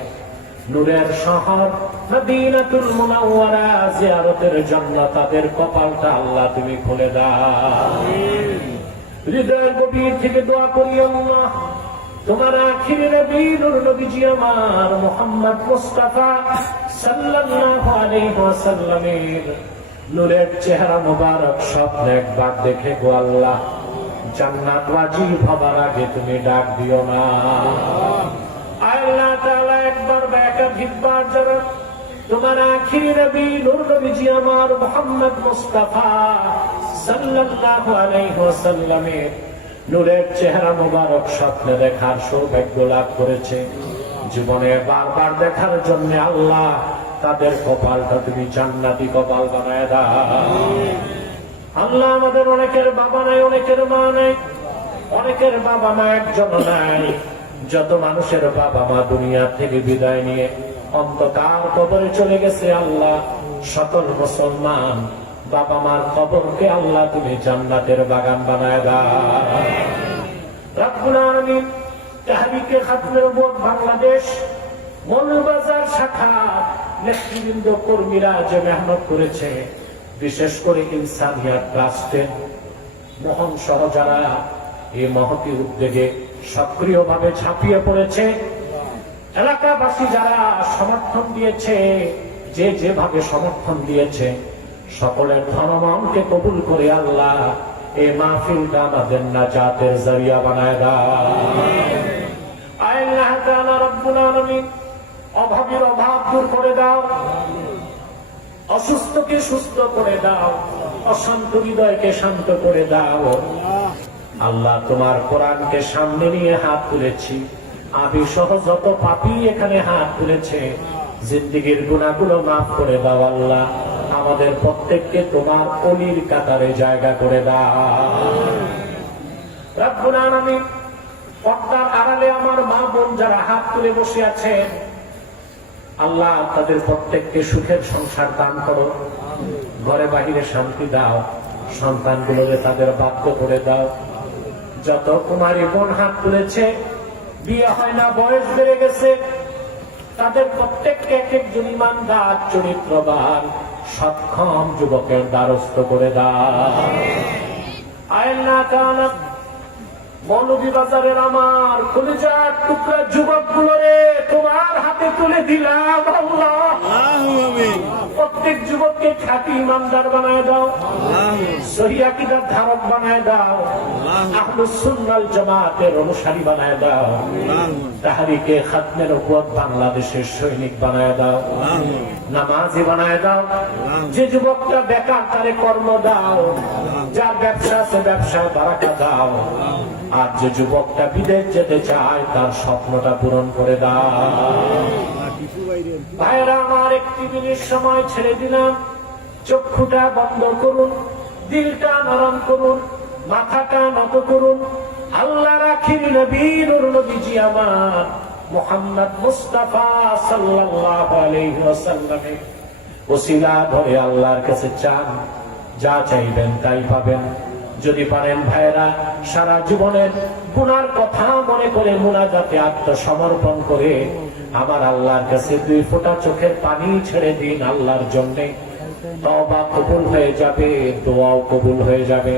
নূরের শহর মদিনাতুল মুনাওয়ারা জিয়ারতের জন্য তাদের কপালটা আল্লাহ তুমি খুলে দাও। হৃদয়ের গভীর থেকে দোয়া করি আল্লাহ, তোমার আখিরি নবী নূর নবীজি আমার মুহাম্মদ মুস্তাফা সাল্লাল্লাহু আলাইহি ওয়াসাল্লামের নূরের চেহারা মোবারক স্বপ্নে একবার দেখে গো আল্লাহ, জান্নাত ওয়াজিব হবার আগে তুমি ডাক দিও না। আল্লাহ তাআলা একবার বা একাধিকবার যারা তোমার আখিরি নবী নূর নবীজি আমার মুহাম্মদ মুস্তাফা সাল্লাল্লাহু আলাইহি ওয়াসাল্লামের নূরের চেহারা মোবারক স্বপ্নে দেখার সৌভাগ্য লাভ করেছে, জীবনে বারবার দেখার জন্য আল্লাহ তাদের কপালটা তুমি জান্নাতি কপাল বানায় দাও। আল্লাহ, আমাদের অনেকের বাবা নাই, অনেকের মা নাই, অনেকের বাবা মা একজন নাই। যত মানুষের বাবা মা দুনিয়া থেকে বিদায় নিয়ে অন্তকাল কবরে চলে গেছে আল্লাহ, সকল মুসলমান বাবা মার কবরকে আল্লাহ তুমি জান্নাতের বাগান বানায় দাও। রব্বুল আলামিন তাহরিকে খাতমে নবুয়ত বাংলাদেশ মৌলভীবাজার শাখা নেতৃবৃন্দ কর্মীরা যে মেহনত করেছে, বিশেষ করে ইনসানিয়াত ট্রাস্টের মোহন সহ যারা এই মহতি উদ্যোগে সক্রিয়ভাবে ঝাঁপিয়ে পড়েছে, এলাকাবাসী যারা সমর্থন দিয়েছে, যে যেভাবে সমর্থন দিয়েছে, সকলের ধনমনকে কবুল করে আল্লাহ এই মাহফিলটা আমাদের নাজাতের জরিয়া বানায় দাও। আল্লাহ তাআলা রব্বুল আলামিন অভাবের অভাব দূর করে দাও, অসুস্থকে সুস্থ করে দাও, অশান্ত হৃদয়কে শান্ত করে দাও। আল্লাহ তোমার কোরআনকে সামনে নিয়ে হাত তুলেছি, আমি সহ যত পাপী এখানে হাত তুলেছে, জিন্দেগীর গুনাহগুলো মাফ করে দাও আল্লাহ। আমাদের প্রত্যেককে তোমার অলির কাতারে জায়গা করে দাও রব্বুল আলামিন। পর্দার আড়ালে আমার মা বোন যারা হাত তুলে বসে আছেন, আল্লাহ তাদের প্রত্যেককে সুখের সংসার দান করো, ঘরে বাহিরে শান্তি দাও, সন্তানগুলোকে তাদের বাধ্য করে দাও। যত কুমারী বোন হাত তুলেছে, বিয়ে হয় না, বয়স বেড়ে গেছে, তাদের প্রত্যেককে এক একজন ইমানদার, চরিত্রবান, সক্ষম যুবকের দ্বারস্থ করে দাও। আল্লাহ তাআলা মৌলভীবাজারের আমার কলিজার টুকরা যুবকগুলো রে তোমার হাতে তুলে দিলাম আল্লাহ। প্রত্যেক যুবককে খাঁটি ইমানদার বানায় দাও, সহিহ আকীদার ধারক বানায় দাও, আহলুস সুন্নাহ ওয়াল জামাতের অনুসারী বানায় দাও, তাহরিকে খাতমের নবুয়ত বাংলাদেশের সৈনিক বানায় দাও, নামাজি বানায় দাও। যে যুবকটা বেকার তারে কর্ম দাও, যার ব্যবসা আছে ব্যবসায় বারাকা দাও, আর যে যুবকটা বিদেশ যেতে চায় তার স্বপ্নটা পূরণ করে দাও। ভাইরা আমার, একটি মিনিট সময় ছেড়ে দিলাম, চক্ষুটা বন্ধ করুন, দিলটা নরম করুন, মাথাটা নত করুন। আল্লাহ রাখির নবী নূর নবীজি আমার মুহাম্মদ মুস্তাফা সাল্লাল্লাহু আলাইহি ওয়াসাল্লামের ওসিলা ধরে আল্লাহর কাছে চান, যা চাইবেন তাই পাবেন। যদি পারেন ভাইরা, সারা জীবনের গুনার কথা মনে করে মুনাজাতে আত্মসমর্পণ করে আমার আল্লাহর কাছে 2 ফোঁটা চোখের পানি ছেড়ে দিন আল্লাহর জন্য। তওবা কবুল হয়ে যাবে, দোয়াও কবুল হয়ে যাবে।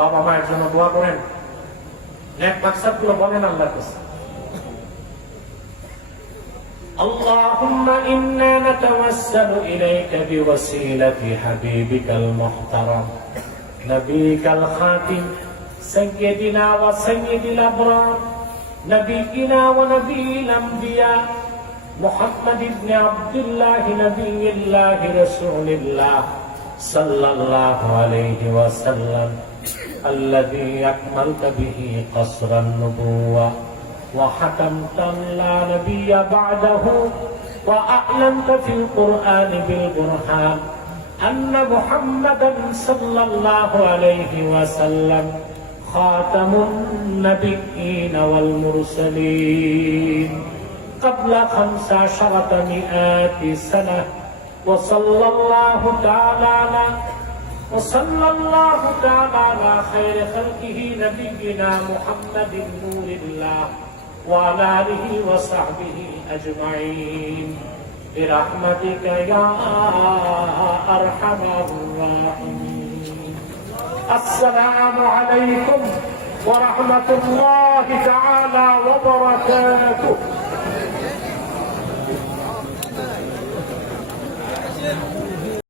বাবা মায়ের জন্য দোয়া করেন, নেক মাকসাদগুলো বলেন আল্লাহর কাছে। اللهم إنا نتوسل إليك بوسيلة حبيبك المحترم نبيك الخاتم سيدنا وسيد الأبرار نبينا ونبي الأنبياء محمد بن عبد الله نبي الله رسول الله صلى الله عليه وسلم الذي أكملت به قصر النبوة وحكمت لا نبي بعده وأعلنت في القرآن بالبرهان أن محمدا صلى الله عليه وسلم خاتم النبيين والمرسلين قبل 1500 سنة وصلى الله تعالى على خير خلقه نبينا محمد نور الله وعلى آله وصحبه أجمعين برحمتك يا أرحم الراحمين. السلام عليكم ورحمة الله تعالى وبركاته.